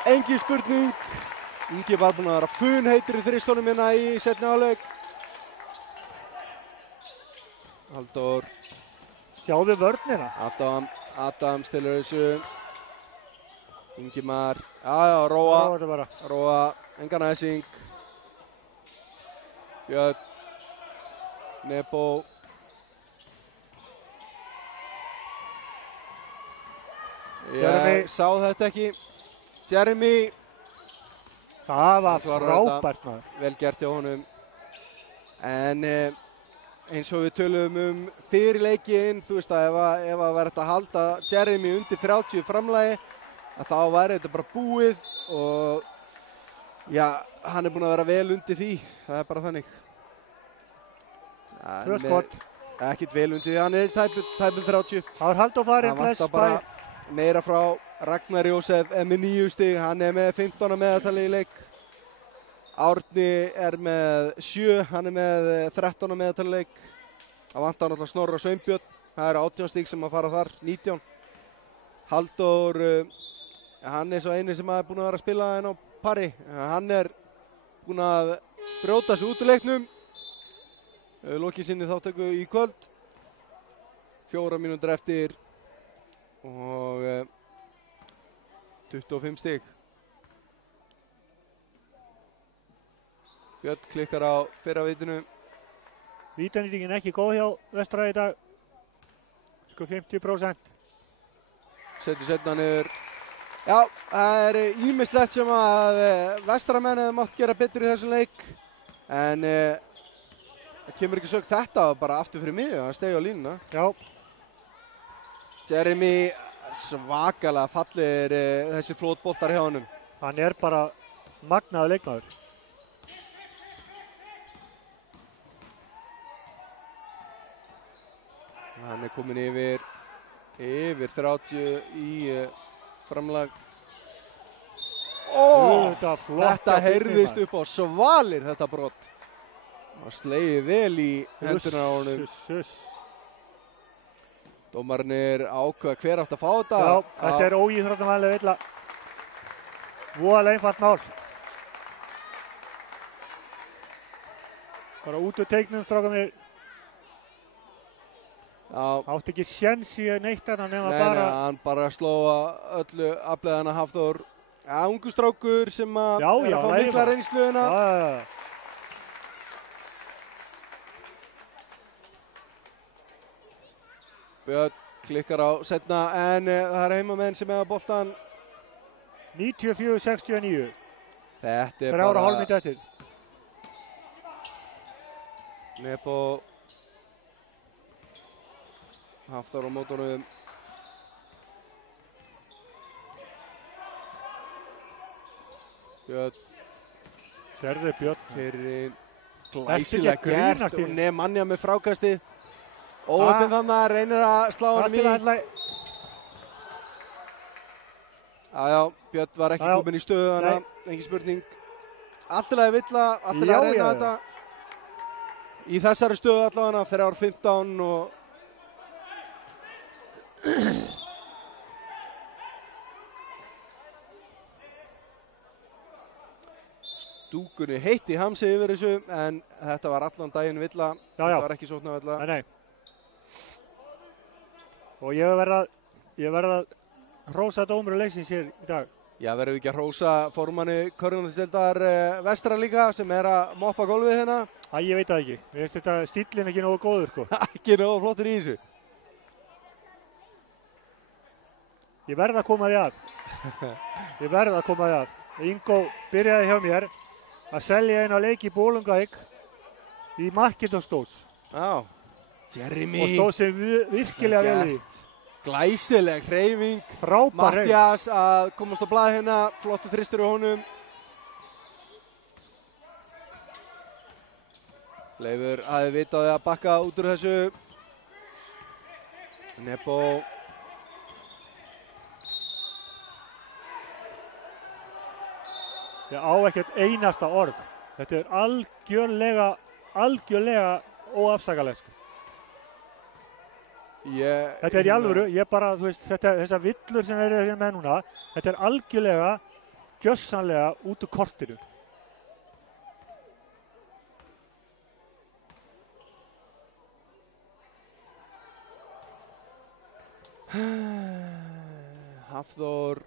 Engin spurning. Ingi var búinn að vera funheitur í þristunum hérna í seinni hálfleik. Halldór. Sjáðu vörnina. Adam stilur þessu. Ingimar. Já, Róa. Engan æsing. Björn. Nebo. Ég sá þetta ekki. Jeremy. Það var frábært, maður. Vel gert hjá honum. En eins og við tölum fyrir leikinn, þú veist að ef að vera þetta að halda Jeremy undir 30 framlagi, að þá væri þetta bara búið og já, hann er búinn að vera vel undir því. Það er bara þannig. 2 skot. Ekkert vel undir því, hann er tæpum 30. Það var Halldór farinn bless bæ. Meira frá Ragnar Jósef með 9 stig, hann er með 15 meðaltali í leik. Árni er með 7, hann er með 13 meðaltali í leik. Það vantar náttúrulega Snorra Sveinbjörn, það eru 18 stig sem að fara þar, 19. Halldór, hann er svo eini sem er búinn að vera að spila en á pari. Hann er búinn að brjóta sig út úr leiknum. Lokið sinni þáttöku í kvöld. 4 mínútur eftir. Og 25 stig. Björn klikkar á fyrra vitinu. Vítanýtingin ekki góð hjá Vestra í dag. 50%. Setur setna niður. Já, það er ýmislegt sem að Vestramenn hefði mátt gera betur í þessum leik. En það kemur ekki sög þetta bara aftur fyrir mig. Hann steig á línuna. Já. Jeremy, svakalega fallir þessi flótboltar hjá honum. Hann er bara magnaður leikmaður. Hann er komin yfir 30 í framlag. þetta flott. Þetta heyrðist upp á svalir, þetta brott. Það slegið vel í hendurna á honum. Dómarnir ákveða hver átt að fá þetta. Já, þetta er óíþróttamannleg villa. Voðalega einfalt mál. Bara út úr teiknum, strákarnir. Átti ekki séns í neitt hann nema bara... Nei, hann bara slóa öllu afleiðana Hafþór. Ja, ungu strákur sem að er að fá mikla reynslu hérna. Björn klikkar á setna en það er heimamenn sem hefa boltan. 94-69. Þetta er 3,5 mínútur eftir. Nebo Hafþór á mótornum. Björn. Serðu Björn. Fyrir glæsilega gert og Nemanja með frákastið. Óöppin þannig að reynir að slá hann í. Já, Björn var ekki komin í stöðu þannig að engin spurning. Allt í lagi villa, allt í lagi að reyna þetta. Í þessari stöðu allavega 3:15 og stúkunni heitti hamsi yfir þessu en þetta var allan daginn villa. Þetta var ekki sóknar villa. Nei. Og ég verð að hrósa dómur og leiksins hér í dag. Já, verðum við ekki að hrósa formanni Körfuboltadeildar vestra líka sem er að moppa gólfið hérna? Ég veit það ekki. Mér finnst þetta stíllinn ekki nógu góður, sko. Ekki nógu flottur í þessu. Ég verð að koma því að. Ingo byrjaði hjá mér að selja eina leik í Bolungarvík í Macintosh. Já, Jeremy. Og stóð sem virkilega vel í. Glæsileg hreyfing. Frábær hreyfing. Mattias að komast á blað hérna, flottu þristur á honum. Leifur hafi vitaði að bakka út úr þessu. Nebo. Ég á ekkert einasta orð. Þetta er algjörlega óafsakalegt. Þetta er í alvöru, ég bara, þú veist, þessar villur sem eru hérna með núna, þetta er algjörlega, gjörsamlega út úr kortinu. Hafþór,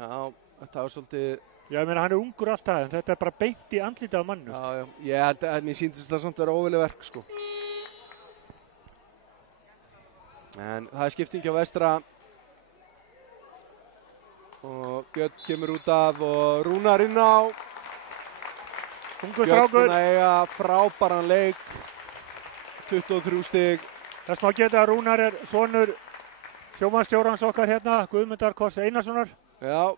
já, þetta var svolítið... Ég meina, hann er ungur alltaf, en þetta er bara beint í andlitið af mannu. Já, mér sýndist það samt að vera óvilja verk, sko. En það er skipting á vestra. Og Björn kemur út af og Rúnar inn á. Ungur Björn strákur. búinn að eiga frábæran leik. 23 stig. Þess má geta að Rúnar er sonur sjómanstjórans okkar hérna, Guðmundar Koss Einarssonar. Já.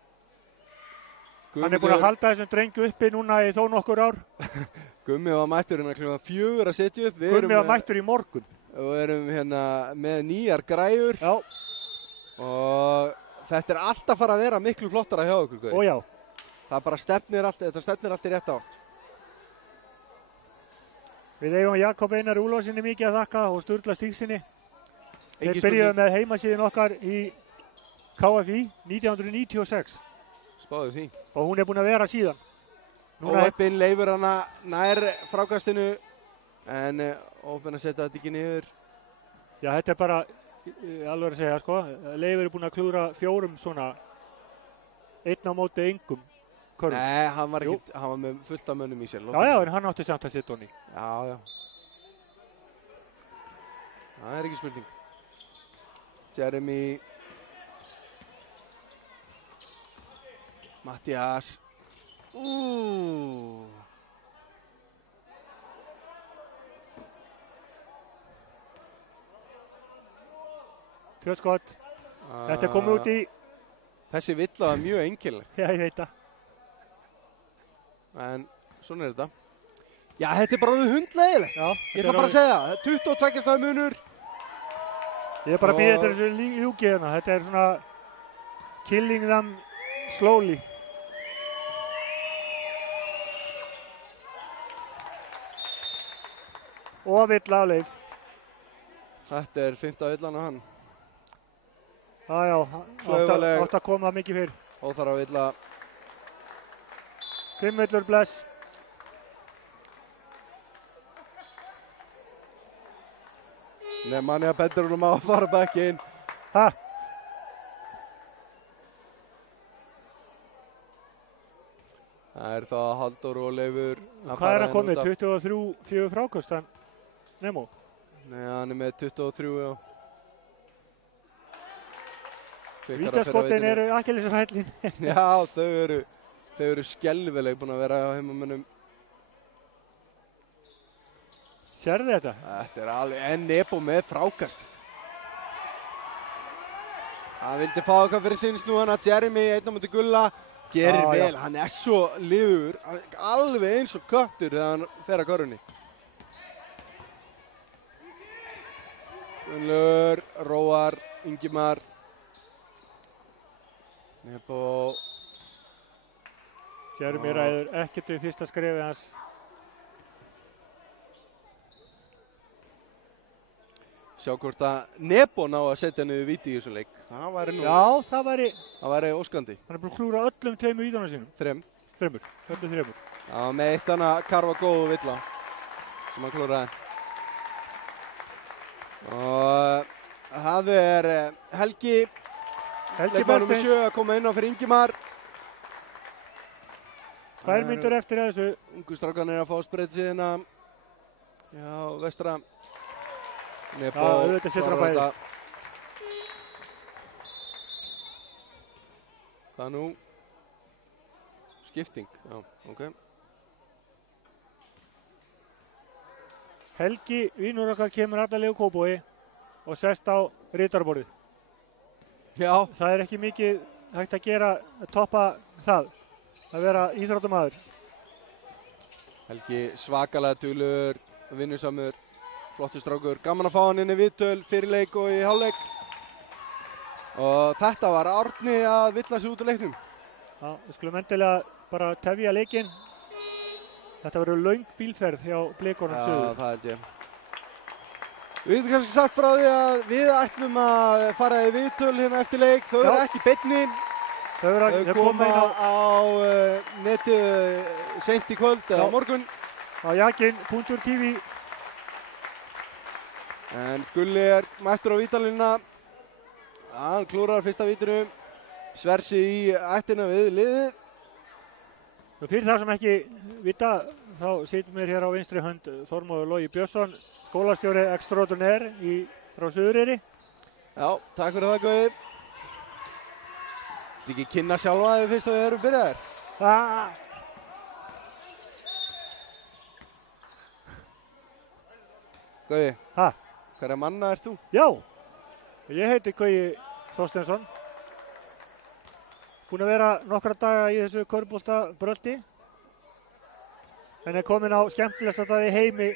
Hann er búinn að halda þessum drengu uppi núna í þó nokkur ár. Gummi var mættur hérna klukkan 4 að setja upp. Gummi var mættur í morgun. Og við erum hérna með nýjar græjur. Já. Og þetta er alltaf fara að vera miklu flottara hjá okkur. Ó já. Það bara stefnir allt í rétt átt. Við eigum Jakob Einar Úlfarsinni mikið að þakka og Sturla Stígsinni. Þeir byrjuðu með heimasíðin okkar í KFI 1996. Spáðu því. Og hún er búin að vera síðan. Óheppinn Leifur hana nær frákastinu en óheppinn að setja þetta ekki niður. Já, þetta er bara alveg að segja, sko. Leifur er búin að klúra 4 svona einn á móti engum körfum. Nei, hann var með fullt af mönnum í sér. Já, en hann átti samt að setja honni. Já. Það er ekki spurning. Jeremy. Mattias. Tvöskott. Þetta er komið út í... Þessi villa var mjög einkennileg. Já, ég veit það. En svona er þetta. Já, þetta er bara hundleiðilegt. Já. Ég ætla bara að segja það. 22 stafi munur. Ég er bara að býða þetta ljúki hérna. Þetta er svona killing them slowly. Og villa á Leif. Þetta er 5. villan á hann. Já, Klaufaleg. átt að koma mikið fyrr. Óþarfa villa. 5 villur bless. Nemanja bendur honum á að fara bekkinn. Ha? Það er það Halldór og Leifur. Hvað er hann komið? 23 frákast, hann Nemo? Nei, hann er með 23, já. Vítaskotin eru akkilesarhællin. Já, þau eru skelfileg búin að vera á heimamönnum. Sérðu þetta? Þetta er alveg enn Nebo með frákast. Hann vildi fá eitthvað fyrir sinns nú, hann að Jeremy 1 á móti Gulla. Gerir vel, hann er svo liður, alveg eins og köttur þegar hann fer að körfunni. Gunnlaugur, Róar, Ingimar. Nebo. Jeremy ræður ekkert við fyrsta skrefið hans. Sjá hvort að Nebo ná að setja niður víti í þessu leik. Það væri nú. Já, það væri óskandi. Hann er búin að klúra öllum 2 vítunum sínum. 3. Öllum 3. Já, með eitt hann að karfa góðu villa sem hann klúraði. Og það er Helgi leikmaður nr. 7 að koma inn á fyrir Ingimar. 2 mínútur eftir þessu. Ungu strákarnir að fá spreytsiðina. Já, vestra. Nebo. Já, auðvitað setur hann bæði. Það er nú skipting. Já, ok. Helgi Vínur okkar kemur allarlega úr Kópavogi og sest á ritarborðið. Já. Það er ekki mikið hægt að gera, að toppa það, að vera íþróttamaður. Helgi svakalega duglegur, vinnusamur, flottur strákur. Gaman að fá hann inn í viðtöl, fyrirleik og í hálfleik. Og þetta var Árni að villa sig út úr leiknum. Já, við skulum endilega bara tefja leikinn. Þetta verður löng bílferð hjá Blikunum Suður. Já, það held ég. Við getum kannski sagt frá því að við ætlum að fara í viðtöl hérna eftir leik. Þau eru ekki beinni. Þau koma á netið seint í kvöld eða á morgun. Á jakin.tv. En Gulli er mættur á vítalínuna. Hann klúrar fyrsta vítinu. Sversi í ættina við liðið. Og fyrir það sem ekki vita, þá situm við hér á vinstri hönd Þormóður Logi Björnsson, skólastjóri extraordinaire frá Suðureyri. Já, takk fyrir það, Gauði. Þú ekki kynna sjálfa þig fyrst að við erum byrjaðir? Gauði, hverja manna ert þú? Já, ég heiti Gauði Þorsteinsson. Búinn að vera nokkra daga í þessu körfuboltabrölti. En er komin á skemmtilegsta dag í heimi.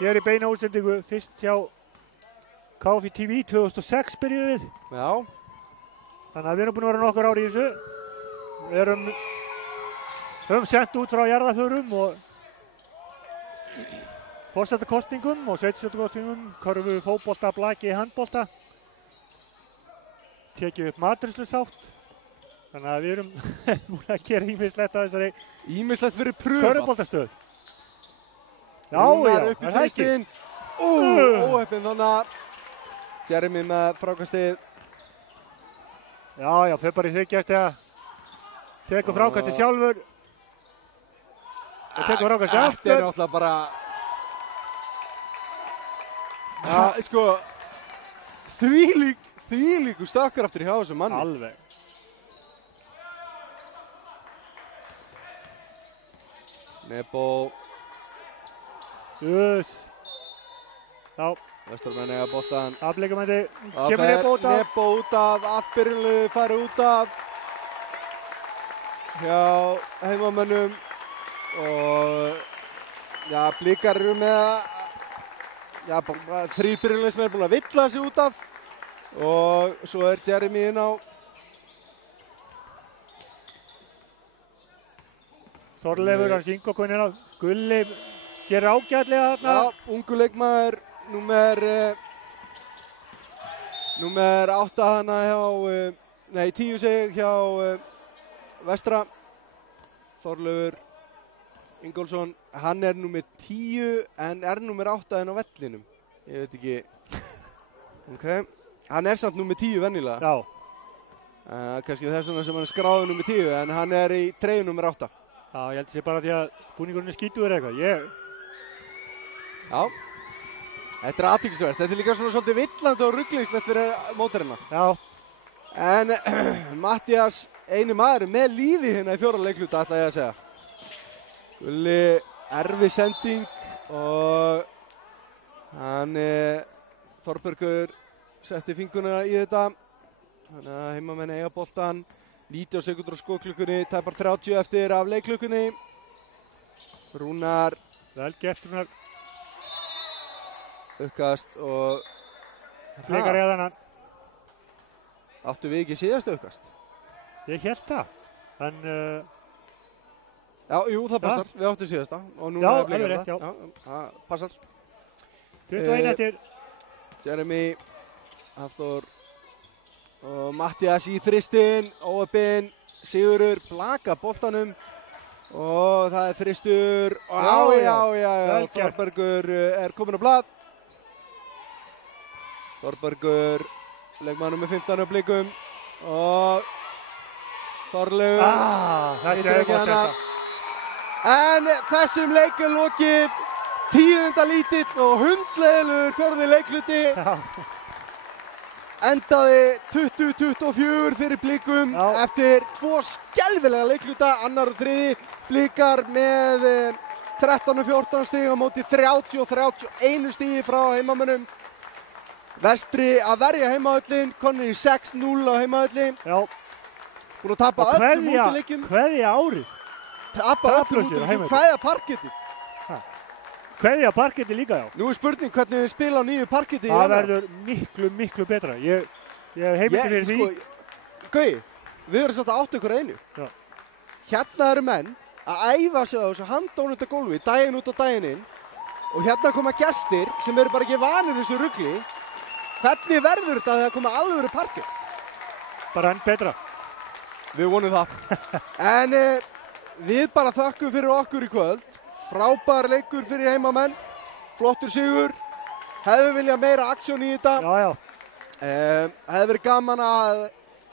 Ég er í beina útsendingu fyrst hjá KFI TV 2006 byrjuðum við. Já. Þannig að við erum búin að vera nokkur ár í þessu. Við höfum sendt út frá jarðaförum og forsetakosningum og sveitarstjórnarkosningum, körfu, fótbolta, blaki, handbolta. Tekið upp matreiðsluþátt. Þannig að við erum búin að gera ýmislegt að þessari ýmislegt fyrir pröfa. Körfuboltastöð. Já, það er ekki. Óheppinn þannig að Jeremy með frákastið. Já, fyrir bara í þykjast eða tekur frákastið sjálfur. Og tekur frákastið aftur. Þetta er náttúrulega bara... Já, sko... Þvílíku stökkar aftur hjá þessum manni. Alveg. Nebo. Já. Vesturmenn eiga boltan. Afleikamændi. Kemur Nebo út af. Nebo út af. Allt byrjunliðið fari út af. Hjá heimamönnum. Og... Já, Blikar eru með... Já, 3 byrjunliðsmenn er búin að villa sig út af. Og svo er Jeremy inn á. Þorleifur, hann syngur konin á. Gulli gerir ágætlega þarna. Já, ungu leikmaður, númer 8 hana hjá, 10 seg hjá Vestra. Þorleifur Ingólfsson, hann númer 10 en númer 8 en á vellinum. Ég veit ekki. Ok, hann samt númer 10 venjulega. Já. Kannski þess vegna sem hann skráði númer 10 en hann í treyju númer 8. Já, ég held að sé bara því að búningurinn skítuður eitthvað. Já, þetta athyglisvert. Þetta líka svona svolítið villandi og ruglingslegt fyrir mótarina. Já. En Matthías, eini maður með lífi hérna í 4. leikluta, ætla ég að segja. Gulli, erfið sending og hann, Þorbergur, setti fingurna í þetta. Þannig að heimamenn eiga boltan. 90 sekúndur á skotklukkunni, tæpar 30 eftir af leikklukkunni. Rúnar. Vel gert Rúnar. Uppkast og... Leikar eða hann. Áttu við ekki síðast uppkast? Ég hélt það, en... Já, jú, það passar. Við áttum síðasta. Já, alveg rétt, já. Það passar. 21 eftir. Jeremy, Hafþór og Matthías í þristinn. Óöppin, Sigurður, blaka boltanum. Og það þristur. Já. Þorbergur komin á blað. Þorbergur, leikmaður með 15 á blikum. Og Þorleifur. Þessi gott þetta. En þessum leik lokið. 10. lítill og hundleiðilegur 4. leikluti. Já. Endaði 20-24 fyrir blikum eftir 2 skelfilega leikluta, annar og 3. Blikar með 13-14 stig á móti 30-31 stigi frá heimamönnum. Vestri að verja heimavöllin, konur í 6-0 á heimavölli. Já. Búin að tapa öllum útileikjum. Kveðja árið. Tapa öllum útileikjum, kveðja parkettið. Kveðja parkettið líka, já. Nú spurning hvernig þið spila á nýju parketti. Það verður miklu betra. Ég hef heimildi fyrir því. Gauði, við erum satt að átta ykkur einu. Já. Hérna eru menn að æfa sig á þessu handónunda gólfi daginn út og daginn inn. Og hérna koma gestir sem eru bara ekki vanir þessu rugli. Hvernig verður þetta þegar koma alvöru parkett? Bara enn betra. Við vonum það. En við bara þökkum fyrir okkur í kvöld. Frábær leikur fyrir heimamenn, flottur sigur, hefði viljað meira aksjón í þetta. Já. Hefði verið gaman að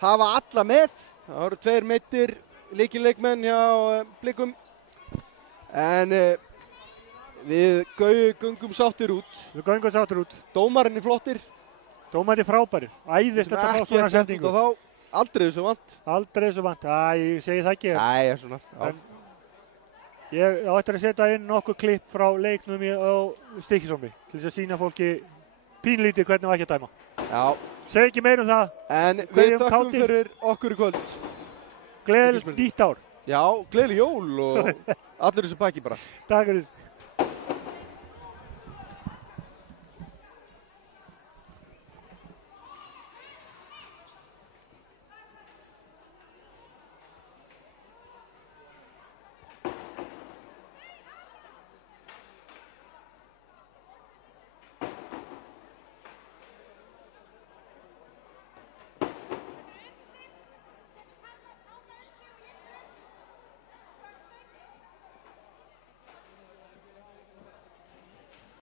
hafa alla með. Það voru 2 meittir lykilleikmenn hjá Blikum. En við göngum sáttir út. Dómarinn flottir. Dómarinn frábærir. Æðist þetta fá svona sendingu. Aldrei þessu vant. Ég segi það ekki. Æ, svona. Ég ætti að setja inn nokkuð klipp frá leiknum á Stykkishólmi til þess að sýna fólki pínlítið hvernig var ekki að dæma. Já. Seg ekki meira það. En við þökkum fyrir okkur í kvöld. Gleðilegt nýtt ár. Já, gleðileg jól og allir þessu pakki bara. Takk fyrir.